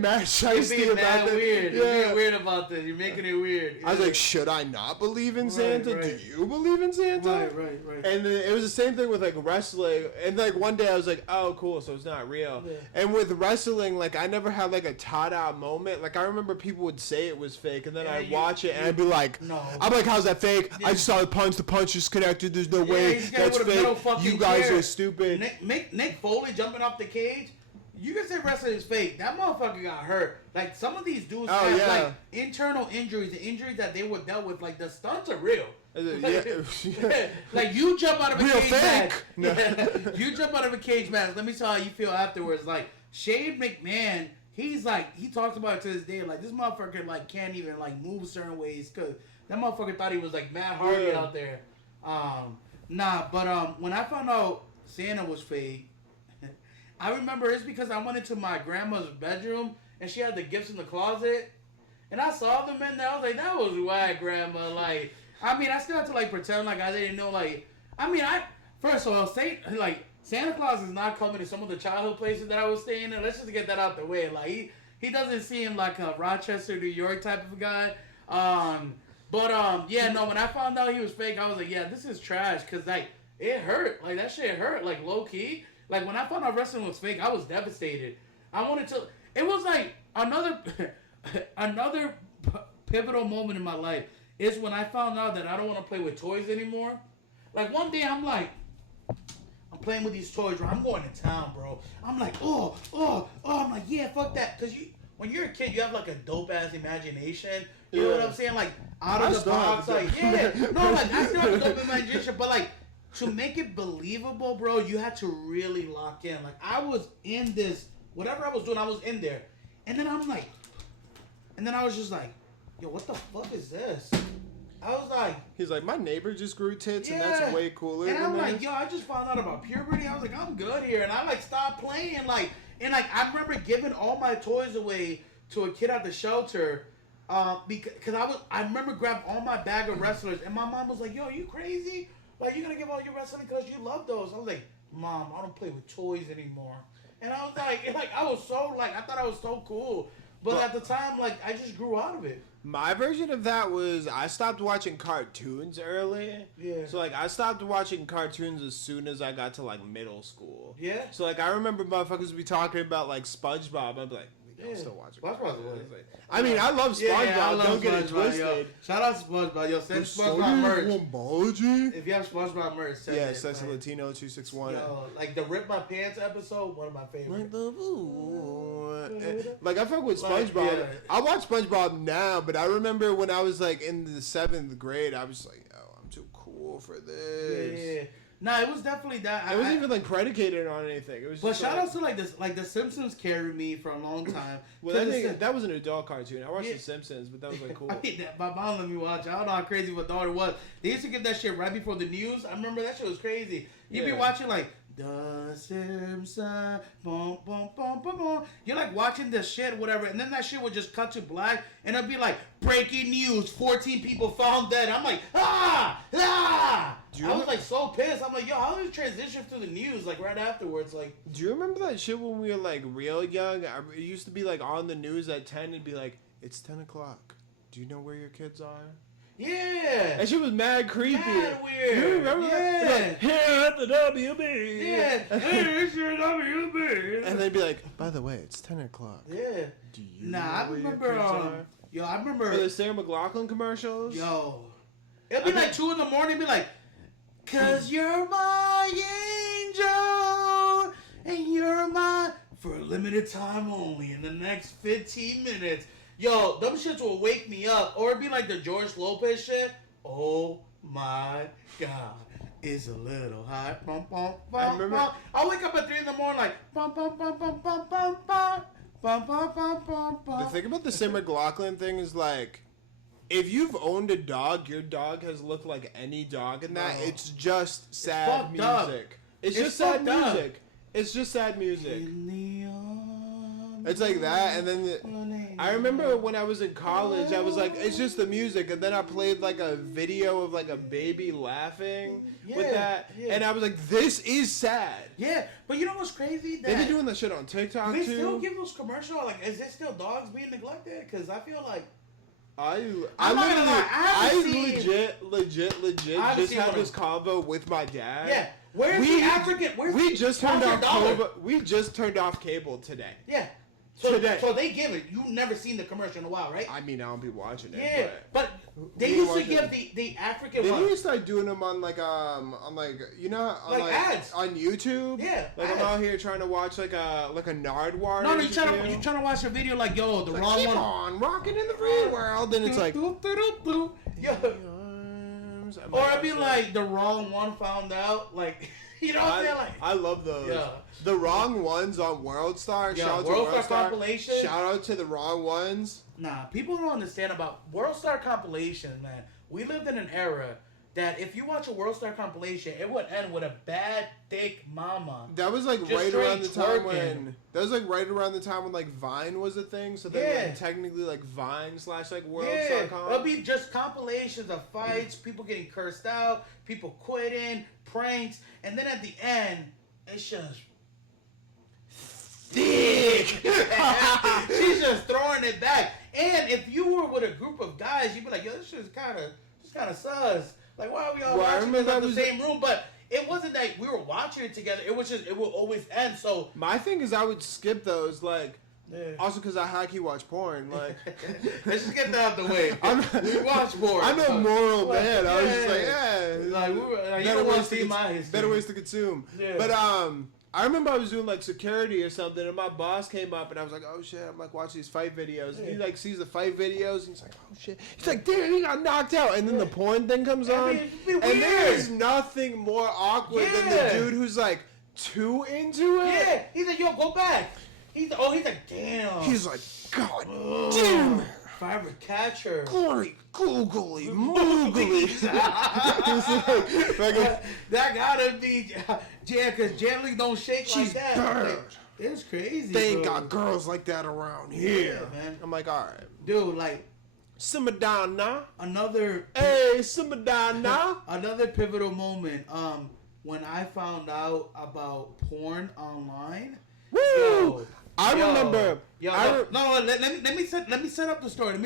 mad shiesty about this. Weird. Yeah. You're being weird about this. You're making it weird." I was like, "Should I not believe in Santa? Right. Do you believe in Santa?" Right. And then it was the same thing with like wrestling. And like one day I was like, "Oh, cool, so it's not real." Yeah. And with wrestling, like I never had like a ta-da moment. Like I remember people would say it was fake, and then I'd watch it and I'd be like, "No." I'm like, "How's that fake? Yeah. I just saw the punch. The punch is connected. There's no way that's fake. You guys are stupid." Nick Foley jumping off the cage. You can say wrestling is fake. That motherfucker got hurt. Like some of these dudes have like internal injuries, the injuries that they were dealt with. Like the stunts are real. Like you jump out of a cage match. No. You jump out of a cage match. Let me tell you how you feel afterwards. Like Shane McMahon, he talks about it to this day. Like this motherfucker like can't even like move certain ways because that motherfucker thought he was like Matt Hardy out there. When I found out Santa was fake, I remember it's because I went into my grandma's bedroom and she had the gifts in the closet, and I saw them in there. I was like, that was whack, Grandma. Like, I mean, I still had to like pretend like I didn't know. Like, I mean, first of all, Santa Claus is not coming to some of the childhood places that I was staying in. Let's just get that out the way. Like, he doesn't seem like a Rochester, New York type of guy. When I found out he was fake, I was like, yeah, this is trash, cause like it hurt. Like that shit hurt. Like low key. Like when I found out wrestling was fake, I was devastated. I wanted to. It was like another pivotal moment in my life is when I found out that I don't want to play with toys anymore. Like one day I'm like, I'm playing with these toys, bro. I'm going to town, bro. I'm like, oh. I'm like, yeah, fuck that. Cause when you're a kid, you have like a dope ass imagination. You know what I'm saying? Like out of the box, like yeah. No, like I still have a dope imagination, but like to make it believable, bro, you had to really lock in. Like I was in this, whatever I was doing, I was in there, and then I was just like, yo, what the fuck is this? I was like, he's like, my neighbor just grew tits, and that's way cooler. And I'm like, yo, I just found out about puberty. I was like, I'm good here, and I like stopped playing, I remember giving all my toys away to a kid at the shelter. Because I remember grabbing all my bag of wrestlers, and my mom was like, yo, are you crazy? Like, you're going to give all your wrestling because you love those. I was like, Mom, I don't play with toys anymore. And I was like I was so, like, I thought I was so cool. But at the time, like, I just grew out of it. My version of that was I stopped watching cartoons early. Yeah. So, like, I stopped watching cartoons as soon as I got to, like, middle school. Yeah. So, like, I remember motherfuckers would be talking about, like, SpongeBob. I'd be like, I'm still watching SpongeBob. Like, I mean, I love SpongeBob. Don't get it twisted. Yo. Shout out to SpongeBob. Yo, send SpongeBob merch. If you have SpongeBob merch, send it. Yeah, Sexy Latino 261. Yo, like the Rip My Pants episode, one of my favorites. Like I fuck with SpongeBob. Like, yeah. I watch SpongeBob now, but I remember when I was like in the 7th grade, I was like, "Yo, I'm too cool for this." Yeah. Nah, it was definitely that. It wasn't even like predicated on anything. It was. But just shout like, out to like this, like The Simpsons carried me for a long time. Well, that was an adult cartoon. I watched The Simpsons, but that was like cool. I mean, my mom let me watch. I don't know how crazy my daughter was. They used to give that shit right before the news. I remember that shit was crazy. You'd be watching like The Simpsons, boom, boom, boom, boom, boom. You're like watching this shit, whatever, and then that shit would just cut to black, and it'd be like breaking news: 14 people found dead. I'm like, ah. I was like so pissed. I'm like, yo, how did it transition to the news like right afterwards? Like, do you remember that shit when we were like real young? It used to be like on the news at 10 and be like, it's 10 o'clock. Do you know where your kids are? Yeah. That shit was mad creepy. Mad weird. You remember that? Like, here at the WB. Yeah. Here's your WB. And they'd be like, by the way, it's 10 o'clock. Yeah. Do you Nah, know I where remember, your kids are? yo, I remember. Or the Sarah McLachlan commercials? Yo. It'd be like 2 in the morning, be like, 'cause you're my angel, and you're my, for a limited time only, in the next 15 minutes. Yo, them shits will wake me up. Or it'd be like the George Lopez shit. Oh my God. It's a little hot. Bum, bum, bum, I remember. bum. I wake up at 3 in the morning like, bum, bum, bum, bum, bum, bum, bum. Bum, bum, bum, bum, bum. The thing about the Sarah McLachlan thing is like, if you've owned a dog, your dog has looked like any dog in that. No. It's just sad music. It's just sad music. It's just sad music. It's like that, and then I remember when I was in college, I was like, it's just the music, and then I played like a video of like a baby laughing with that, and I was like, this is sad. Yeah, but you know what's crazy? That They've been doing that shit on TikTok they too. still give those commercials. Like, is there still dogs being neglected? Because I feel like I legit just had this convo with my dad. Yeah, where's the African? We just turned off cable today. Yeah. So they give it. You've never seen the commercial in a while, right? I mean, I don't be watching it. Yeah, but they used to give the African They one. need to start doing them on like you know on like ads on YouTube. Yeah, like ads. I'm out here trying to watch like a Nardwuar. No, you're trying to watch a video like yo the wrong keep one. On rocking in the free world, and it's like yeah. Or I'd be like the wrong one found out like. You know what I'm saying? Like, I love those. Yeah. The wrong ones on WorldStar. Yeah, shout out World to Star WorldStar. compilation. Shout out to the wrong ones. Nah, people don't understand about World Star compilations, man. We lived in an era that if you watch a World Star compilation, it would end with a bad, thick mama. That was like just right around the time twerking. when. That was like right around the time when like Vine was a thing. So they were like, technically like Vine / like World.com. It'll be just compilations of fights, people getting cursed out, people quitting, pranks, and then at the end, it's just thick. She's just throwing it back. And if you were with a group of guys, you'd be like, yo, this shit's kind of sus. Like, why are we all watching this in the same room? But it wasn't that we were watching it together. It was just, it will always end. So my thing is I would skip those, like, also because I high-key watch porn. Like, let's just get that out the way. We watch porn. I'm a moral man. I was just like, yeah. Like, you don't want to see my history. Better ways to consume. Yeah. But, I remember I was doing like security or something, and my boss came up, and I was like, "Oh shit!" I'm like watching these fight videos, and he like sees the fight videos, and he's like, "Oh shit!" He's like, "Damn, he got knocked out," and then the porn thing comes on, and there's nothing more awkward than the dude who's like too into it. Yeah, he's like, "Yo, go back." He's like, "Damn." He's like, "God damn it." If I ever catch her. Googly, moogly. That gotta be, yeah, because generally don't shake She's like that. Bad. Like, it's crazy. They ain't got girls like that around here. Yeah, man. I'm like, all right. Dude, like. Simmer down now. Hey, simmer down now. Another pivotal moment, when I found out about porn online, Woo! I remember. Let me set up the story.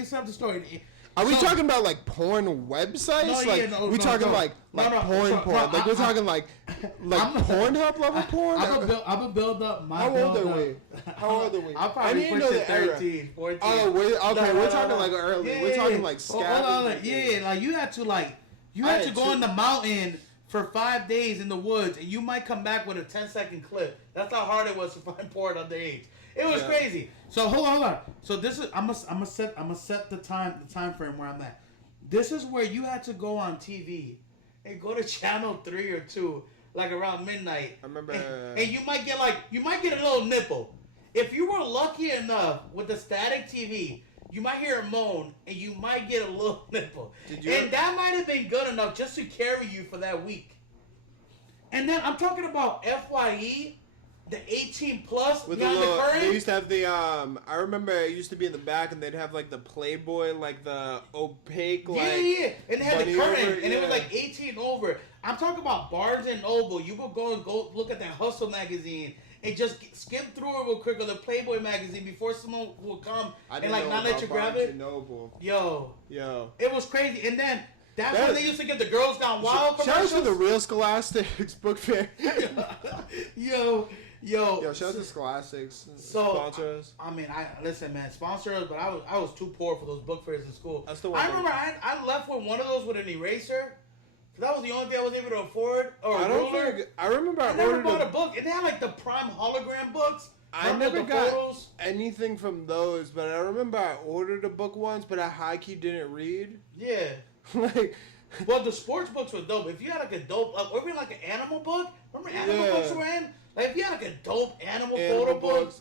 Are we talking about like porn websites? We talking like porn. Like we're talking like Pornhub level porn. I'm gonna build up my. How old are we? I'm probably pushing 13, 14. Oh, we're talking like early. Yeah, we're talking like scabbing. Yeah, like you had to go in the mountain for 5 days in the woods, and you might come back with a 10-second clip. That's how hard it was to find porn underage. It was crazy. So hold on. So this is I'm gonna set the time frame where I'm at. This is where you had to go on TV and go to channel 3 or 2, like around midnight. I remember. And you might get a little nipple. If you were lucky enough with the static TV, you might hear a moan and you might get a little nipple. And that might have been good enough just to carry you for that week. And then I'm talking about FYE. The 18 plus with the current. They used to have the I remember it used to be in the back, and they'd have like the Playboy, like the opaque, like and they had the current, over, and it was like 18 over. I'm talking about Barnes and Noble. You would go look at that Hustle magazine and just skim through it real quick, or the Playboy magazine before someone would come and like not let you grab it. Noble. Yo, it was crazy, and then. That's when they used to get the Girls Gone Wild commercials. Shout out to the real Scholastics book fair. Yo, shout out to Scholastics. Sponsor us. I mean, listen, man, sponsor us, but I was too poor for those book fairs in school. I remember I left with one of those with an eraser. That was the only thing I was able to afford. Or I remember I never bought a book, and they had like the Prime hologram books. I never got anything from those, but I remember I ordered a book once, but I high key didn't read. Yeah. Well, the sports books were dope. If you had like a dope, or even like an animal book, remember animal books were in? Like if you had like a dope animal photo book,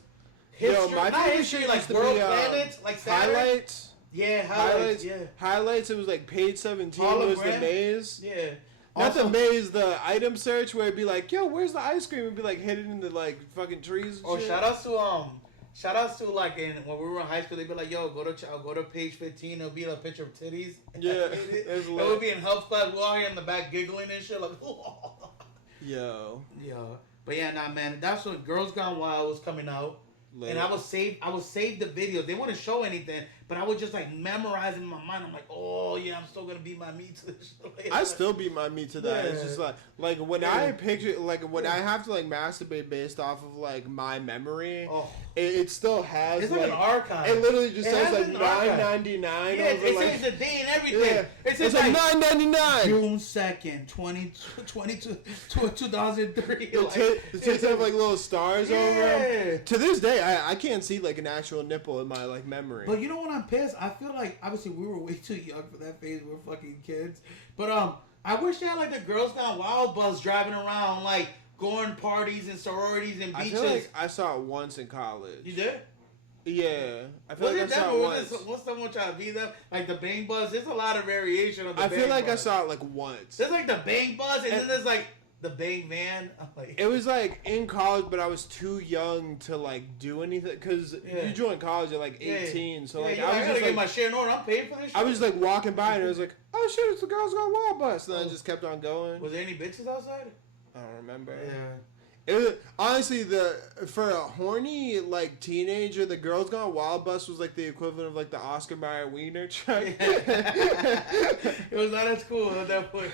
history, my favorite history, like world planets, like Saturn. Highlights. Yeah, highlights. Yeah, highlights. It was like page 17 was the maze. Yeah. Not also, the maze, the item search where it'd be like, yo, where's the ice cream? It'd be like hidden in the like fucking trees. And shit. Shout outs to like when we were in high school, they'd be like, "Yo, go to page 15. It'll be a picture of titties." Yeah, it would be in health class. We're all here in the back giggling and shit like, yo. But yeah, nah, man. That's when Girls Gone Wild was coming out, and I would save the videos. They wouldn't show anything, but I would just like memorize in my mind. I'm like, oh yeah, I'm still gonna beat my meat to this shit. I still beat my meat to that. Yeah. It's just like when I picture when I have to like masturbate based off of like my memory. Oh. It still has. It's like an archive. It literally just says like $9.99. Yeah, it says the day and everything. Yeah. It says like $9.99. June 2nd, 2003. The tits have like little stars over them. To this day, I can't see like an actual nipple in my like memory. But you know what? I'm pissed. I feel like obviously we were way too young for that phase. We were fucking kids. But I wish they had like the Girls Gone Wild bus driving around like. Going parties and sororities and beaches. I feel like I saw it once in college. You did? Yeah. I feel like I saw it once. What's someone trying to be them? Like the Bang Buzz? There's a lot of variation of the Bang Buzz. I feel like I saw it like once. There's like the Bang Buzz and then there's like the Bang Van. It was like in college, but I was too young to like do anything. Because you join college at like 18. So like I was just get my share in order. I'm paying for this shit. I was just like walking by and I was like, oh shit, it's the Girls Gone Wild bus. And then I just kept on going. Was there any bitches outside? I don't remember. Yeah. It was, honestly, for a horny like teenager, the Girls Gone Wild bus was like the equivalent of like the Oscar Mayer Wiener truck. It was not as cool at that point.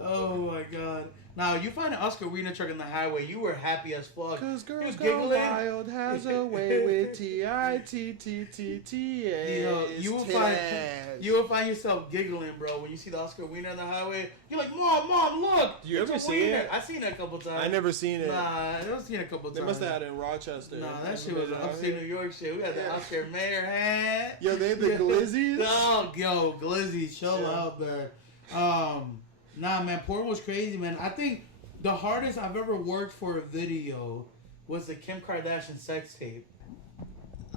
Oh my god! Now you find an Oscar Wiener truck in the highway, you were happy as fuck. Cause Girls Gone Wild has a way with TITTTTA. You will find yourself giggling, bro, when you see the Oscar Wiener on the highway. You're like, Mom, look! You ever see it? I've seen it a couple times. I never seen it. Nah, I've seen it a couple times. They must have had it in Rochester. Nah, that shit was upstate New York shit. We got the Oscar Mayer hat. Yo, they had the glizzies? Oh, yo, glizzies. Show out there. Nah, man, porn was crazy, man. I think the hardest I've ever worked for a video was the Kim Kardashian sex tape.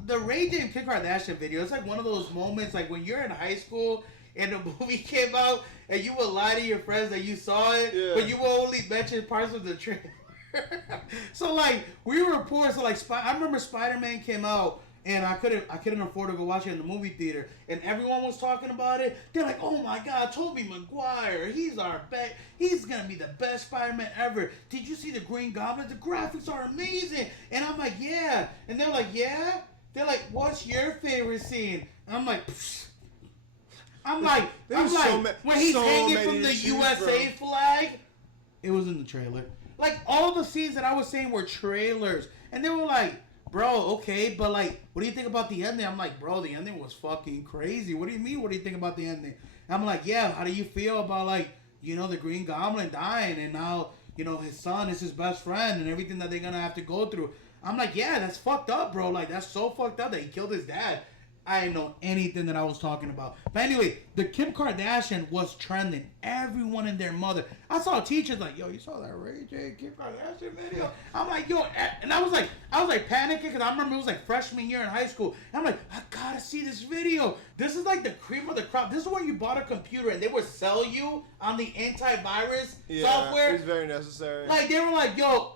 The Ray J and Kim Kardashian video, it's like one of those moments, like when you're in high school and the movie came out and you would lie to your friends that you saw it, but you will only mention parts of the trailer. So, like, we were poor. So, like, I remember Spider-Man came out And I couldn't afford to go watch it in the movie theater. And everyone was talking about it. They're like, oh my God, Tobey Maguire, he's our best. He's going to be the best Spider-Man ever. Did you see the Green Goblin? The graphics are amazing. And I'm like, yeah. And they're like, yeah? They're like, what's your favorite scene? And I'm like, pfft. When he's hanging from the USA flag, it was in the trailer. Like, all the scenes that I was saying were trailers. And they were like, bro, okay, but like, what do you think about the ending? I'm like, bro, the ending was fucking crazy. What do you mean? What do you think about the ending? And I'm like, yeah, how do you feel about like, you know, the Green Goblin dying and now, you know, his son is his best friend and everything that they're gonna have to go through? I'm like, yeah, that's fucked up, bro. Like, that's so fucked up that he killed his dad. I didn't know anything that I was talking about. But anyway, the Kim Kardashian was trending. Everyone and their mother. I saw teachers like, yo, you saw that Ray J Kim Kardashian video? I'm like, yo, and I was like panicking because I remember it was like freshman year in high school. And I'm like, I gotta see this video. This is like the cream of the crop. This is when you bought a computer and they would sell you on the antivirus software. It was very necessary. Like, they were like, yo,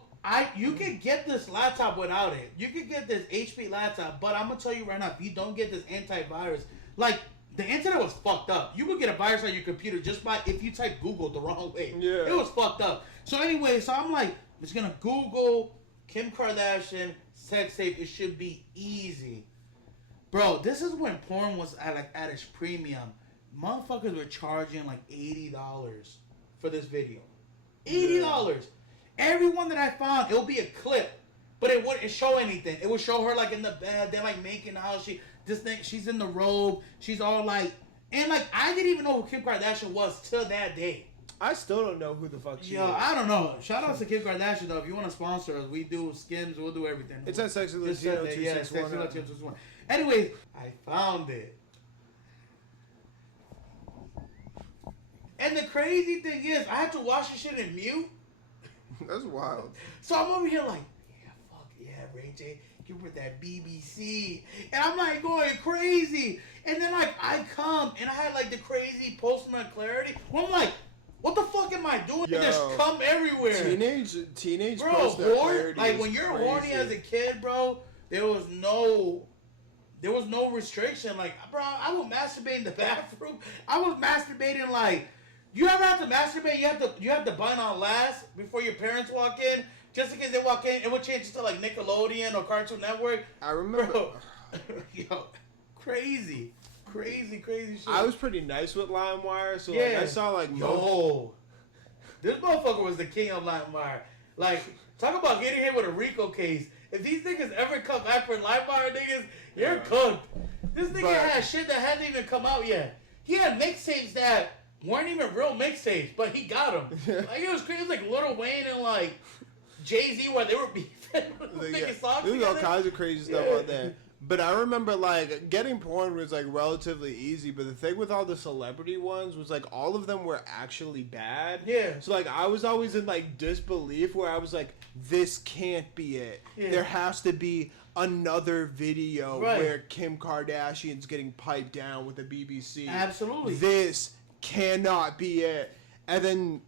you can get this laptop without it. You can get this HP laptop, but I'm gonna tell you right now, if you don't get this antivirus, like, the internet was fucked up. You would get a virus on your computer just by if you type Google the wrong way. Yeah. It was fucked up. So anyway, so I'm like, I'm just gonna Google Kim Kardashian sex tape. It should be easy. Bro, this is when porn was at its premium. Motherfuckers were charging like $80 for this video. $80. Yeah. Everyone that I found, it would be a clip, but it wouldn't show anything. It would show her like in the bed, they're like making out. She's in the robe. She's all like, and like I didn't even know who Kim Kardashian was till that day. I still don't know who the fuck she is. Yo, I don't know. Shout out to Kim Kardashian though. If you want to sponsor us, we do Skims. We'll do everything. It's at Sexy Latino 261. Yeah, Sexy Latino 261. Anyways, I found it. And the crazy thing is, I had to watch this shit in mute. That's wild. So I'm over here like, yeah, Ray J, give her that BBC. And I'm like going crazy. And then like I come and I had like the crazy post-nut clarity. Well, I'm like, what the fuck am I doing? Yo, and there's cum everywhere. Teenage bro, post-nut clarity. Like when you're crazy. horny as a kid, bro, there was no restriction. Like, bro, I would masturbate in the bathroom. I was masturbating like, you ever have to masturbate? You have to bind on last before your parents walk in, just in case they walk in. It would change to like Nickelodeon or Cartoon Network. I remember. Bro, yo, crazy shit. I was pretty nice with LimeWire, so like, I saw like this motherfucker was the king of LimeWire. Like, talk about getting hit with a RICO case. If these niggas ever come back for LimeWire niggas, you're cooked. This nigga had shit that hadn't even come out yet. He had mixtapes that weren't even real mixtapes, but he got them. Like, it was crazy. It was like Lil Wayne and like Jay-Z where they were beefing. There was all kinds of crazy stuff on there. But I remember, like, getting porn was, like, relatively easy. But the thing with all the celebrity ones was, like, all of them were actually bad. Yeah. So, like, I was always in, like, disbelief where I was like, this can't be it. Yeah. There has to be another video where Kim Kardashian's getting piped down with the BBC. Absolutely. This cannot be it. And then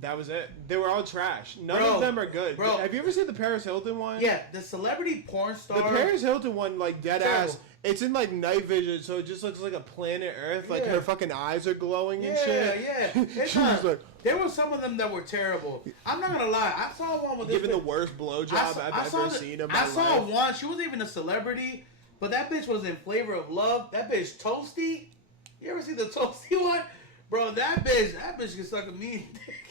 that was it. They were all trash. None of them are good. Bro, have you ever seen the Paris Hilton one? Yeah, the celebrity porn star. The Paris Hilton one, like, dead ass. It's in, like, night vision, so it just looks like a planet Earth. Like, her fucking eyes are glowing and shit. Yeah. Like, there were some of them that were terrible. I'm not gonna lie. I saw one with giving the worst blowjob I've ever seen in my life. I saw one. She wasn't even a celebrity, but that bitch was in Flavor of Love. That bitch Toasty. You ever see the Toasty one? Bro, that bitch can suck a mean dick.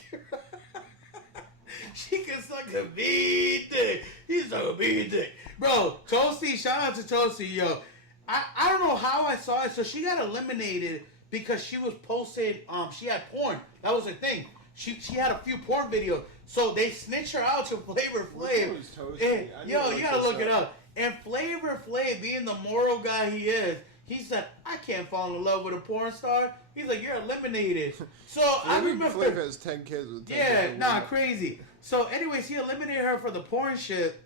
She can suck a mean dick. He's suck a mean dick. Bro, Toasty, shout out to Toasty, yo. I don't know how I saw it. So she got eliminated because she was posting, she had porn. That was her thing. She had a few porn videos. So they snitched her out to Flavor Flav. And, yo, you gotta look it up. And Flavor Flav, being the moral guy he is, he said, I can't fall in love with a porn star. He's like, you're eliminated. So I remember. Flavor has 10 kids with 10 kids. Crazy. So anyways, he eliminated her for the porn shit.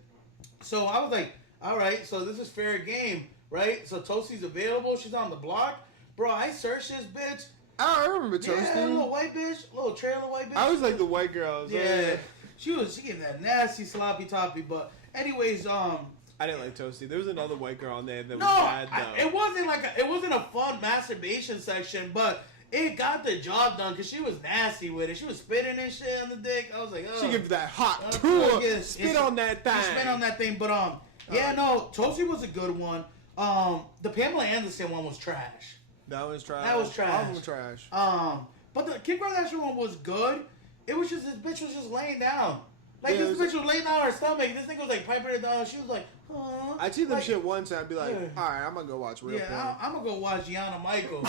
So I was like, all right, so this is fair game, right? So Toasty's available. She's on the block. Bro, I searched this bitch. I remember Toasty. Yeah, little white bitch. Little trailer white bitch. I was like the white girls. Yeah. She gave that nasty sloppy toppy. But anyways, I didn't like Toasty. There was another white girl on there that was No, bad though. it wasn't a fun masturbation section, but it got the job done because she was nasty with it. She was spitting and shit on the dick. I was like, oh. She give that hot tour. Spit on that thing. Spit on that thing, but yeah, no, Toasty was a good one. The Pamela Anderson one was trash. That was trash. That was trash. All of them were trash. But the Kim Kardashian one was good. It was just this bitch was just laying down. Like this bitch was laying down on her stomach. This nigga was like piping it down. She was like, huh. I'd see them shit once and I'd be like, alright, I'm gonna go watch real porn. I'm gonna go watch Gianna Michaels.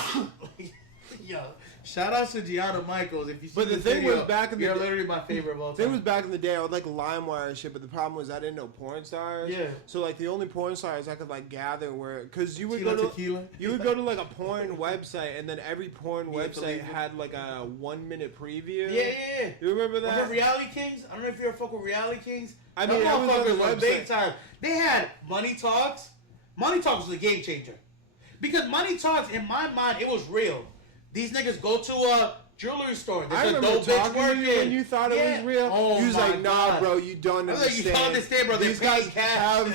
Yo, shout out to Gianna Michaels. If you see the thing was back in the you're literally my favorite of all time. It was back in the day. I would like LimeWire and shit, but the problem was I didn't know porn stars. Yeah. So like the only porn stars I could like gather were because you would Tequila, go to tequila. you would go to like a porn website and then every porn website had like a 1 minute preview. Yeah. You remember that? Remember Reality Kings? I don't know if you're a fuck with Reality Kings. I mean, that was on the website. Big time. They had Money Talks. Money Talks was a game changer because Money Talks in my mind it was real. These niggas go to a jewelry store. I remember talking to you when you thought it was real. Oh, you was like, nah, God. bro, you don't understand. Like, you don't understand, bro. These guys cash.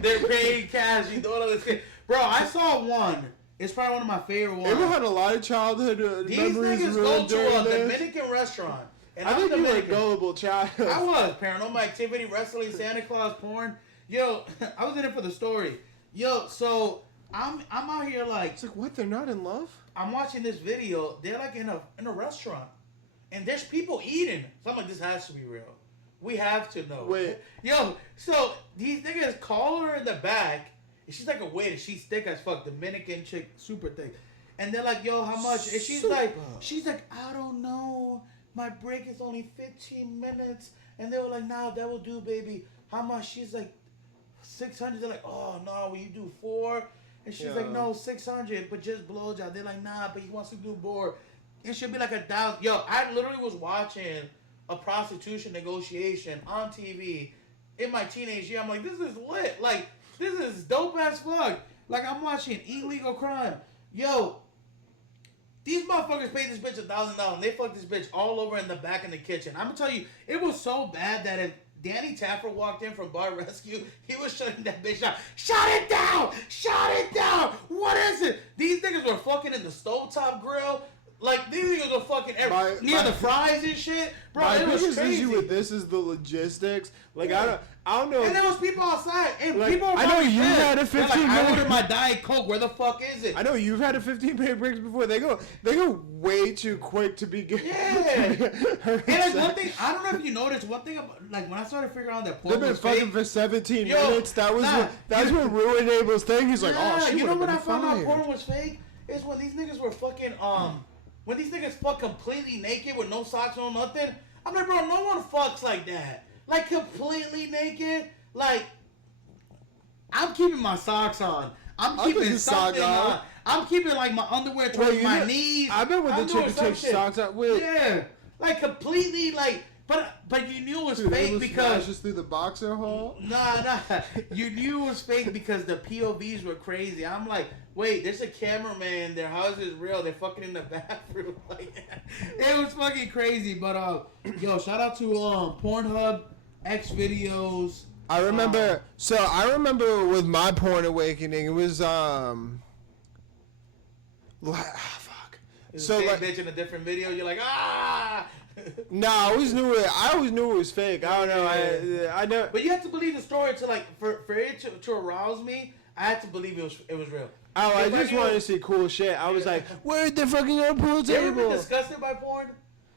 They're paying cash. You don't understand. Bro, I saw one. It's probably one of my favorite ones. Ever had a lot of childhood These memories niggas go to a this? Dominican restaurant. And I think you were a Dominican. gullible child. I was. Paranormal Activity, wrestling, Santa Claus, porn. Yo, I was in it for the story. Yo, so I'm out here like... It's like, what? They're not in love? I'm watching this video. They're like in a restaurant, and there's people eating. So I'm like, this has to be real. We have to know. Wait, yo. So these niggas call her in the back, and she's like a waiter. She's thick as fuck, Dominican chick, super thick. And they're like, yo, how much? And she's like, I don't know. My break is only 15 minutes. And they were like, nah, that will do, baby. How much? She's like, 600. They're like, oh no, will you do 4? And she's like, no, 600, but just blowjob. They're like, nah, but he wants to do more. It should be like 1,000. Yo, I literally was watching a prostitution negotiation on TV in my teenage year. I'm like, this is lit. Like, this is dope as fuck. Like, I'm watching illegal crime. Yo, these motherfuckers paid this bitch $1,000 and they fucked this bitch all over in the back in the kitchen. I'm gonna tell you, it was so bad that if Danny Taffer walked in from Bar Rescue, he was shutting that bitch down. Shut it down! Shut it down! What is it? These niggas were fucking in the stovetop grill. Like, these niggas were fucking near the fries and shit. Bro, my it was biggest crazy. issue with this is the logistics. Like, I don't know. And there was people outside. And like, people were I know you had a 15 minute. I minute. ordered my Diet Coke. Where the fuck is it? I know you've had a 15-minute breaks before. They go way too quick to be good. Yeah. And like one thing, I don't know if you noticed, one thing about, like when I started figuring out that porn They've been was fucking fake, for 17 minutes. That's what ruined Abel's thing. He's like, oh, she you know would when I have been found out fired. porn was fake? Is when these niggas were fucking when these niggas fuck completely naked with no socks on, nothing. I'm like, bro, no one fucks like that. Like completely naked. Like, I'm keeping my socks on. I'm keeping something on. I'm keeping like my underwear towards my knees. I've been with the chick who takes socks out with. Yeah, like completely like. But you knew it was fake because just through the boxer hole. Nah. You knew it was fake because the POVs were crazy. I'm like, wait, there's a cameraman there. How is this real? They're fucking in the bathroom. Like, it was fucking crazy. But yo, shout out to Pornhub, X videos. I remember. I remember with my porn awakening, it was fuck. It's the same bitch in a different video. You're like, ah. No, I always knew it was fake. I don't know. I know. But you have to believe the story to like for it to arouse me. I had to believe it was real. Oh, I just wanted to see cool shit. I was like, where's the fucking pool table? You ever been disgusted by porn?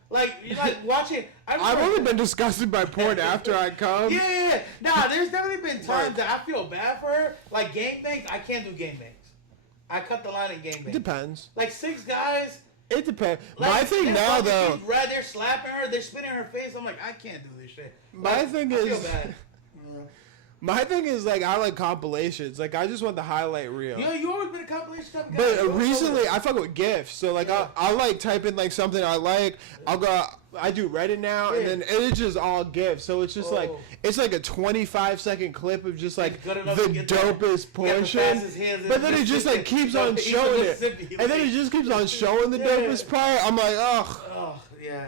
Like you like watching. I've only been disgusted by porn after I come. Yeah. Nah, there's definitely been times that I feel bad for her. Like gangbangs, I can't do gangbangs. I cut the line at gangbangs. It depends. Like 6 guys. It depends. Like, my thing now, though. They're slapping her. They're spitting in her face. I'm like, I can't do this shit. My thing is. I feel bad. My thing is, like, I like compilations. Like, I just want the highlight reel. You know, you always been a compilation type of guy. But recently, I fuck with GIFs. So, like, I'll like, type in, like, something I like. I'll go, I do Reddit now, and then it's just all GIFs. So, it's just, like, it's like a 25-second clip of just, like, the dopest portion. But then it just, like, keeps on showing it. And then it just keeps on showing the dopest part. I'm like, ugh. Oh, yeah.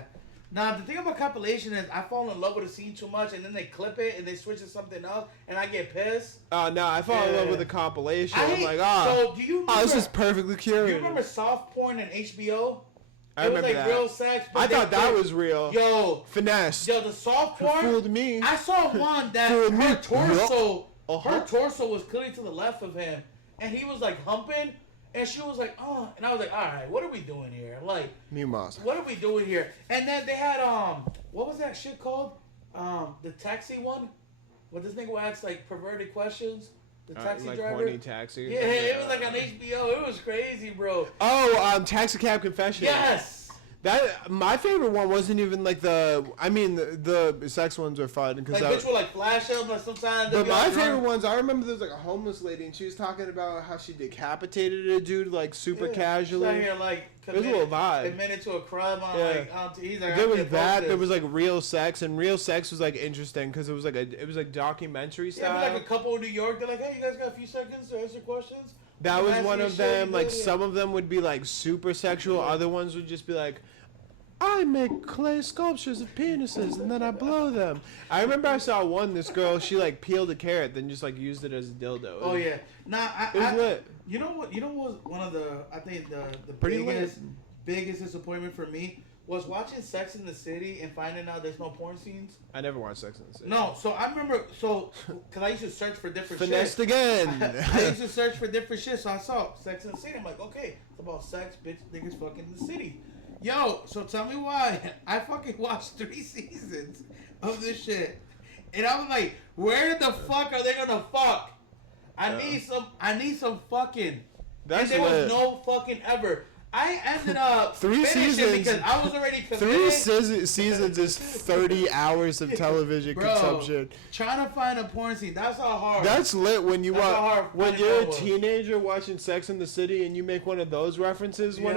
Now, the thing about compilation is I fall in love with a scene too much, and then they clip it and they switch to something else, and I get pissed. No, I fall in love with the compilation. I'm like, So, do you remember, this is perfectly curated. Do you remember soft porn in HBO? I remember that. Real sex. I thought that was real. Yo. Finesse. Yo, the soft porn. Fooled me. I saw one that her torso was clearly to the left of him, and he was like humping. And she was like, oh, and I was like, all right, what are we doing here? Like, what are we doing here? And then they had, what was that shit called? The taxi one? Where this nigga would ask, like, perverted questions? The taxi like driver? Horny Taxi? Yeah, it was like on HBO. It was crazy, bro. Oh, Taxi Cab Confession. Yes! That my favorite one wasn't even like the sex ones are fun because like bitch will like flash up like sometimes. But my favorite ones, I remember there was like a homeless lady and she was talking about how she decapitated a dude like super casually. Here, like, it was a little vibe. Admitted to a crime on he's like. There was that. There was like real sex, and real sex was like interesting because it was like documentary style. Yeah, like a couple in New York. They're like, hey, you guys got a few seconds to answer questions. That was one of them. Like some of them would be like super sexual. Other ones would just be like, I make clay sculptures of penises and then I blow them. I remember I saw one. This girl, she like peeled a carrot, then just like used it as a dildo. Oh yeah, it was lit. You know what? You know what was one of the the biggest disappointment for me was watching Sex in the City and finding out there's no porn scenes. I never watched Sex in the City. No, so I remember because I used to search for different Finessed shit. again. I used to search for different shit, so I saw Sex in the City. I'm like, okay, it's about sex, bitch, niggas fucking in the city. Yo, so tell me why I fucking watched 3 seasons of this shit, and I was like, where the fuck are they gonna fuck? I need some fucking. That's and there lit. was no fucking ever. I ended up 3 seasons because I was already committed. 3 seasons is 30 hours of television consumption. Trying to find a porn scene, that's how hard. That's lit when you watch. When you're a teenager watching Sex in the City and you make one of those references. You're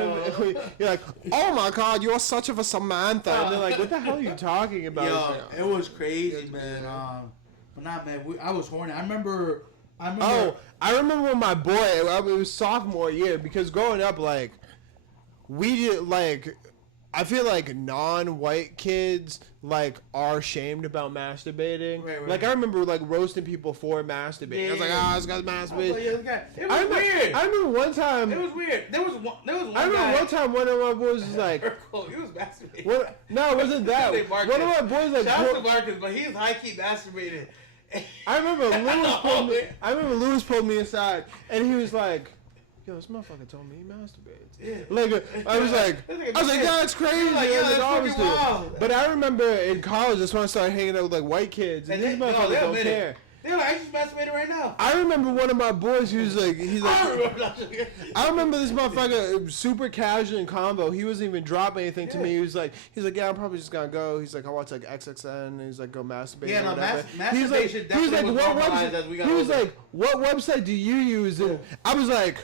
like, oh my god, you're such of a Samantha, and they're like, what the hell are you talking about? Yo, it was crazy, man. But not man. I was horny. I remember. I remember when my boy. It was sophomore year because growing up, like. We did I feel like non-white kids are shamed about masturbating. Right. Like I remember roasting people for masturbating. Yeah, I was like, this guy's masturbating. It was weird. I remember one time. It was weird. There was one. I remember one time one of my boys was like, he was masturbating. No, it wasn't that. One of my boys shout out to Marcus, but he's high key masturbating. I remember Lewis pulled me aside and he was like, yo, this motherfucker told me he masturbates. Yeah. I was like, yeah, it's crazy. Wild. But I remember in college, that's when I started hanging out with white kids, and these motherfuckers don't care. They're like, I just masturbated right now. I remember one of my boys who was like, I remember this motherfucker super casual in combo. He wasn't even dropping anything to me. He was like, yeah, I'm probably just gonna go. He's like, I watch XXN. And he's like, go masturbate. Yeah, no, masturbation definitely was normalized as we got older. He was like, what website do you use? And I was like,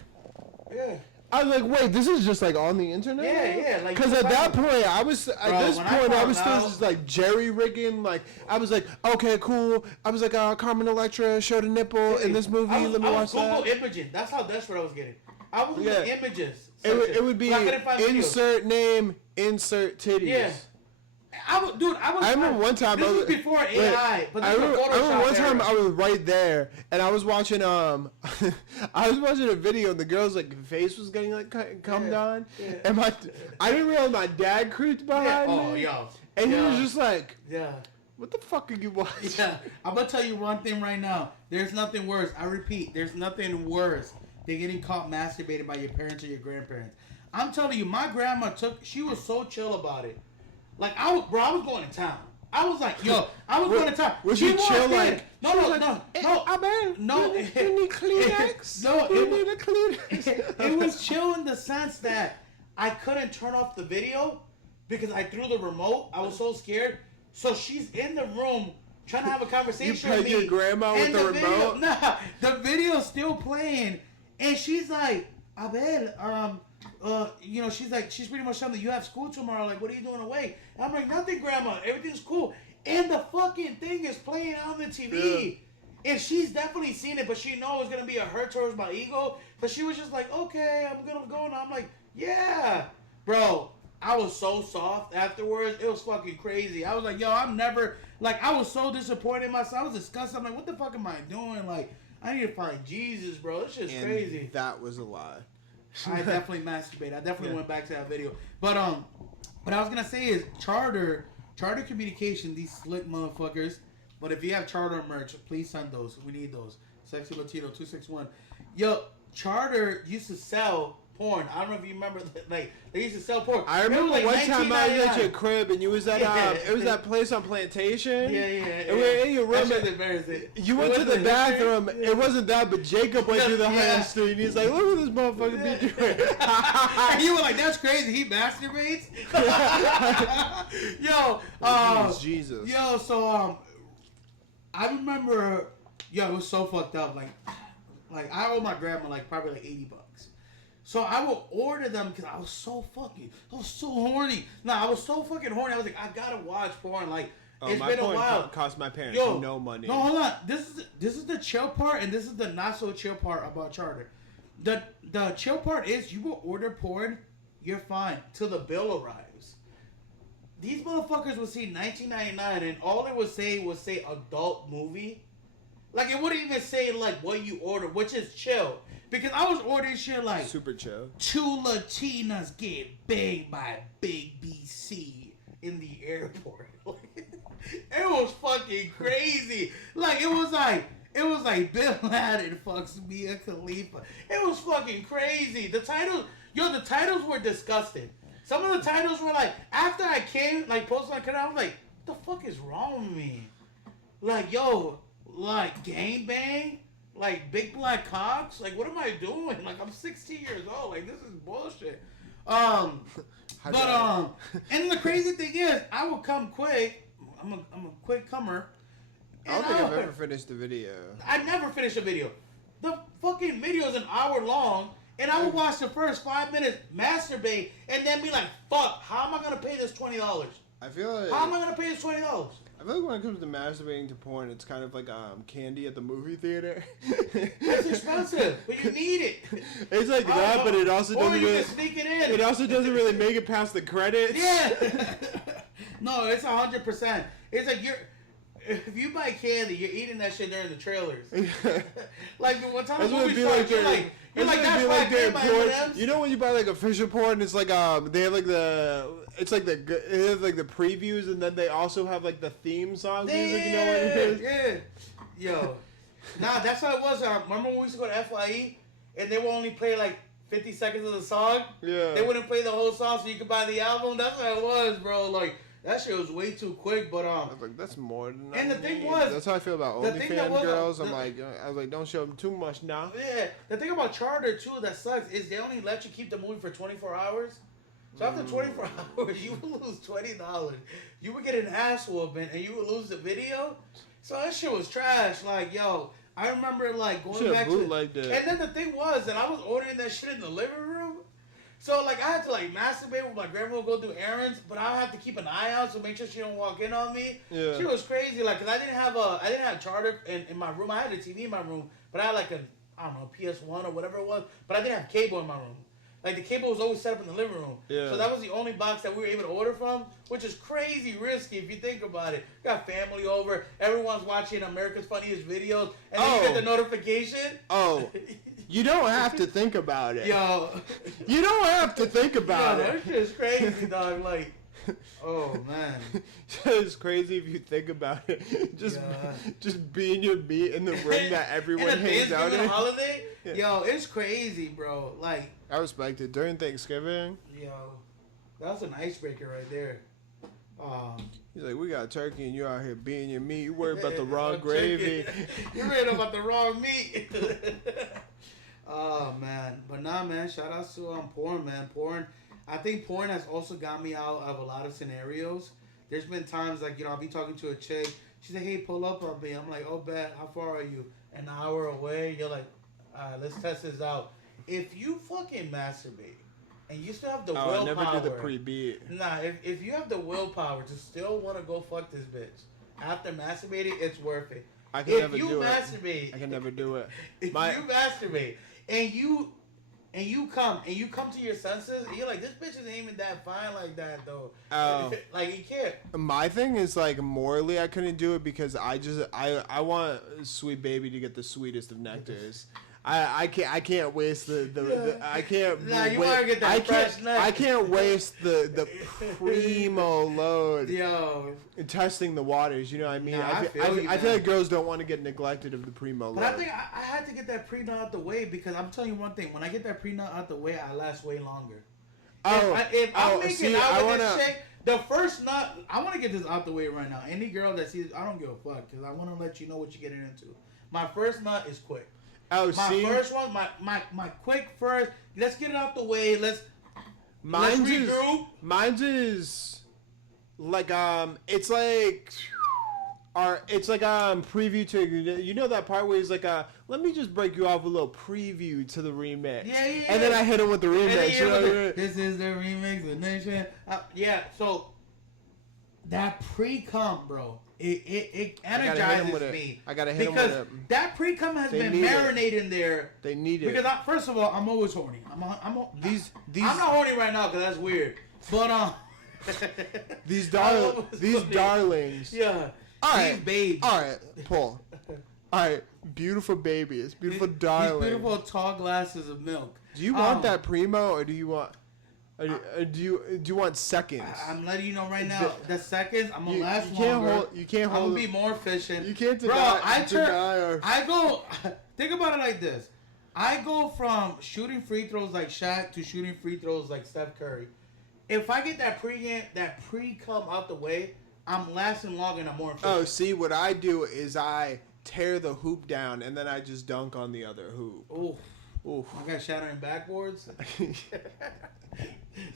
yeah. I was like, wait, this is just on the internet? Yeah. Because at that point, I was still just jerry rigging. I was like, okay, cool. I was like, Carmen Electra showed a nipple in this movie. Let me watch that. Google imaging. That's how desperate I was getting. I was looking at images. It would be insert name, insert titties. Yeah. I remember one time. This was before AI, but I remember one time I was right there, and I was watching I was watching a video, and the girl's face was getting cummed on, and I didn't realize my dad creeped behind me. And he was just like, what the fuck are you watching? Yeah, I'm gonna tell you one thing right now. There's nothing worse. I repeat, there's nothing worse than getting caught masturbating by your parents or your grandparents. I'm telling you, my grandma she was so chill about it. I was going to town. I was like, yo, going to town. Was she chill No. You need Kleenex? No, you need a Kleenex? It was chill in the sense that I couldn't turn off the video because I threw the remote. I was so scared. So she's in the room trying to have a conversation with me. You pegged your grandma with the remote? Nah, the video's still playing. And she's like, Abel, she's pretty much telling me, you have school tomorrow. What are you doing away? And I'm like, nothing, Grandma. Everything's cool. And the fucking thing is playing on the TV. Yeah. And she's definitely seen it, but she knows it's going to be a hurt towards my ego. So she was just like, okay, I'm going to go. And I'm like, yeah. Bro, I was so soft afterwards. It was fucking crazy. I was like, yo, I'm never like. I was so disappointed in myself. I was disgusted. I'm like, what the fuck am I doing? Like, I need to find Jesus, bro. This shit's crazy. That was a lie. I definitely masturbated. I definitely went back to that video. But what I was gonna say is Charter Communication, these slick motherfuckers. But if you have Charter merch, please send those. We need those. Sexy Latino 261. Yo, Charter used to sell porn. I don't know if you remember, like they used to sell porn. I remember like one time I was at your crib and you was at it was that place on Plantation. Yeah. And we were in your room. You went to the bathroom. It wasn't that, but Jacob went through the history and he's like, "Look what this motherfucker be doing." And you were like, "That's crazy. He masturbates." Jesus. Yo, so I remember. Yo, it was so fucked up. Like I owe my grandma like probably like $80. So I will order them because I was so horny. I was so fucking horny. I was like, I gotta watch porn. Like, it's been a while. Cost my parents no money. No, hold on. This is the chill part, and this is the not so chill part about Charter. The chill part is you will order porn, you're fine till the bill arrives. These motherfuckers would see $19.99, and all it would say adult movie. Like, it wouldn't even say like what you ordered, which is chill. Because I was ordering shit like super chill. 2 Latinas get banged by Big BC in the airport. It was fucking crazy. Like it was like Bin Laden fucks Mia Khalifa. It was fucking crazy. The titles were disgusting. Some of the titles were like, after I came, like posted on the canal, I was like, what the fuck is wrong with me? Like, yo, like gangbang? Like big black cocks? Like what am I doing? Like I'm 16 years old. Like this is bullshit. And the crazy thing is, I will come quick. I'm a quick comer. I don't think I've ever finished the video. I never finished a video. The fucking video is an hour long, and I will watch the first 5 minutes, masturbate, and then be like, "Fuck! How am I gonna pay this $20? I feel like how am I gonna pay this $20? I feel like when it comes to masturbating to porn, it's kind of like candy at the movie theater. It's expensive, but you need it. It's like that, but it also doesn't really sneak it in. It also doesn't really make it past the credits. Yeah. No, it's 100%. It's like if you buy candy, you're eating that shit during the trailers. Like one time the movie starts, you're like that's why I can't buy M&Ms. You know when you buy like official porn, it's like they have like it has like the previews, and then they also have like the theme song music. You know what it is? Yeah. Yo. Nah, that's how it was. Remember when we used to go to FYE and they would only play like 50 seconds of the song? Yeah. They wouldn't play the whole song so you could buy the album. That's how it was, bro. Like that shit was way too quick, but I was like, that's more than. And the thing was, that's how I feel about OnlyFans girls. I was like, don't show them too much now. Yeah, the thing about Charter too that sucks is they only let you keep the movie for 24 hours. So after 24 hours, you would lose $20. You would get an ass whooping, and you would lose the video. So that shit was trash. Like, yo, I remember like going back to. And then the thing was that I was ordering that shit in the living room. So like I had to like masturbate with my grandma, go do errands, but I have to keep an eye out to make sure she don't walk in on me. Yeah. She was crazy, like, cause I didn't have Charter in my room. I had a TV in my room, but I had like I don't know, PS1 or whatever it was, but I didn't have cable in my room. Like the cable was always set up in the living room. Yeah. So that was the only box that we were able to order from, which is crazy risky if you think about it. Got family over, everyone's watching America's Funniest Videos, and then you get the notification. Oh. You don't have to think about it. Yo. You don't have to think about it. That shit's crazy, dog. Like, oh, man. It's crazy if you think about it. Just being your meat in the room that everyone hangs out in. Holiday? Yeah. Yo, it's crazy, bro. Like, I respect it. During Thanksgiving. Yo, that's an icebreaker right there. He's like, we got turkey and you out here being your meat. You worried about the wrong gravy. You're worried about the wrong meat. Oh, man. But nah, man. Shout out to porn, man. Porn. I think porn has also got me out of a lot of scenarios. There's been times, like, you know, I'll be talking to a chick. She's like, hey, pull up on me. I'm like, oh, bet. How far are you? An hour away. You're like, all right, let's test this out. If you fucking masturbate and you still have the willpower. I never do the pre-beat. Nah, if you have the willpower to still want to go fuck this bitch after masturbating, it's worth it. I can never do it. Masturbate, I can never do it. If you masturbate and you and you come to your senses, and you're like, this bitch isn't even that fine like that though. Oh. Like you can't. My thing is like morally I couldn't do it because I want Sweet Baby to get the sweetest of nectars. I can't waste the I can't. Nah, you want to get that fresh nectar. I can't waste the primo load. Yo. Testing the waters, you know what I mean? Nah, I feel like girls don't want to get neglected of the primo load. But I think I had to get that pre-nut out the way because I'm telling you one thing. When I get that pre-nut out the way, I last way longer. If I'm making out with this chick, the first nut, I want to get this out the way right now. Any girl that sees, I don't give a fuck because I want to let you know what you're getting into. My first nut is quick. First one, my quick first. Let's get it out the way. Let's regroup. Mine's is like it's like preview to, you know that part where he's like let me just break you off with a little preview to the remix. Yeah. And then I hit him with the remix. You know? This is the remix of Nation. Yeah. So that pre-cum, bro. It energizes me. I gotta hit him with it. Because that pre-cum has been marinating there. They need it. Because first of all, I'm always horny. I'm not horny right now because that's weird. But these darlings. Yeah. All right. These babes. All right, Paul. All right, beautiful babies, beautiful darlings. These beautiful tall glasses of milk. Do you want that primo, or do you want? Do you want seconds? I'm letting you know right now. The seconds, I'm gonna last longer. You can't hold. I'm gonna be more efficient. You can't deny. Bro, I go. Think about it like this. I go from shooting free throws like Shaq to shooting free throws like Steph Curry. If I get that pre-cum out the way, I'm lasting longer and I'm more efficient. Oh, see, what I do is I tear the hoop down and then I just dunk on the other hoop. Ooh. I got shattering backboards.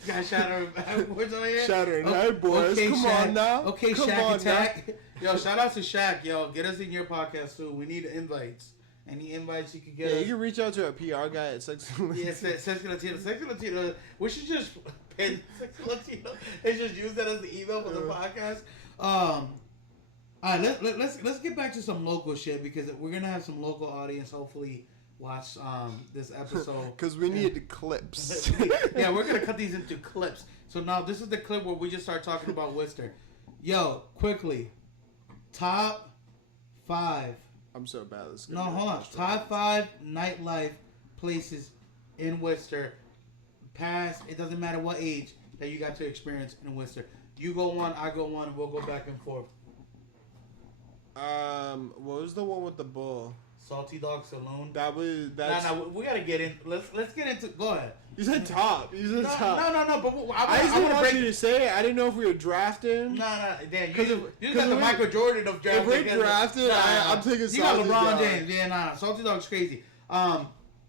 Got shattering backboards on here. Shattering backboards. Okay, Come Shaq. on now. Okay, Come Shaq on Attack. Yo, shout out to Shaq. Yo, get us in your podcast too. We need invites. Any invites you could get us. You can reach out to a PR guy at Sexy Latino. Yeah, Sexy Latino. Sexy Latino. We should just pin Sexy Latino and just use that as the email for the podcast. All right, let's get back to some local shit because we're gonna have some local audience hopefully watch this episode because we need clips. Yeah, we're gonna cut these into clips. So now this is the clip where we just start talking about Worcester. Yo, quickly, top 5. I'm so bad. No, hold on. Top 5 nightlife places in Worcester. Past, it doesn't matter what age that you got to experience in Worcester. You go one, I go one, and we'll go back and forth. What was the one with the bull? Salty Dog Saloon. That's. No, we gotta get in. Let's get into. Go ahead. You said top. Top. No. But I just want you to say it. I didn't know if we were drafting. No. Damn, you got the Michael Jordan of drafting. If we're drafting, I'm taking Salty Dog. You got LeBron James. Yeah, Salty Dog's crazy.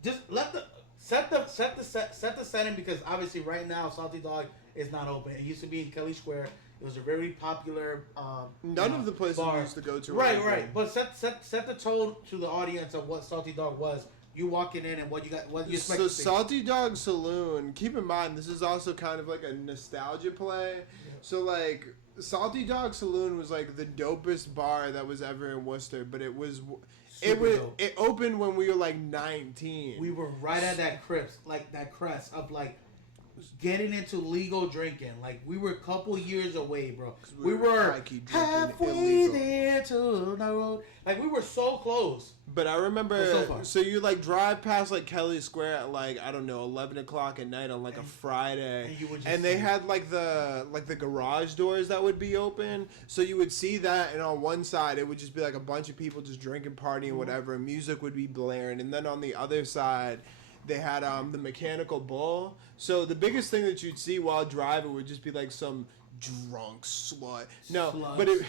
Just set the setting because obviously right now Salty Dog is not open. It used to be in Kelly Square. It was a very popular none of the places we used to go to. Right. But set the tone to the audience of what Salty Dog was. You walking in and what you expect. So Salty Dog Saloon. Keep in mind, this is also kind of like a nostalgia play. Yeah. So like Salty Dog Saloon was like the dopest bar that was ever in Worcester, but it opened when we were like 19. We were right at that crest of like getting into legal drinking. Like we were a couple years away, bro. We were halfway there to the road. Like we were so close. But I remember, so you like drive past like Kelly Square at like, I don't know, 11 o'clock at night on like a Friday, and they had like the garage doors that would be open, so you would see that, and on one side it would just be like a bunch of people just drinking, partying, whatever, and music would be blaring, and then on the other side they had the Mechanical Bull. So the biggest thing that you'd see while driving would just be like some drunk slut. No, but if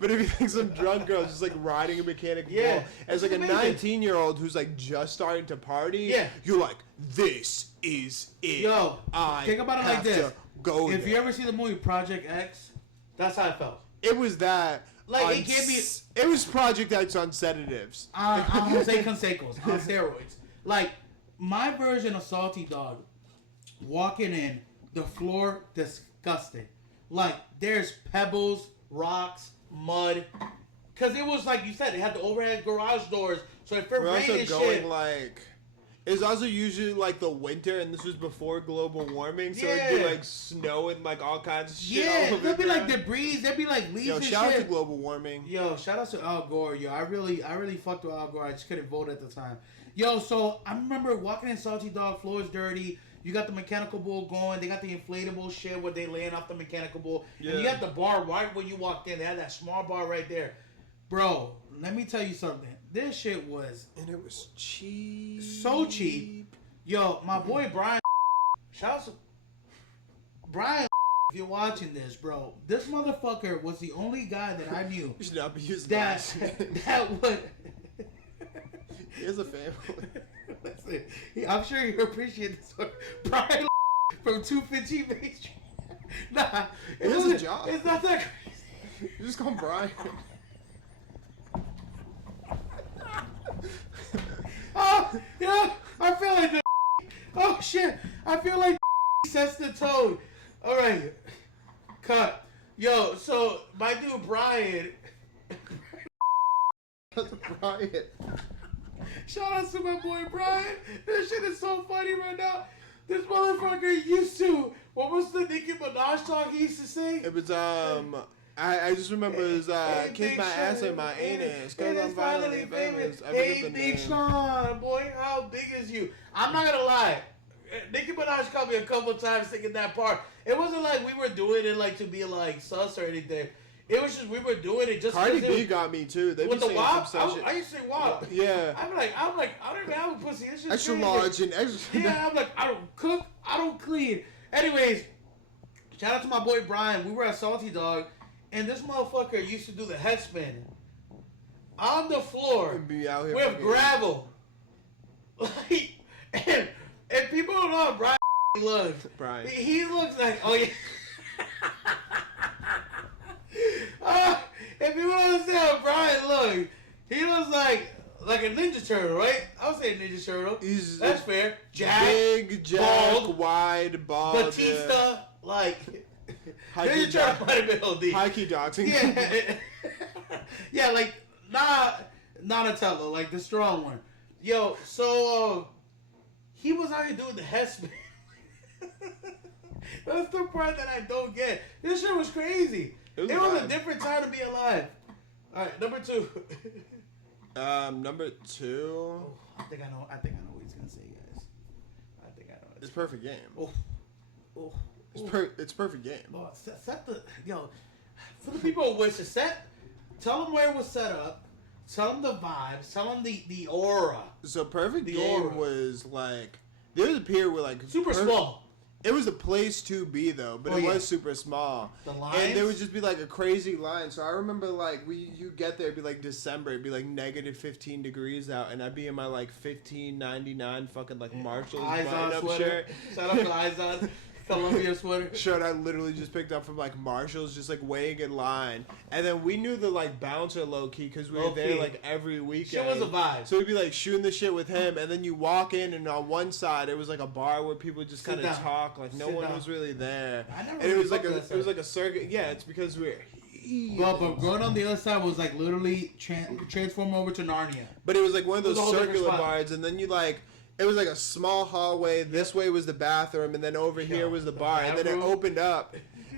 you think some drunk girl just like riding a Mechanical Bull as like a 19-year-old who's like just starting to party, you're like, this is it. Yo, think about it like this. If you ever see the movie Project X, that's how I felt. It was that. Like it gave me. It was Project X on sedatives. On Jose Canseco's on steroids. Like my version of Salty Dog, walking in, the floor disgusting. Like, there's pebbles, rocks, mud. Because it was, like you said, it had the overhead garage doors. So if it rained and shit... It's also usually like the winter, and this was before global warming, so Yeah. it'd be like snow and like all kinds of shit. Yeah, all over there'd be the like ground. debris. There'd be like leaves Yo, and shout out to shit. global warming. Yo, shout out to Al Gore. Yo, I really fucked with Al Gore. I just couldn't vote at the time. Yo, so I remember walking in Salty Dog, floor is dirty. You got the mechanical bull going. They got the inflatable shit where they laying off the mechanical bull. Yeah. And you got the bar right when you walked in. They had that small bar right there. Bro, let me tell you something. This shit was And it was cheap. so cheap. Yo, my boy Brian. Shout out to Brian. If you're watching this, bro, this motherfucker was the only guy that I knew You should not be using that that. that would. He has a family. Listen, I'm sure you appreciate this one. Brian from 215 Main Street. Nah, He has a job. It's not that crazy. You just call him Brian. Oh, yeah, I feel like the. Oh shit, I feel like sets the tone. All right, cut. Yo, so my dude Brian. That's Brian. Shout out to my boy Brian. This shit is so funny right now. This motherfucker used to. What was the Nicki Minaj song he used to sing? It was I just remember it was kiss my ass and my anus cause I'm finally famous. I Hey, forget the Big name. Sean, boy, how big is you? I'm not gonna lie. Nicki Minaj called me a couple times singing that part. It wasn't like we were doing it like to be like sus or anything. It was just we were doing it just Cardi because B got me too. They be with the saying WAP. some shit. I used to say WAP. Yeah. I'm like, I don't even have a pussy. It's just Extra crazy. large and extra. Yeah, I'm like, I don't cook, I don't clean. Anyways, shout out to my boy Brian. We were at Salty Dog, and this motherfucker used to do the head spin on the floor Be out here with fucking- gravel. Like, and people don't know how Brian looks. Brian. He looks like, oh yeah. If people don't understand how Brian looks, he looks like a Ninja Turtle, right? I would say Ninja Turtle. That's fair. Jack, Big, Jack, bald, wide, bald. Batista, like High-key Ninja Turtle might have been OD. High key doxing. Yeah, yeah, like Donatello, like the strong one. Yo, so he was out here doing the head spin. That's the part that I don't get. This shit was crazy. It was a different time to be alive. All right, number two. Number two. Oh, I think I know what he's gonna say, guys. I think I know. It's perfect game. Oh, It's perfect game. oh, set the for the people who wish to set. Tell them where it was set up. Tell them the vibes. Tell them the aura. So perfect The game aura. was like there was a period where like Super small. It was a place to be though, but it yeah. was super small. The lines? And there would just be like a crazy line. So I remember like you get there, it'd be like December, it'd be like negative 15 degrees out, and I'd be in my like 15.99 fucking like Marshalls Eyes on button up sweater. shirt. Shout out to Eyes on Columbia sweater. Shirt I literally just picked up from like Marshalls, just like waiting in line. And then we knew the like bouncer low key because we were Low-key. there like every weekend. Shit was a vibe. So we'd be like shooting the shit with him, and then you walk in, and on one side it was like a bar where people just Sit kind of down. talk, like no Sit one down. was really there. I never And it really was like fucked with that it was side. like a circuit. Yeah, it's because we're. But going on the other side was like literally transform over to Narnia. But it was like one of It was those a whole different circular spot. bars, and then you like. It was like a small hallway. This way was the bathroom, and then over here was the bar, and then it bathroom. opened up.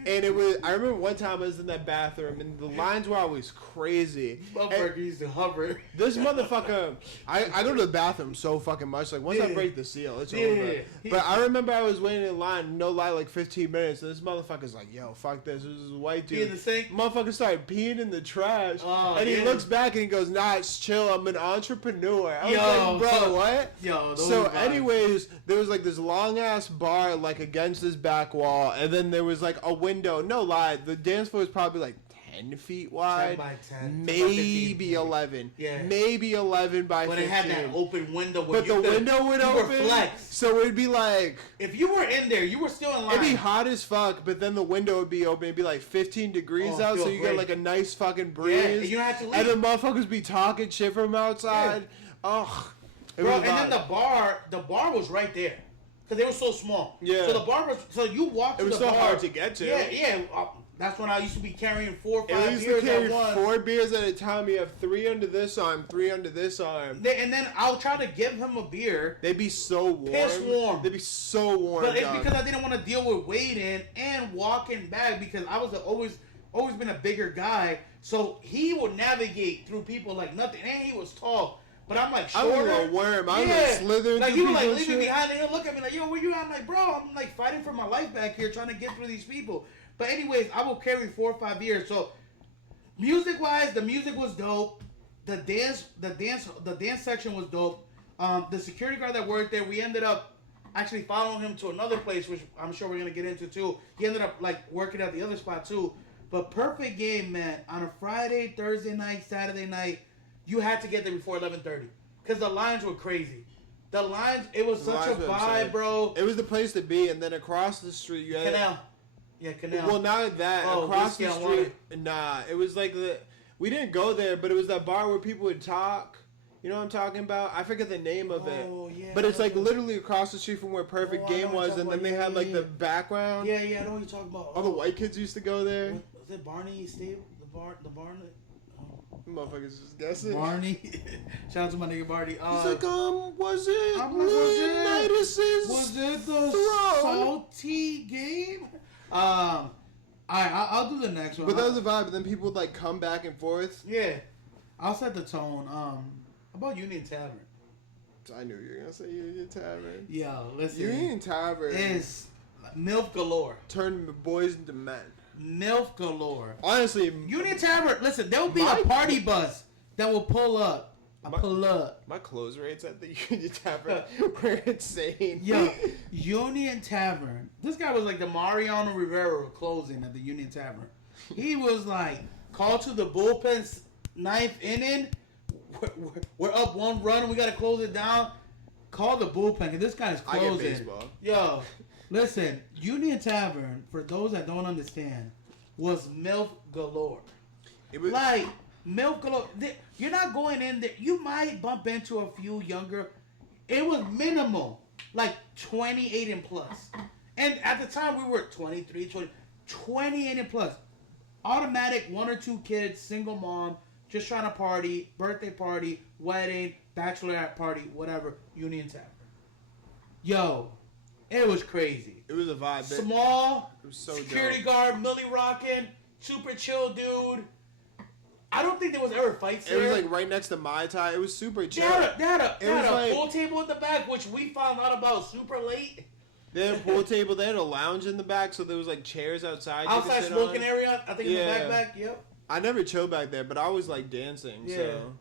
And it was. I remember one time I was in that bathroom, and the lines were always crazy. Motherfucker used to hover. This motherfucker, I go to the bathroom so fucking much. Like once I Yeah. break the seal, it's Yeah. over. But I remember I was waiting in line, no lie, like 15 minutes, and this motherfucker's like, "Yo, fuck this." This is a white He in dude. the sink? Motherfucker started peeing in the trash, Oh, and he yeah. looks back and he goes, "Nah, it's chill. I'm an entrepreneur." I was Yo. like, "Bro, what?" Yo, those So, vibes. anyways, there was like this long ass bar like against this back wall, and then there was like a window. No lie, the dance floor was probably like 10 feet wide, 10 by 10, maybe 15. 11. Yeah. Maybe 11 by But 15. it had that open window where But you the could, window would you open, Were flex. so it'd be like If you were in there, you were still in line. it'd be hot as fuck. But then the window would be open. It'd be like 15 degrees Oh, out, so feel you great. get like a nice fucking Yeah, breeze. and you don't have to leave. And the motherfuckers be talking shit from outside. Ugh. It Bro, was and then vibe. the bar was right there. Because they were so small. Yeah. So the bar was, so you walked It to was the so bar. hard to get to. Yeah, yeah. That's when I used to be carrying 4 or 5 I used beers to carry at once. 4 beers at a time. You have 3 under this arm, 3 under this arm. And then I'll try to give him a beer. They'd be so warm. Piss warm. They'd be so warm. But it's because I didn't want to deal with waiting and walking back because I was always been a bigger guy. So he would navigate through people like nothing. And he was tall. But I'm like shorter. I was a worm. I was like slithering like through he would like people's leave me shit. behind and he'll look at me like, yo, where you at? I'm like, bro, I'm like fighting for my life back here trying to get through these people. But anyways, I will carry 4 or 5 years. So music wise, the music was dope. The dance section was dope. The security guard that worked there, we ended up actually following him to another place, which I'm sure we're gonna get into too. He ended up like working at the other spot too. But perfect game, man. On a Friday, Thursday night, Saturday night, you had to get there before 11:30 because the lines were crazy. The lines, it was such a vibe, bro. It was the place to be, and then across the street you had Canal. Yeah, Canal. Well, not that. Oh, across the Whiskey on street, nah. It was like we didn't go there, but it was that bar where people would talk. You know what I'm talking about? I forget the name of it. Oh, yeah. But it's like literally across the street from where Perfect I know Game what was, you're and then talking they about. had like Yeah, the background. Yeah, I know what you're talking about. All the white kids used to go there. Was it Barney Steve? The Barney? Motherfuckers just guessing. Barney. Shout out to my nigga Barney. He's like, was it Was Was it the salty game? Alright, I'll do the next one. But that was the vibe. And then people would like come back and forth. Yeah. I'll set the tone. About Union Tavern. I knew you were gonna say Union Tavern. Yo, listen. Union Tavern is MILF galore. Turn boys into men. MILF galore. Honestly, Union Tavern, listen, there'll be a party bus that will pull up. My close rates at the Union Tavern were insane. Yo, Union Tavern. This guy was like the Mariano Rivera closing at the Union Tavern. He was like, call to the bullpen, 9th inning. We're up 1 run. We got to close it down. Call the bullpen. Cause this guy's closing. I get baseball. Yo, listen. Union Tavern, for those that don't understand, was MILF galore. It was like MILF galore. You're not going in there. You might bump into a few younger. It was minimal, like 28 and plus. And at the time we were 23, 28 and plus. Automatic 1 or 2 kids, single mom, just trying to party, birthday party, wedding, bachelorette party, whatever. Union Tavern. Yo, it was crazy. It was a vibe. Small, it was so security dope. guard, Millie rocking, super chill dude. I don't think there was ever fights there. It was like right next to Mai Tai. It was super chill. They had a like, pool table in the back, which we found out about super late. They had a pool table. They had a lounge in the back, so there was like chairs outside. Outside smoking area, I think in the back, yep. I never chilled back there, but I was like dancing. Yeah. So.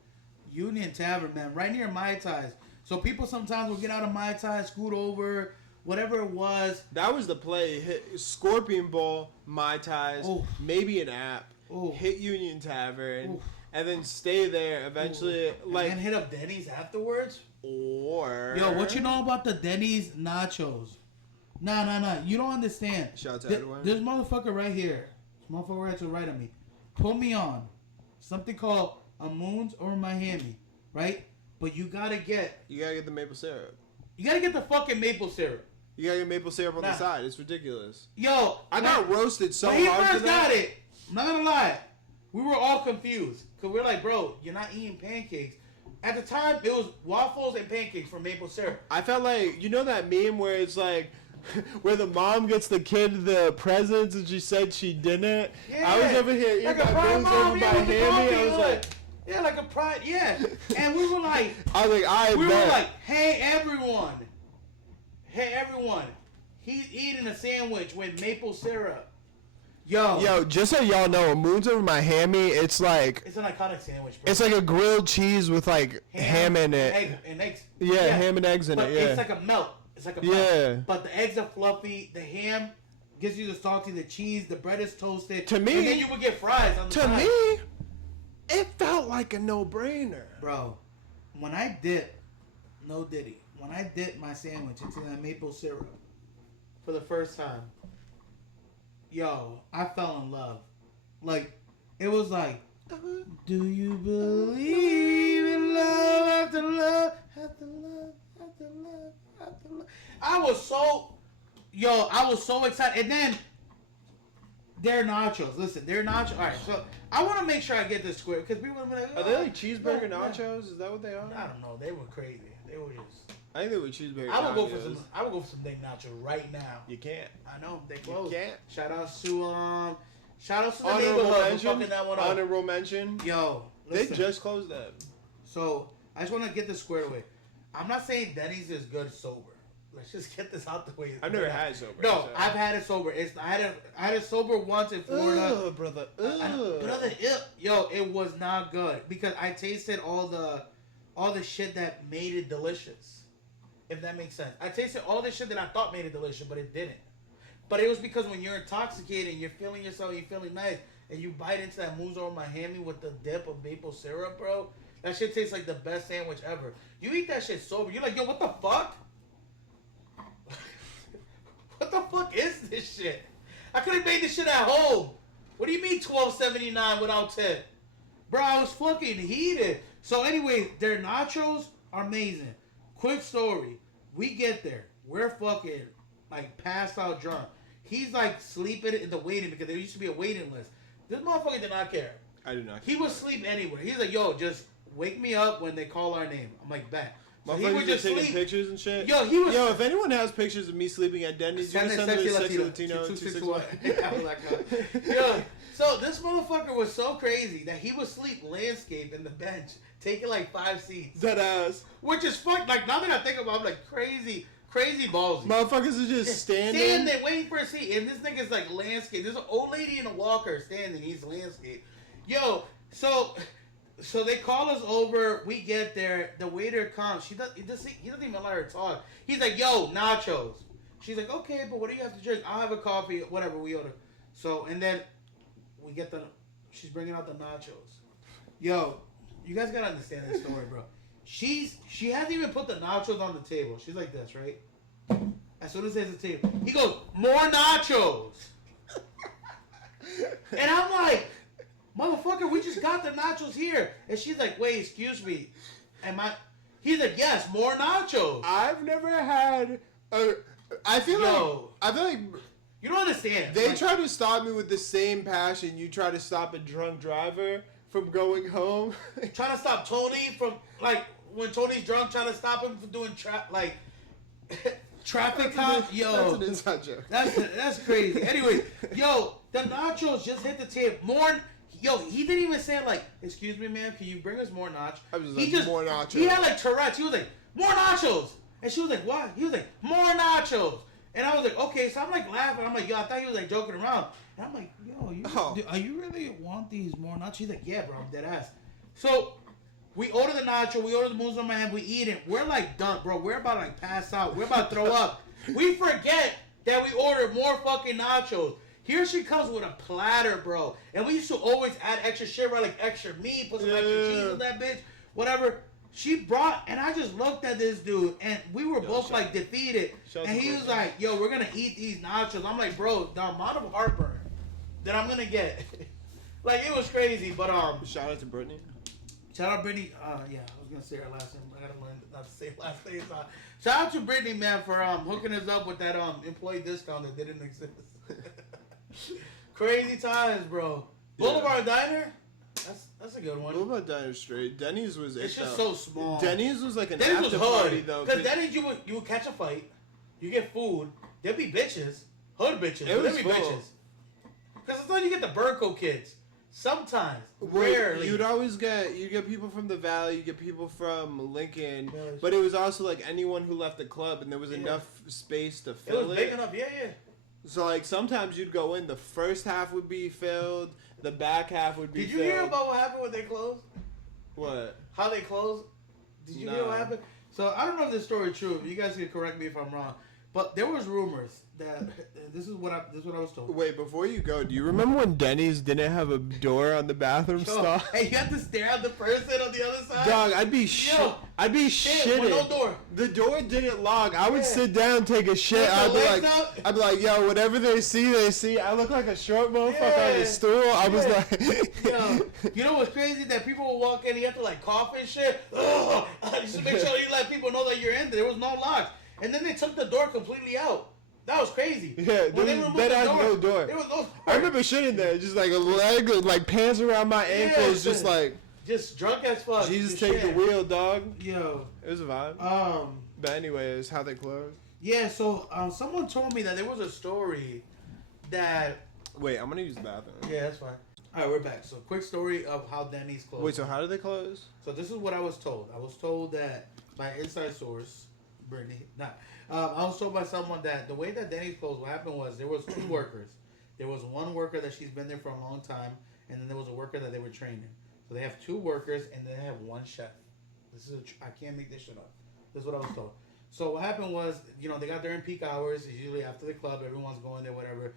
Union Tavern, man, right near Mai Tai's. So people sometimes will get out of Mai Tai, scoot over, whatever it was. That was the play. Hit Scorpion Bowl, Mai Tais, maybe an app. Hit Union Tavern, and then stay there. Eventually, like and hit up Denny's afterwards. Or yo, what you know about the Denny's nachos? Nah. You don't understand. Shout out to Edwin. This motherfucker right here. This motherfucker right to the right of me. Put me on something called a Moons or Miami, right? But you gotta get the maple syrup. You gotta get the fucking maple syrup. You gotta get maple syrup on the side. It's ridiculous. Yo, I got roasted so hard. When he first got it, I'm not gonna lie, we were all confused because we're like, bro, you're not eating pancakes. At the time, it was waffles and pancakes for maple syrup. I felt like, you know that meme where it's like, where the mom gets the kid the presents and she said she didn't? Yeah. I was over here eating like my wings over my hammy. I was like... Yeah, like a pride, yeah. And we were like... I was like, we were like, hey, everyone. He's eating a sandwich with maple syrup. Yo, just so y'all know, Moons Over My Hammy, it's like... It's an iconic sandwich, bro. It's like a grilled cheese with like ham in it. Eggs. Yeah, ham and eggs in it, yeah. It's like a melt. Yeah. But the eggs are fluffy. The ham gives you the salty. The cheese. The bread is toasted. To me... And then you would get fries on the side. To me, it felt like a no-brainer. Bro, when I dip, no diddy. When I dip my sandwich into that maple syrup for the first time, yo, I fell in love. Like, it was like, do you believe in love after love, after love, after love, after love? I was so excited. And then They're nachos. Listen, they're nachos. All right, so I want to make sure I get this square because people will be like, Are they like cheeseburger nachos? Is that what they are? I don't know. They were crazy. They were just. I think they were cheeseburger. I would go for some. I would go for some dang nachos right now. You can't. I know they closed. You can't. Shout out to the Honorable neighborhood mention. for fucking that one up. Honorable mention. Yo, listen. They just closed that. So I just want to get this squared away. I'm not saying Denny's is good sober. Let's just get this out the way. I've never had it sober. No, so. I've had it sober. I had it sober once in Florida. Ugh, brother. Brother, yo, it was not good because I tasted all the shit that made it delicious. If that makes sense. I tasted all the shit that I thought made it delicious, but it didn't. But it was because when you're intoxicated and you're feeling yourself, you're feeling nice, and you bite into that mousse over Miami with the dip of maple syrup, bro, that shit tastes like the best sandwich ever. You eat that shit sober, you're like, yo, what the fuck? What the fuck is this shit? I could have made this shit at home. What do you mean $12.79 without tip? Bro, I was fucking heated. So anyway, their nachos are amazing. Quick story. We get there. We're fucking like passed out drunk. He's like sleeping in the waiting because there used to be a waiting list. This motherfucker did not care. I did not care. He would sleep anywhere. He's like, yo, just wake me up when they call our name. I'm like, bet. So he would just taking pictures and shit. Yo, he was. Yo, if anyone has pictures of me sleeping at Denny's, you can send them to Sexy Latino 261. Yo, so this motherfucker was so crazy that he would sleep landscape in the bench, taking like 5 seats. Dead ass. Which is fuck. Like now that I think about it, I'm like crazy ballsy. Motherfuckers are just standing waiting for a seat, and this nigga's like landscape. There's an old lady in a walker standing. He's landscape. Yo, so they call us over. We get there. The waiter comes. He doesn't even let her talk. He's like, "Yo, nachos." She's like, "Okay, but what do you have to drink?" "I'll have a coffee, whatever we order." So and then we get she's bringing out the nachos. Yo, you guys gotta understand this story, bro. She hasn't even put the nachos on the table. She's like this, right? As soon as there's a table, he goes, "More nachos," and I'm like, "Motherfucker, we just got the nachos here." And she's like, "Wait, excuse me." He's like, "Yes, more nachos." I've never had I feel like you don't understand. They try to stop me with the same passion you try to stop a drunk driver from going home. Trying to stop Tony from, like, when Tony's drunk, trying to stop him from doing traffic cops. Yo, that's an inside joke. That's crazy. Anyway, yo, the nachos just hit the table. More. Yo, he didn't even say like, "Excuse me, ma'am, can you bring us more nachos?" I was like, more nachos. He had like Tourette's. He was like, "More nachos," and she was like, "What?" He was like, "More nachos," and I was like, "Okay." So I'm like laughing. I'm like, "Yo, I thought he was like joking around," and I'm like, "Yo, are you really want these more nachos?" He's like, "Yeah, bro, I'm dead ass." So we order the nacho. We order the mousse on my hand. We eat it. We're like done, bro. We're about to like pass out. We're about to throw up. We forget that we ordered more fucking nachos. Here she comes with a platter, bro. And we used to always add extra shit, right? Like extra meat, put some extra cheese on that bitch, whatever. She brought, and I just looked at this dude, and we were both like defeated. And he was like, "Yo, we're gonna eat these nachos." I'm like, "Bro, the amount of heartburn that I'm gonna get," like it was crazy. But shout out to Brittany. Shout out Brittany. Yeah, I was gonna say her last name. I gotta learn not to say her last name. Shout out to Brittany, man, for hooking us up with that employee discount that didn't exist. Crazy times, bro. Yeah. Boulevard Diner, that's a good one. Boulevard Diner straight. Denny's was it's just so small. Denny's was like an after party though. Because Denny's you would catch a fight, you get food, there'd be bitches, hood bitches, there'd be bitches. Because it's like you get the Burco kids. Sometimes, rarely. You get people from the Valley, you get people from Lincoln, but it was also like anyone who left the club, and there was enough space to fill it. It was big enough, yeah. So like sometimes you'd go in, the first half would be filled, the back half would be filled. Did you hear about what happened when they closed? What? How they closed? Did you hear what happened? So I don't know if this story is true. You guys can correct me if I'm wrong. But there was rumors that this is what I was told. Wait, before you go, do you remember when Denny's didn't have a door on the bathroom stall? Hey, you had to stare at the person on the other side. Dog, I'd be shitting. With no door. The door didn't lock. I would sit down, take a shit. I'd be like, yo, whatever they see, they see. I look like a short motherfucker on the stool. I was like, yo, you know what's crazy? That people will walk in, you have to like cough and shit. Just to make sure you let people know that you're in there. There was no locks. And then they took the door completely out. That was crazy. Yeah, that has no door. There was no door. I remember shitting there, just like a leg, like pants around my ankles, just like. Just drunk as fuck. Jesus take the wheel, dog. Yo. It was a vibe. But anyways, how they closed. Yeah, so someone told me that there was a story that... Wait, I'm gonna use the bathroom. Yeah, that's fine. Alright, we're back. So, quick story of how Denny's closed. Wait, so how did they close? So, this is what I was told. I was told that by an inside source, Brittany, I was told by someone that the way that Denny's closed, what happened was there was 2 workers. There was one worker that she's been there for a long time, and then there was a worker that they were training. So, they have 2 workers, and they have 1 chef. This is I can't make this shit up. This is what I was told. So what happened was, you know, they got there in peak hours. It's usually after the club. Everyone's going there, whatever.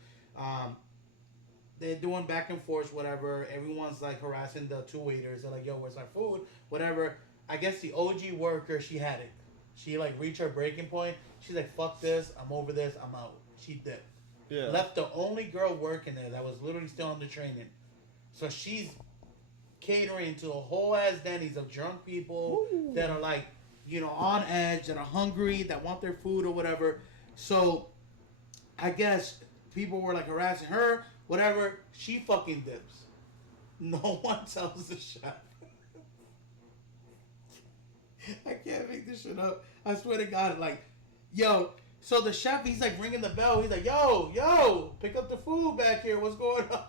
They're doing back and forth, whatever. Everyone's like harassing the 2 waiters. They're like, yo, where's my food? Whatever. I guess the OG worker, she had it. She like reached her breaking point. She's like, fuck this. I'm over this. I'm out. She dipped. Yeah. Left the only girl working there that was literally still on the training. So she's catering to a whole ass Denny's of drunk people that are like, you know, on edge, that are hungry, that want their food or whatever. So, I guess people were like harassing her, whatever. She fucking dips. No one tells the chef. I can't make this shit up. I swear to God, like, yo. So the chef, he's like ringing the bell. He's like, yo, pick up the food back here. What's going on?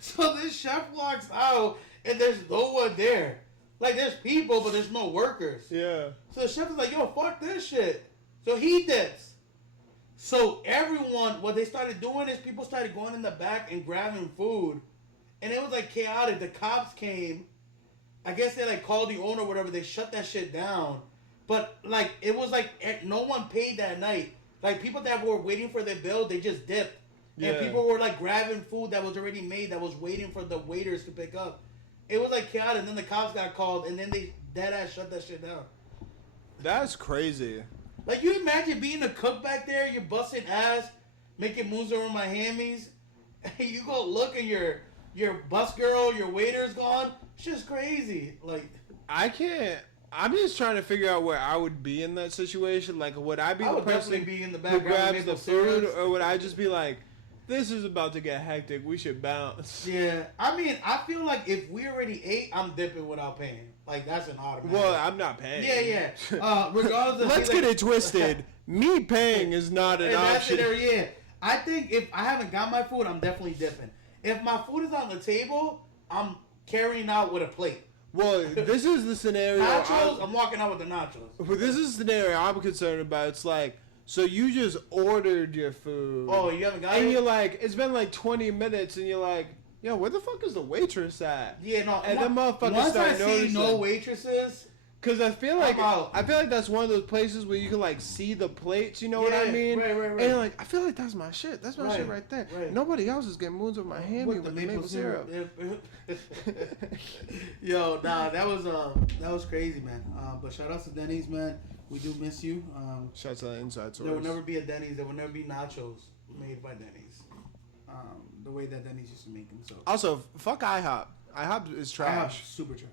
So this chef walks out, and there's no one there. Like, there's people, but there's no workers. Yeah. So the chef is like, yo, fuck this shit. So he dips. So everyone, what they started doing is people started going in the back and grabbing food. And it was, like, chaotic. The cops came. I guess they, like, called the owner or whatever. They shut that shit down. But, like, it was, like, no one paid that night. Like, people that were waiting for their bill, they just dipped. Yeah. And people were, like, grabbing food that was already made that was waiting for the waiters to pick up. It was like chaotic, and then the cops got called, and then they dead ass shut that shit down. That's crazy. Like, you imagine being a cook back there, you're busting ass, making moves over my hammies, and you go look and your bus girl, your waiter's gone. It's just crazy. Like, I can't. I'm just trying to figure out where I would be in that situation. Like, would I be the person be in the who grabs the food, or would I just be like, this is about to get hectic. We should bounce. Yeah. I mean, I feel like if we already ate, I'm dipping without paying. Like, that's an automatic. Well, I'm not paying. Yeah. Regardless of... Let's get it twisted. Me paying is not an option. Yeah. I think if I haven't got my food, I'm definitely dipping. If my food is on the table, I'm carrying out with a plate. Well, this is the scenario. Nachos, I'm walking out with the nachos. But this is the scenario I'm concerned about. It's like... So you just ordered your food. Oh, you haven't got it? And you're like, it's been like 20 minutes, and you're like, yo, where the fuck is the waitress at? Yeah, no. And then motherfuckers once start I noticing. see no waitresses, because I feel like that's one of those places where you can like see the plates. You know what I mean? Right. And you're like, I feel like that's my shit. That's my shit right there. Right. Nobody else is getting moons over my hammy with the maple syrup. Yo, nah, that was crazy, man. But shout out to Denny's, man. We do miss you. Shout out to the inside source. There will never be a Denny's. There will never be nachos made by Denny's. The way that Denny's used to make them. So. Also, fuck IHOP. IHOP is trash. IHOP, super trash.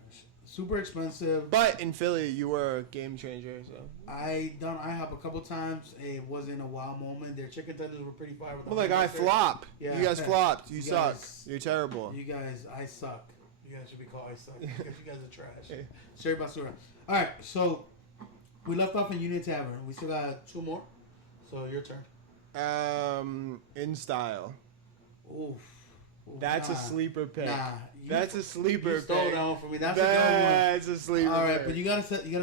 Super expensive. But in Philly, you were a game changer. So I done IHOP a couple times. It wasn't a wow moment. Their chicken tenders were pretty fire. Well, like I flop. Yeah, you guys flopped. You suck. You're terrible. You guys, I suck. You guys should be called I suck because you guys are trash. Sorry basura. All right, so we left off in Union Tavern. We still got 2 more. So your turn. In style. Oof. That's a sleeper pick. That's a sleeper you pick. Stole that one from me. That's a sleeper. All right, pick. but you gotta set it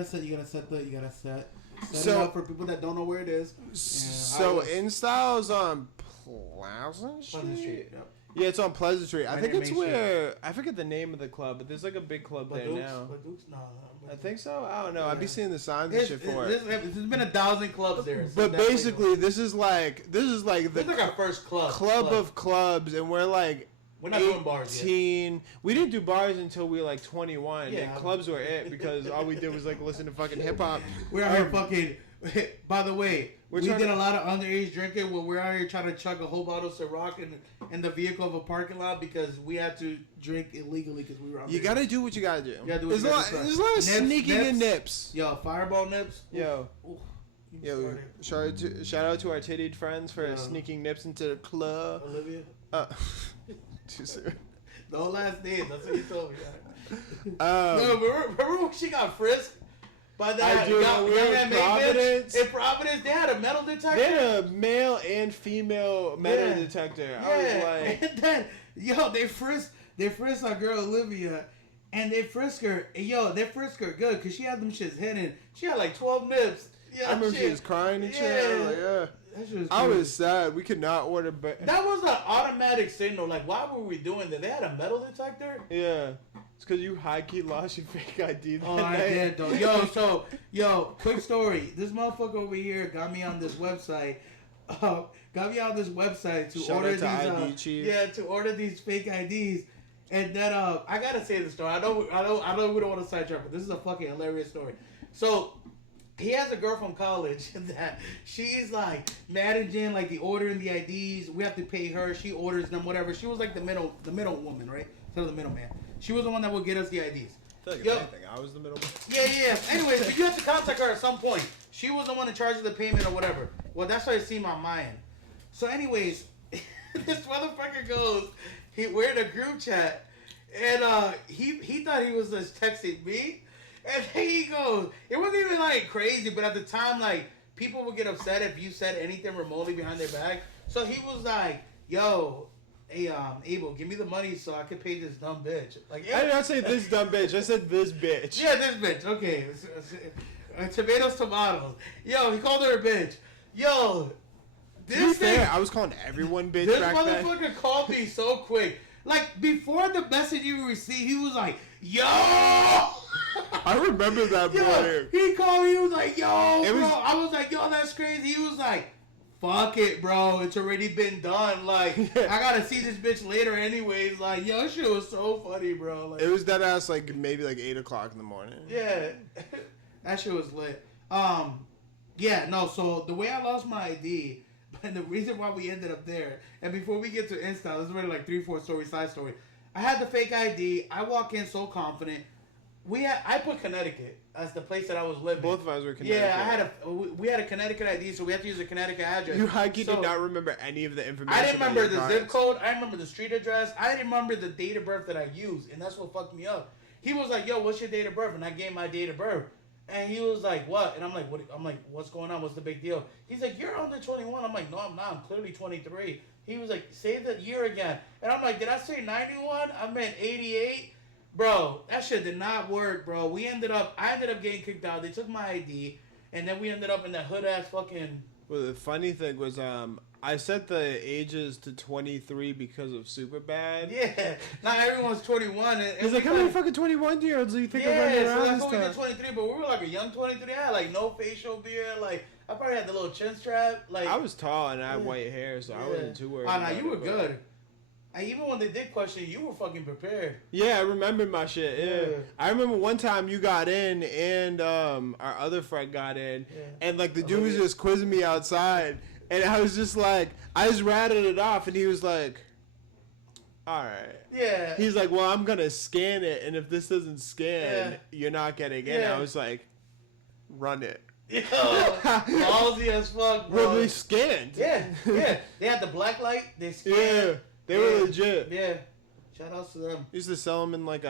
up for people that don't know where it is. So in style's on Pleasant Street. Yep. Yeah, it's on Pleasant Street. I think it's where Street. I forget the name of the club, but there's like a big club there now. No. I think so. I don't know. I'd be seeing the signs and shit for it. There's been 1,000 clubs there. So but basically, this is like it's like our first club of clubs, and we're like. We're not doing bars yet. We didn't do bars until we were like 21. Yeah, and clubs were it because all we did was like listen to fucking hip hop. We're out here fucking. By the way, we did a lot of underage drinking when we're out here trying to chug a whole bottle of Ciroc in the vehicle of a parking lot because we had to drink illegally because we were. You gotta do what you gotta do. You gotta do there's a lot of sneaking in nips. Yo, fireball nips. Yo, ooh, you Yo, shout out to our tittied friends for sneaking nips into the club. Olivia? Too soon. No last name. That's what you told me. No, remember when she got frisked by that young man Providence? In Providence, they had a metal detector. They had a male and female metal detector. I was like, and then they frisked our girl Olivia, and they frisked her. And they frisked her good because she had them shits hidden. She had like 12 nips. Yeah, I remember she was crying and shit. I was like, I was sad. We could not order. That was an automatic signal. Like, why were we doing that? They had a metal detector. Yeah, it's because you high key lost your fake ID. I did though. Quick story. This motherfucker over here got me on this website. To order these. ID Chief. To order these fake IDs. And then I gotta say the story. I know we don't want to sidetrack, but this is a fucking hilarious story. So. He has a girl from college that she's like managing like the ordering the IDs. We have to pay her. She orders them, whatever. She was like the middle woman, right? Instead of the middleman. She was the one that would get us the IDs. I feel like if anything, I was the middleman. Yeah. Anyways, but you have to contact her at some point. She was the one in charge of the payment or whatever. Well, that's what it seemed on my end. So, anyways, this motherfucker goes. We're in a group chat, and he thought he was just texting me. And then he goes, it wasn't even like crazy, but at the time, like, people would get upset if you said anything remotely behind their back. So he was like, yo, hey, Abel, give me the money so I could pay this dumb bitch. Like, I did not say this dumb bitch. I said this bitch. Yeah, this bitch. Okay. Tomatoes. Yo, he called her a bitch. Yo, this thing. I was calling everyone bitch this back then. This motherfucker called me so quick. Like, before the message you received, he was like, yo! I remember that morning. He called me, he was like, yo, bro. I was like, yo, that's crazy. He was like, fuck it, bro. It's already been done. Like, I gotta see this bitch later anyways. Like, yo, shit was so funny, bro. Like, it was that ass, like, maybe like 8 o'clock in the morning. Yeah. That shit was lit. So the way I lost my ID, and the reason why we ended up there, and before we get to Insta, this is already like 3-4 story, side story. I had the fake ID. I walk in so confident. I put Connecticut as the place that I was living. Both of us were Connecticut. Yeah, we had a Connecticut ID, so we had to use a Connecticut address. You hikey did not remember any of the information. I didn't remember the zip code. I remember the street address. I didn't remember the date of birth that I used, and that's what fucked me up. He was like, yo, what's your date of birth? And I gave my date of birth. And he was like, what? And I'm like, what? I'm like, what's going on? What's the big deal? He's like, you're under 21. I'm like, no, I'm not. I'm clearly 23. He was like, say the year again. And I'm like, did I say 91? I meant 88. Bro, that shit did not work, bro. I ended up getting kicked out. They took my ID. And then we ended up in that hood-ass fucking... Well, the funny thing was, I set the ages to 23 because of Superbad. Yeah. Not everyone's 21. He's like, how many fucking 21-year-olds do you think are running around that's what we did 23, but we were like a young 23. I had like no facial beard. Like, I probably had the little chin strap. Like, I was tall and I had white hair, so I wasn't too worried. Nah, you were good. Even when they did question you were fucking prepared. Yeah, I remember my shit. Yeah. I remember one time you got in and our other friend got in, and like the dude was just quizzing me outside, and I was just like, I just rattled it off, and he was like, all right. Yeah. He's like, well, I'm gonna scan it, and if this doesn't scan, you're not getting in. I was like, run it. Yo, ballsy as fuck, bro. Well, they scanned. Yeah. They had the black light. They scanned. Yeah. They were legit. Yeah. Shout outs to them. Used to sell them in like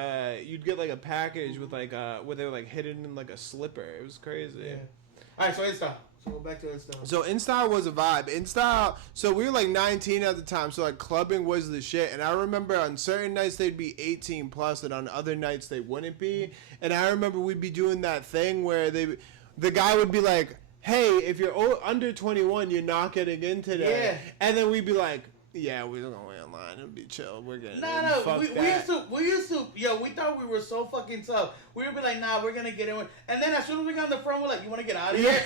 you'd get like a package with like where they were like hidden in like a slipper. It was crazy. Yeah. All right, so InStyle. So go back to InStyle. So InStyle was a vibe. InStyle. So we were like 19 at the time. So like clubbing was the shit. And I remember on certain nights they'd be 18 plus, and on other nights they wouldn't be. And I remember we'd be doing that thing where the guy would be like, "Hey, if you're under 21, you're not getting in today." Yeah. And then we'd be like, yeah, we're gonna wait online. It'll be chill. We're getting No. We used to. Yo, we thought we were so fucking tough. We would be like, nah, we're gonna get in. And then as soon as we got on the front, we're like, you want to get out of here?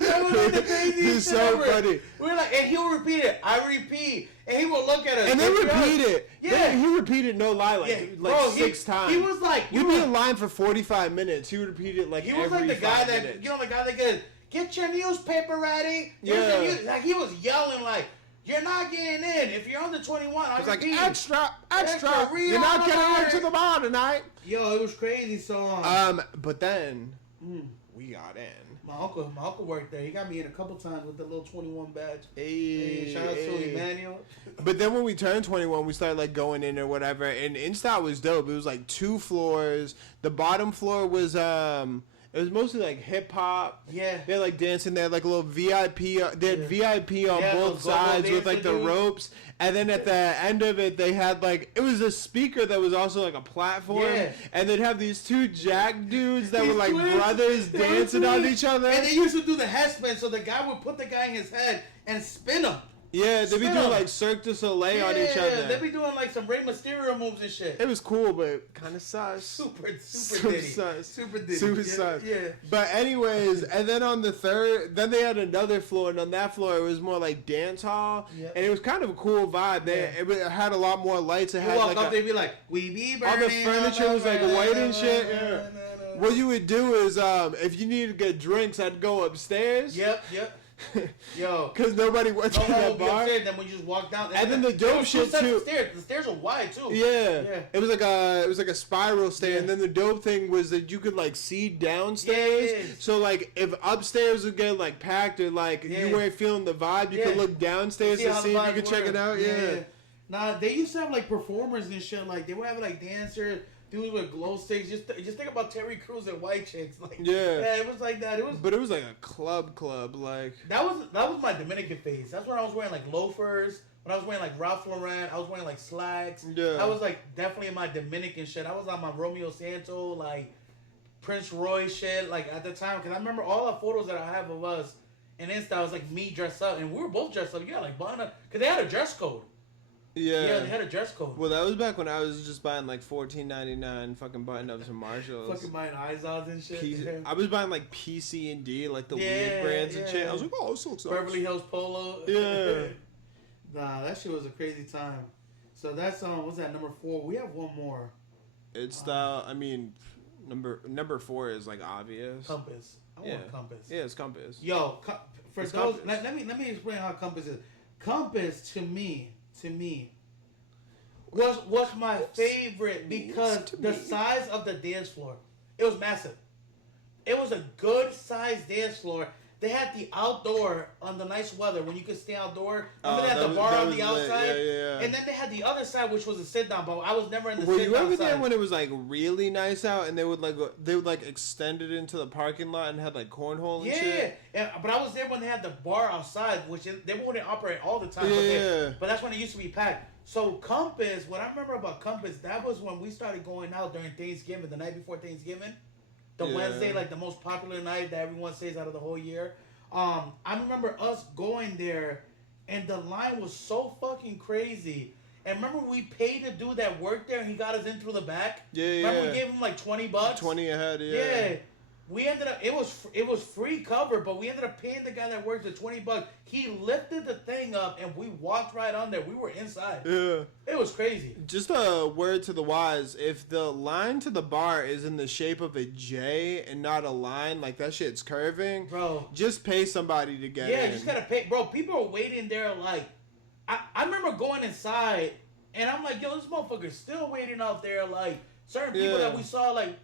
That was like the craziest He's shit so ever. funny. We're like, and he'll repeat it. I repeat, and he will look at us. And then repeat it. Yeah, he repeated no lie like 6 times. He was like, you'd be in line for 45 minutes. He would repeat it like every 5 minutes. He was like the guy that the guy that goes, get your newspaper ready. Yeah. Like he was yelling like, you're not getting in. If you're under 21, I was like, extra. You're not getting into the bar tonight. Yo, it was crazy. So but then we got in. My uncle worked there. He got me in a couple times with the little 21 badge. Hey, shout out to Emmanuel. But then when we turned 21, we started like going in or whatever, and In-Style was dope. It was like 2 floors. The bottom floor was it was mostly like hip hop. Yeah. They had like dancing. They had like a little VIP. They had VIP on both sides with like the ropes. And then at the end of it, they had like, it was a speaker that was also like a platform. Yeah. And they'd have these 2 jack dudes that were like brothers dancing on each other. And they used to do the head spin, so the guy would put the guy in his head and spin him. Yeah, they be doing like Cirque du Soleil on each other. They be doing like some Rey Mysterio moves and shit. It was cool, but kind of sus. Super diddy. Sus. Super diddy. Super sus. Yeah. But anyways, and then on the third, then they had another floor, and on that floor it was more like dance hall, and it was kind of a cool vibe. It had a lot more lights. It had walk like up, they'd be like, "We be burning." All the furniture was like white and shit. Yeah. What you would do is, if you needed to get drinks, I'd go upstairs. Yep. Yo, because nobody went to that bar. Upstairs, then we just walk down. And then the dope shit too. The stairs are wide too. Yeah. It was like a spiral stair, and then the dope thing was that you could like see downstairs. Yeah. So like if upstairs would get like packed or like you weren't feeling the vibe, you could look downstairs to see if you could check it out. Yeah. Nah, they used to have like performers and shit. Like they would have like dancers. Dudes with glow sticks. Just think about Terry Crews and white chicks. Like yeah, it was like that. But it was like a club. Like that was my Dominican phase. That's when I was wearing like loafers. When I was wearing like Ralph Lauren, I was wearing like slacks. Yeah, I was like definitely in my Dominican shit. I was on my Romeo Santo, like Prince Roy shit. Like at the time, because I remember all the photos that I have of us and Insta was like me dressed up, and we were both dressed up. Yeah, like button up, because they had a dress code. Yeah, they had a dress code. Well, that was back when I was just buying like $14.99 fucking button-ups from Marshalls. Fucking buying Izod's and shit. I was buying like PC&D, like the weird brands and shit. I was like, oh, so excited. Beverly Hills Polo. Yeah. Nah, that shit was a crazy time. So that's what's that, number 4? We have one more. It's number 4 is like obvious. Compass. I want Compass. Yeah, it's Compass. Yo, for it's those, let me explain how Compass is. Compass to me was my favorite because the size of the dance floor, it was massive. It was a good sized dance floor. They had the outdoor on the nice weather when you could stay outdoor. Remember they had the bar on the outside? Yeah. And then they had the other side, which was a sit down, but I was never in the sit down side. Were you ever there when it was like really nice out and they would like extend it into the parking lot and had like cornhole and shit? Yeah, but I was there when they had the bar outside, which they wouldn't operate all the time. But that's when it used to be packed. So Compass, what I remember about Compass, that was when we started going out during Thanksgiving, the night before Thanksgiving. The Wednesday, like the most popular night that everyone stays out of the whole year. I remember us going there, and the line was so fucking crazy. And remember we paid to do that work there, and he got us in through the back? Remember we gave him like $20? 20 ahead, Yeah. We ended up, it was free cover, but we ended up paying the guy that works the $20. He lifted the thing up, and we walked right on there. We were inside. Yeah. It was crazy. Just a word to the wise. If the line to the bar is in the shape of a J and not a line, like that shit's curving, bro, just pay somebody to get in. Yeah, just gotta pay. Bro, people are waiting there like, I remember going inside, and I'm like, yo, this motherfucker's still waiting out there. Like, certain people that we saw, like,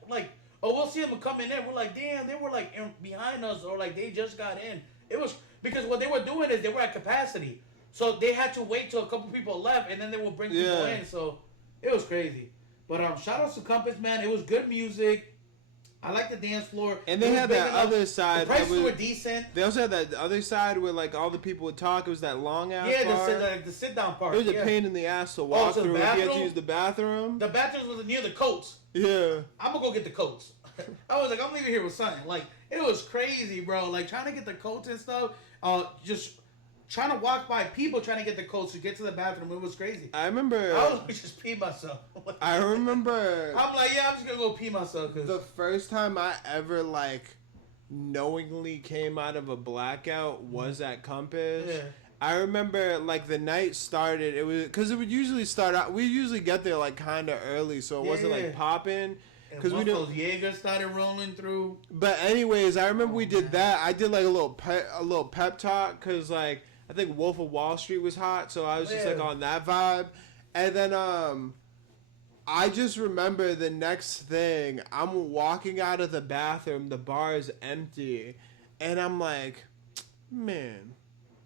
oh, we'll see them coming in. We're like, damn, they were like behind us, or like they just got in. It was because what they were doing is they were at capacity, so they had to wait till a couple people left, and then they would bring people in. So it was crazy. But shout outs to Compass, man. It was good music. I like the dance floor. And they had that other side. The prices were decent. They also had that other side where like all the people would talk. It was that long ass the sit down part. It was a pain in the ass to walk through. If you had to use the bathroom. The bathrooms was near the coats. Yeah. I'm gonna go get the coats. I was like, I'm leaving here with something. Like, it was crazy, bro. Like, trying to get the coats and stuff. Just trying to walk by people trying to get the coats to get to the bathroom. It was crazy. I remember. I was just pee myself. I remember. I'm like, I'm just gonna go pee myself. Cause the first time I ever like knowingly came out of a blackout was at Compass. Yeah. I remember like the night started. It was because it would usually start out. We usually get there like kind of early, so it wasn't like popping. Because we those Jaegers started rolling through. But anyways, I remember we did that. I did like a little pep talk because like I think Wolf of Wall Street was hot, so I was just like on that vibe. And then I just remember the next thing. I'm walking out of the bathroom. The bar is empty. And I'm like, man,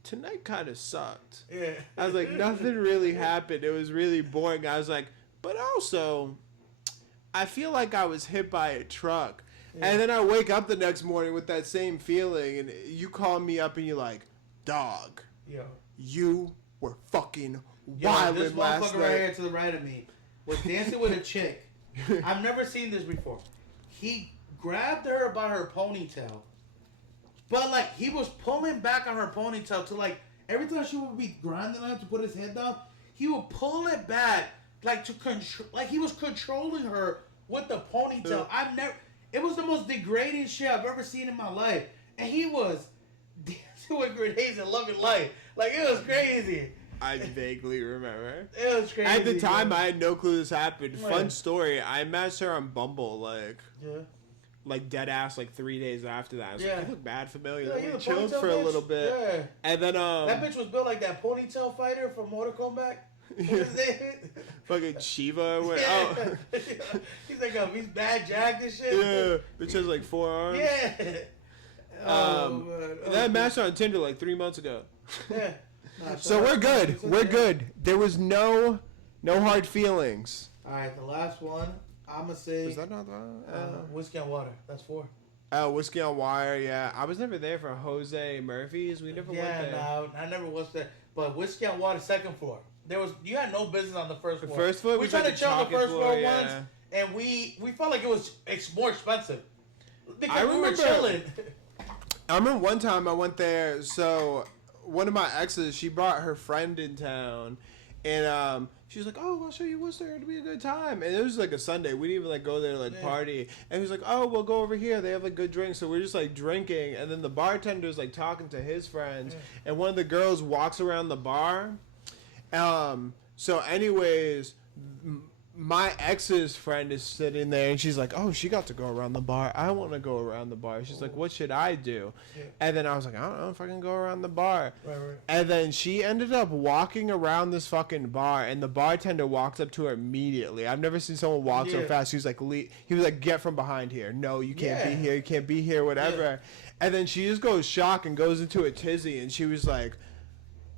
tonight kind of sucked. Yeah. I was like, nothing really happened. It was really boring. I was like, but also, I feel like I was hit by a truck. Yeah. And then I wake up the next morning with that same feeling, and you call me up and you're like, dog, yo, you were fucking wild this last motherfucker night. right here to the right of me was dancing with a chick. I've never seen this before. He grabbed her by her ponytail, but like he was pulling back on her ponytail to like every time she would be grinding on him to put his head down, he would pull it back like to control, like he was controlling her with the ponytail. It was the most degrading shit I've ever seen in my life, and he was dancing with grenades and loving life. Like it was crazy. I vaguely remember. It was crazy. At the time, bro. I had no clue this happened. Right. Fun story. I matched her on Bumble, yeah. like dead ass, like 3 days after that. I was Yeah. like, you look bad familiar. Yeah, Then you we the chilled ponytail for a bitch? little bit. Yeah. And then, That bitch was built like that ponytail fighter from Mortal Kombat. What is it? fucking Shiva or what? Yeah. Oh. He's like, he's bad jacked and shit. Yeah. Bitch has like 4 arms. Yeah. Man. That matched on Tinder like 3 months ago. Yeah. Nah, So we're good. We're good. There was no hard feelings. All right, the last one. I'm gonna say. Was that not the one? Whiskey and water. That's 4. Oh, Whiskey on Wire. Yeah, I was never there for Jose Murphy's. We never went there. Yeah, no, I never was there. But Whiskey and water, second floor. You had no business on the first floor. The first floor. We tried to chill on the first floor yeah. once, and we felt like it was more expensive because we were remember- chilling. I remember one time I went there. So one of my exes, she brought her friend in town, and she was like, "Oh, I'll show you Worcester. It'll be a good time." And it was like a Sunday. We didn't even like go there to like party. And he was like, "Oh, we'll go over here. They have like good drinks." So we're just like drinking, and then the bartender's like talking to his friends, and one of the girls walks around the bar. So anyways, my ex's friend is sitting there, and she's like, "Oh, she got to go around the bar. I want to go around the bar." She's like, "What should I do?" Yeah. And then I was like, "I don't know if I can go around the bar." Right. And then she ended up walking around this fucking bar, and the bartender walked up to her immediately. I've never seen someone walk so fast. He was like, he was like, "Get from behind here. No, you can't be here. You can't be here, whatever." Yeah. And then she just goes shocked and goes into a tizzy, and she was like,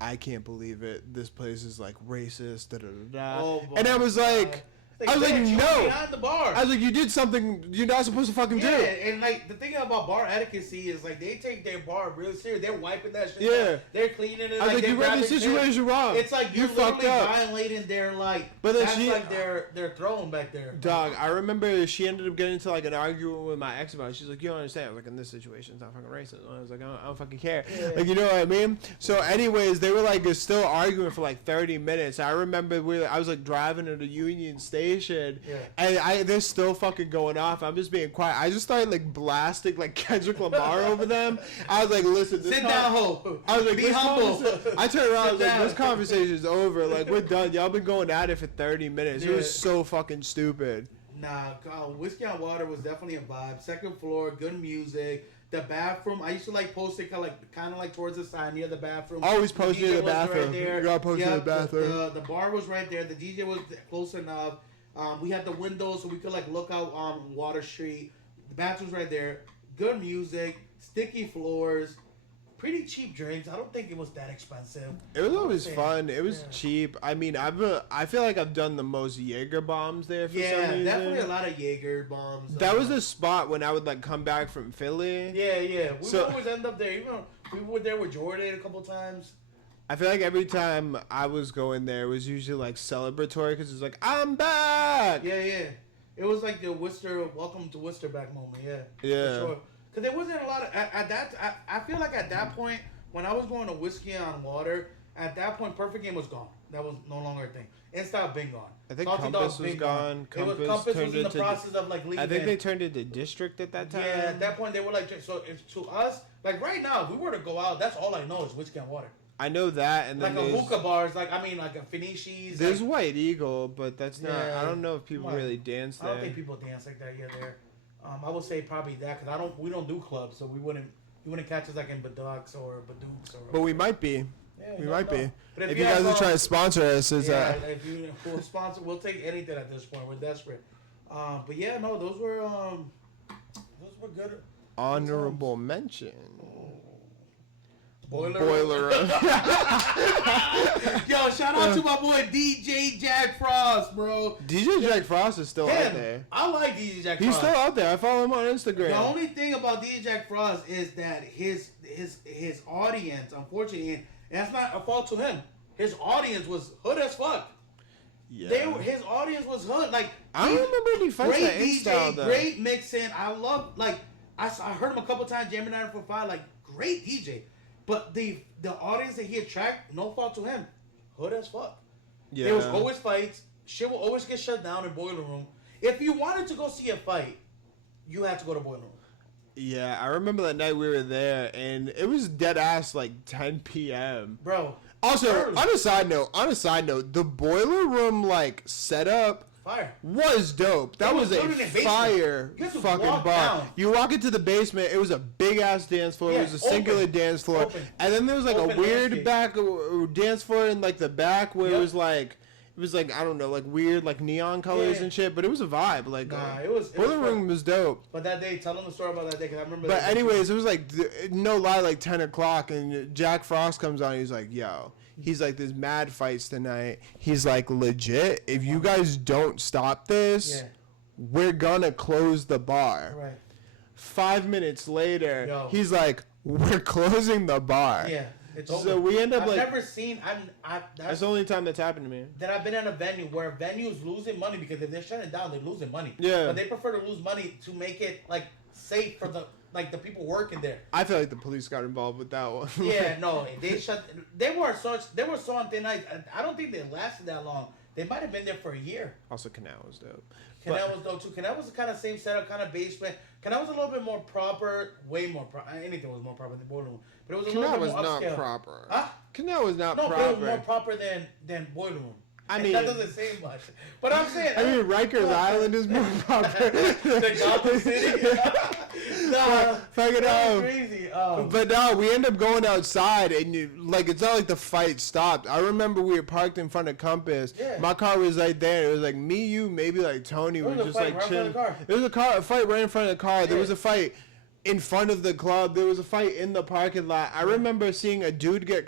"I can't believe it. This place is like racist." Da, da, da, da. Oh, and I was like, I was like, no. Behind the bar. I was like, you did something you're not supposed to fucking do. Yeah, and like the thing about bar etiquette is like they take their bar real serious. They're wiping that shit. Yeah. Out. They're cleaning it. I was like, you read the situation wrong. It's like you're fucked literally up. violating their like. But then that's like their throne back there. Dog, I remember she ended up getting into like an argument with my ex about it. She's like, you don't understand. I was like, in this situation, it's not fucking racist. And I was like, I don't fucking care. Yeah. Like, you know what I mean? So anyways, they were like still arguing for like 30 minutes. I remember I was like driving to the Union Station. Yeah. And they're still fucking going off. I'm just being quiet. I just started like blasting like Kendrick Lamar over them. I was like, listen, sit down, ho. I was like, be humble. I turned around. I was down. like, this conversation's over. Like, we're done. Y'all been going at it for 30 minutes. It was so fucking stupid. Nah, Whiskey on Water was definitely a vibe. Second floor, good music. The bathroom, I used to like post it kind of like towards the side near the bathroom. Always post near the bathroom. Right there. You gotta post near the bathroom. The bar was right there. The DJ was close enough. We had the windows so we could like look out on Water Street. The bathroom's right there. Good music, sticky floors, pretty cheap drinks. I don't think it was that expensive. It was always fun. It was cheap. I mean, I feel like I've done the most Jaeger bombs there for some reason. Yeah, definitely a lot of Jaeger bombs. That was the spot when I would like come back from Philly. Yeah. We always end up there. Even we were there with Jordan a couple times. I feel like every time I was going there, it was usually like celebratory because it was like, I'm back. Yeah. It was like the Worcester, welcome to Worcester back moment. Yeah. Yeah. For sure. Because there wasn't a lot of I feel like at that point when I was going to Whiskey on Water, at that point Perfect Game was gone. That was no longer a thing. It stopped being gone. I think Salty Compass Dog's was been gone. Compass was in the process of like leaving. I think they turned into District at that time. Yeah, at that point they were like, so if to us, like right now, if we were to go out, that's all I know is Whiskey on Water. I know that, and then like a hookah bars, like I mean, like a Finishis. There's like, White Eagle, but that's not. Yeah, I don't know if people really dance there. I don't think people dance like that there. I would say probably that because we don't do clubs, so you wouldn't catch us like in Badooks or Badooks or. But we might be. Yeah, we might be. But if you guys are trying to sponsor us, if you will sponsor, we'll take anything at this point. We're desperate. But yeah, no, those were good. Honorable mention. Boiler Room. Yo, shout out to my boy DJ Jack Frost, bro. DJ Jack Frost is still out there. I like DJ Jack Frost. He's still out there. I follow him on Instagram. The only thing about DJ Jack Frost is that his audience, unfortunately, and that's not a fault to him. His audience was hood as fuck. Yeah. His audience was hood. Like, I don't remember any fights great that DJ, though. Great mixing. I love, like, I heard him a couple times jamming 945. Like, great DJ. But the audience that he attract, no fault to him. Hood as fuck. Yeah. There was always fights. Shit will always get shut down in Boiler Room. If you wanted to go see a fight, you had to go to Boiler Room. Yeah, I remember that night we were there, and it was dead ass like 10 p.m. Bro. Also, on a side note, the Boiler Room like setup was dope. That was a fire fucking bar. Down. You walk into the basement, it was a big ass dance floor. It was a singular dance floor, and then there was like a weird back dance floor in like the back where it was like I don't know, like weird like neon colors and shit. But it was a vibe. Like Boiler Room was dope. But that day, tell them the story about that day because I remember. But anyways, it was like no lie, like 10 o'clock, and Jack Frost comes on. And he's like, "Yo." He's like, there's mad fights tonight. He's like, legit, if you guys don't stop this, we're gonna close the bar. Right. 5 minutes later, he's like, we're closing the bar. Yeah. It's so over. We end up I've never seen. That's the only time that's happened to me. That I've been at a venue where venues losing money because if they're shutting down, they're losing money. Yeah. But they prefer to lose money to make it like safe for the people working there. I feel like the police got involved with that one. Yeah, no, they were so on thin ice. I don't think they lasted that long. They might have been there for a year. Also, Canal was dope. Canal was dope too. Canal was the kind of same setup, kind of basement. Canal was a little bit more proper, way more proper. Anything was more proper than Boiler Room, but it was a little bit more upscale. Canal was not proper. Huh? Canal was not proper. No, but it was more proper than Boiler Room. I mean, that doesn't say much. But I'm saying, Rikers Island is more proper. The Gotham City. Fuck it up. Crazy. But no, we end up going outside, and it's not like the fight stopped. I remember we were parked in front of Compass. Yeah. My car was right there. It was like me, you, maybe like Tony. We were just like chilling. There was a fight right in front of the car. Yeah. There was a fight in front of the club. There was a fight in the parking lot. I remember seeing a dude get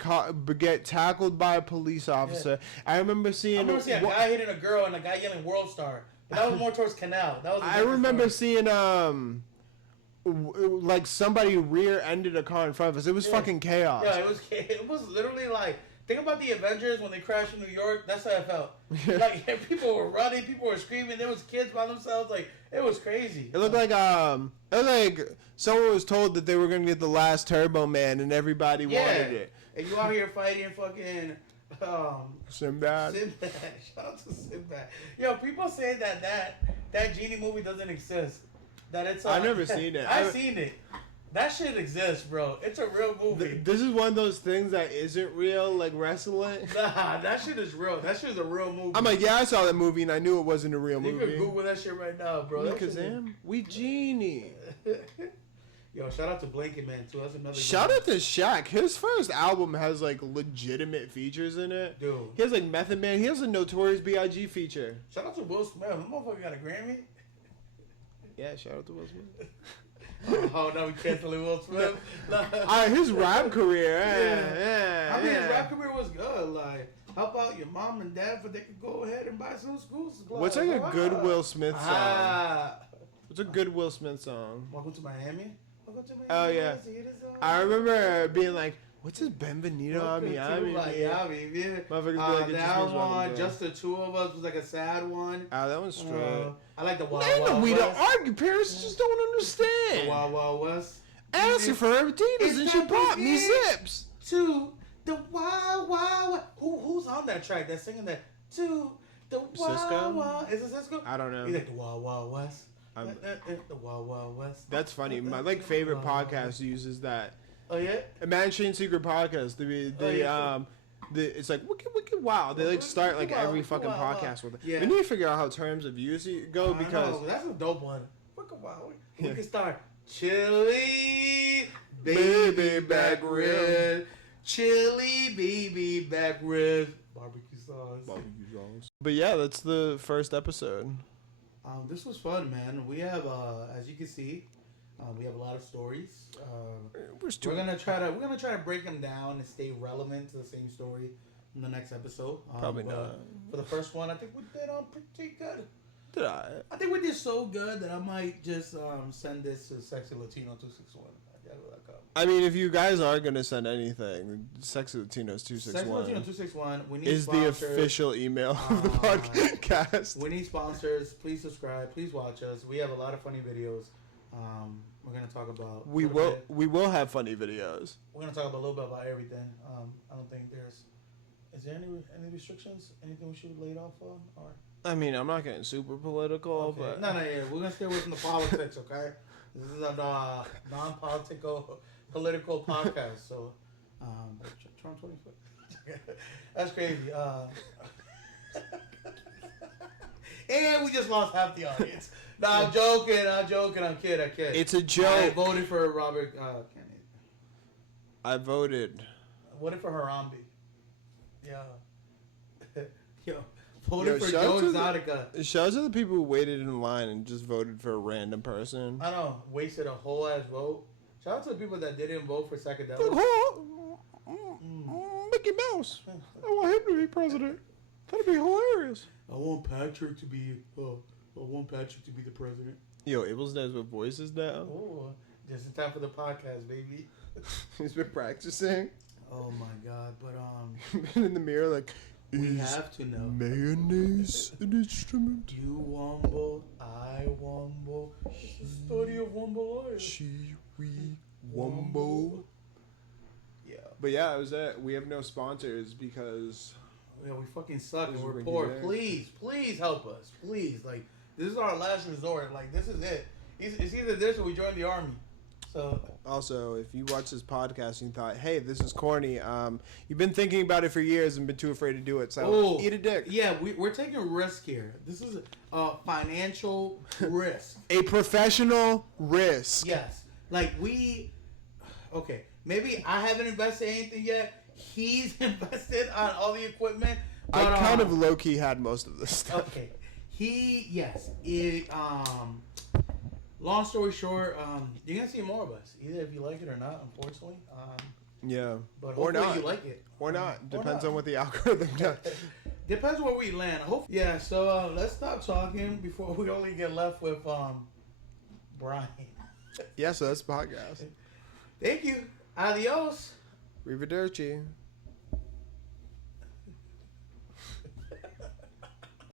tackled by a police officer. Yeah. I remember seeing a guy hitting a girl and a guy yelling "World Star." But that was more towards Canal. I remember seeing like somebody rear-ended a car in front of us. It was fucking chaos. Yeah, it was literally like, think about the Avengers when they crashed in New York. That's how I felt. Like people were running, people were screaming. There was kids by themselves. Like it was crazy. It looked like someone was told that they were gonna get the last Turbo Man, and everybody wanted it. And you out here fighting fucking Sinbad. Shout out to Sinbad. Yo, people say that Genie movie doesn't exist. That it's. I've never seen it. I've seen it. That shit exists, bro. It's a real movie. This is one of those things that isn't real, like wrestling. Nah, that shit is real. That shit is a real movie. I'm like, yeah, I saw that movie and I knew it wasn't a real movie. You can Google that shit right now, bro. We Genie. Yo, shout out to Blanket Man too. That's another. Shout out to Shaq. His first album has like legitimate features in it. Dude. He has like Method Man. He has a Notorious B.I.G. feature. Shout out to Will Smith. That motherfucker got a Grammy. Yeah, shout out to Will Smith. Oh, no, we canceling Will Smith. His rap career. I mean, his rap career was good. Like, help out your mom and dad so they could go ahead and buy some school supplies. What's like a good Will Smith song? What's a good Will Smith song? Welcome to Miami? Oh, yeah. I remember being like, what's his Benvenido a Miami? Motherfuckers be like, that one, just the two of us was like a sad one. That one's straight. I like the Wild Wild we West. don't argue. Parents just don't understand. The Wild Wild West. Ask her for her Adidas and she bought me zips. To the Wild Wild West. Who's on that track that's singing that? To the Wild Wild. Is it Cisco? I don't know. He's like the Wild Wild West. The Wild Wild West. That's funny. My favorite podcast uses that. Oh yeah. Imagine Secret Podcast. It's like wicked wow. They like start like every fucking podcast with it. Yeah. We need to figure out how terms of use go because that's a dope one. Wicked wow. We can start chili baby back ribs, chili baby back ribs, barbecue sauce. But yeah, that's the first episode. This was fun, man. We have, as you can see, We have a lot of stories. We're We're gonna try to break them down and stay relevant to the same story in the next episode. Probably not. For the first one, I think we did pretty good. Did I? I think we did so good that I might just send this to Sexy Latino 261. I mean, if you guys are gonna send anything, Sexy Latinos 261 Sexy Latino 261. We need is sponsors. the official email of the podcast. We need sponsors. Please subscribe. Please watch us. We have a lot of funny videos. We're gonna talk about. We will have funny videos. We're gonna talk about a little bit about everything. I don't think there's. Is there any restrictions? Anything we should lay it off on? Or I mean, I'm not getting super political, okay. but No, yeah. We're gonna stay away from the politics, okay? This is a non-political, political podcast. So, Trump 24. That's crazy. And we just lost half the audience. No, I'm joking. I'm kidding. It's a joke. I voted for Robert Kennedy. I voted. Voted for Harambe. Yeah. Yo, voted for shout Joe out to Exotica. Shout out to the people who waited in line and just voted for a random person. I know, wasted a whole ass vote. Shout out to the people that didn't vote for psychedelics. Mickey Mouse. I want him to be president. That'd be hilarious. I want Patrick to be the president. Yo, Abel's knows what voices now. Oh, just in time for the podcast, baby. He's been practicing. Oh my god, but Been in the mirror like, we have to know. Mayonnaise an instrument? You wumble, I wumble. It's the story of Wumble Life. She, we, wumbo. Yeah. But yeah, it was that. We have no sponsors because... Yeah, we fucking suck and This is we're Ricky poor. Day. Please help us. Please. Like, this is our last resort. Like, this is it. It's either this or we join the army. So... Also, if you watch this podcast and you thought, hey, this is corny, you've been thinking about it for years and been too afraid to do it, so eat a dick. Yeah, we're taking a risk here. This is a financial risk. A professional risk. Yes. Like, okay, maybe I haven't invested anything yet. He's invested on all the equipment. But, I kind of low-key had most of this stuff. Okay. Long story short, you're going to see more of us. Either if you like it or not, unfortunately. Yeah. But or hopefully not. you like it. Or not. Depends not. on what the algorithm does. Depends where we land. Yeah, so let's stop talking before we only get left with Brian. Yeah, so that's the podcast. Thank you. Adios. Arrivederci.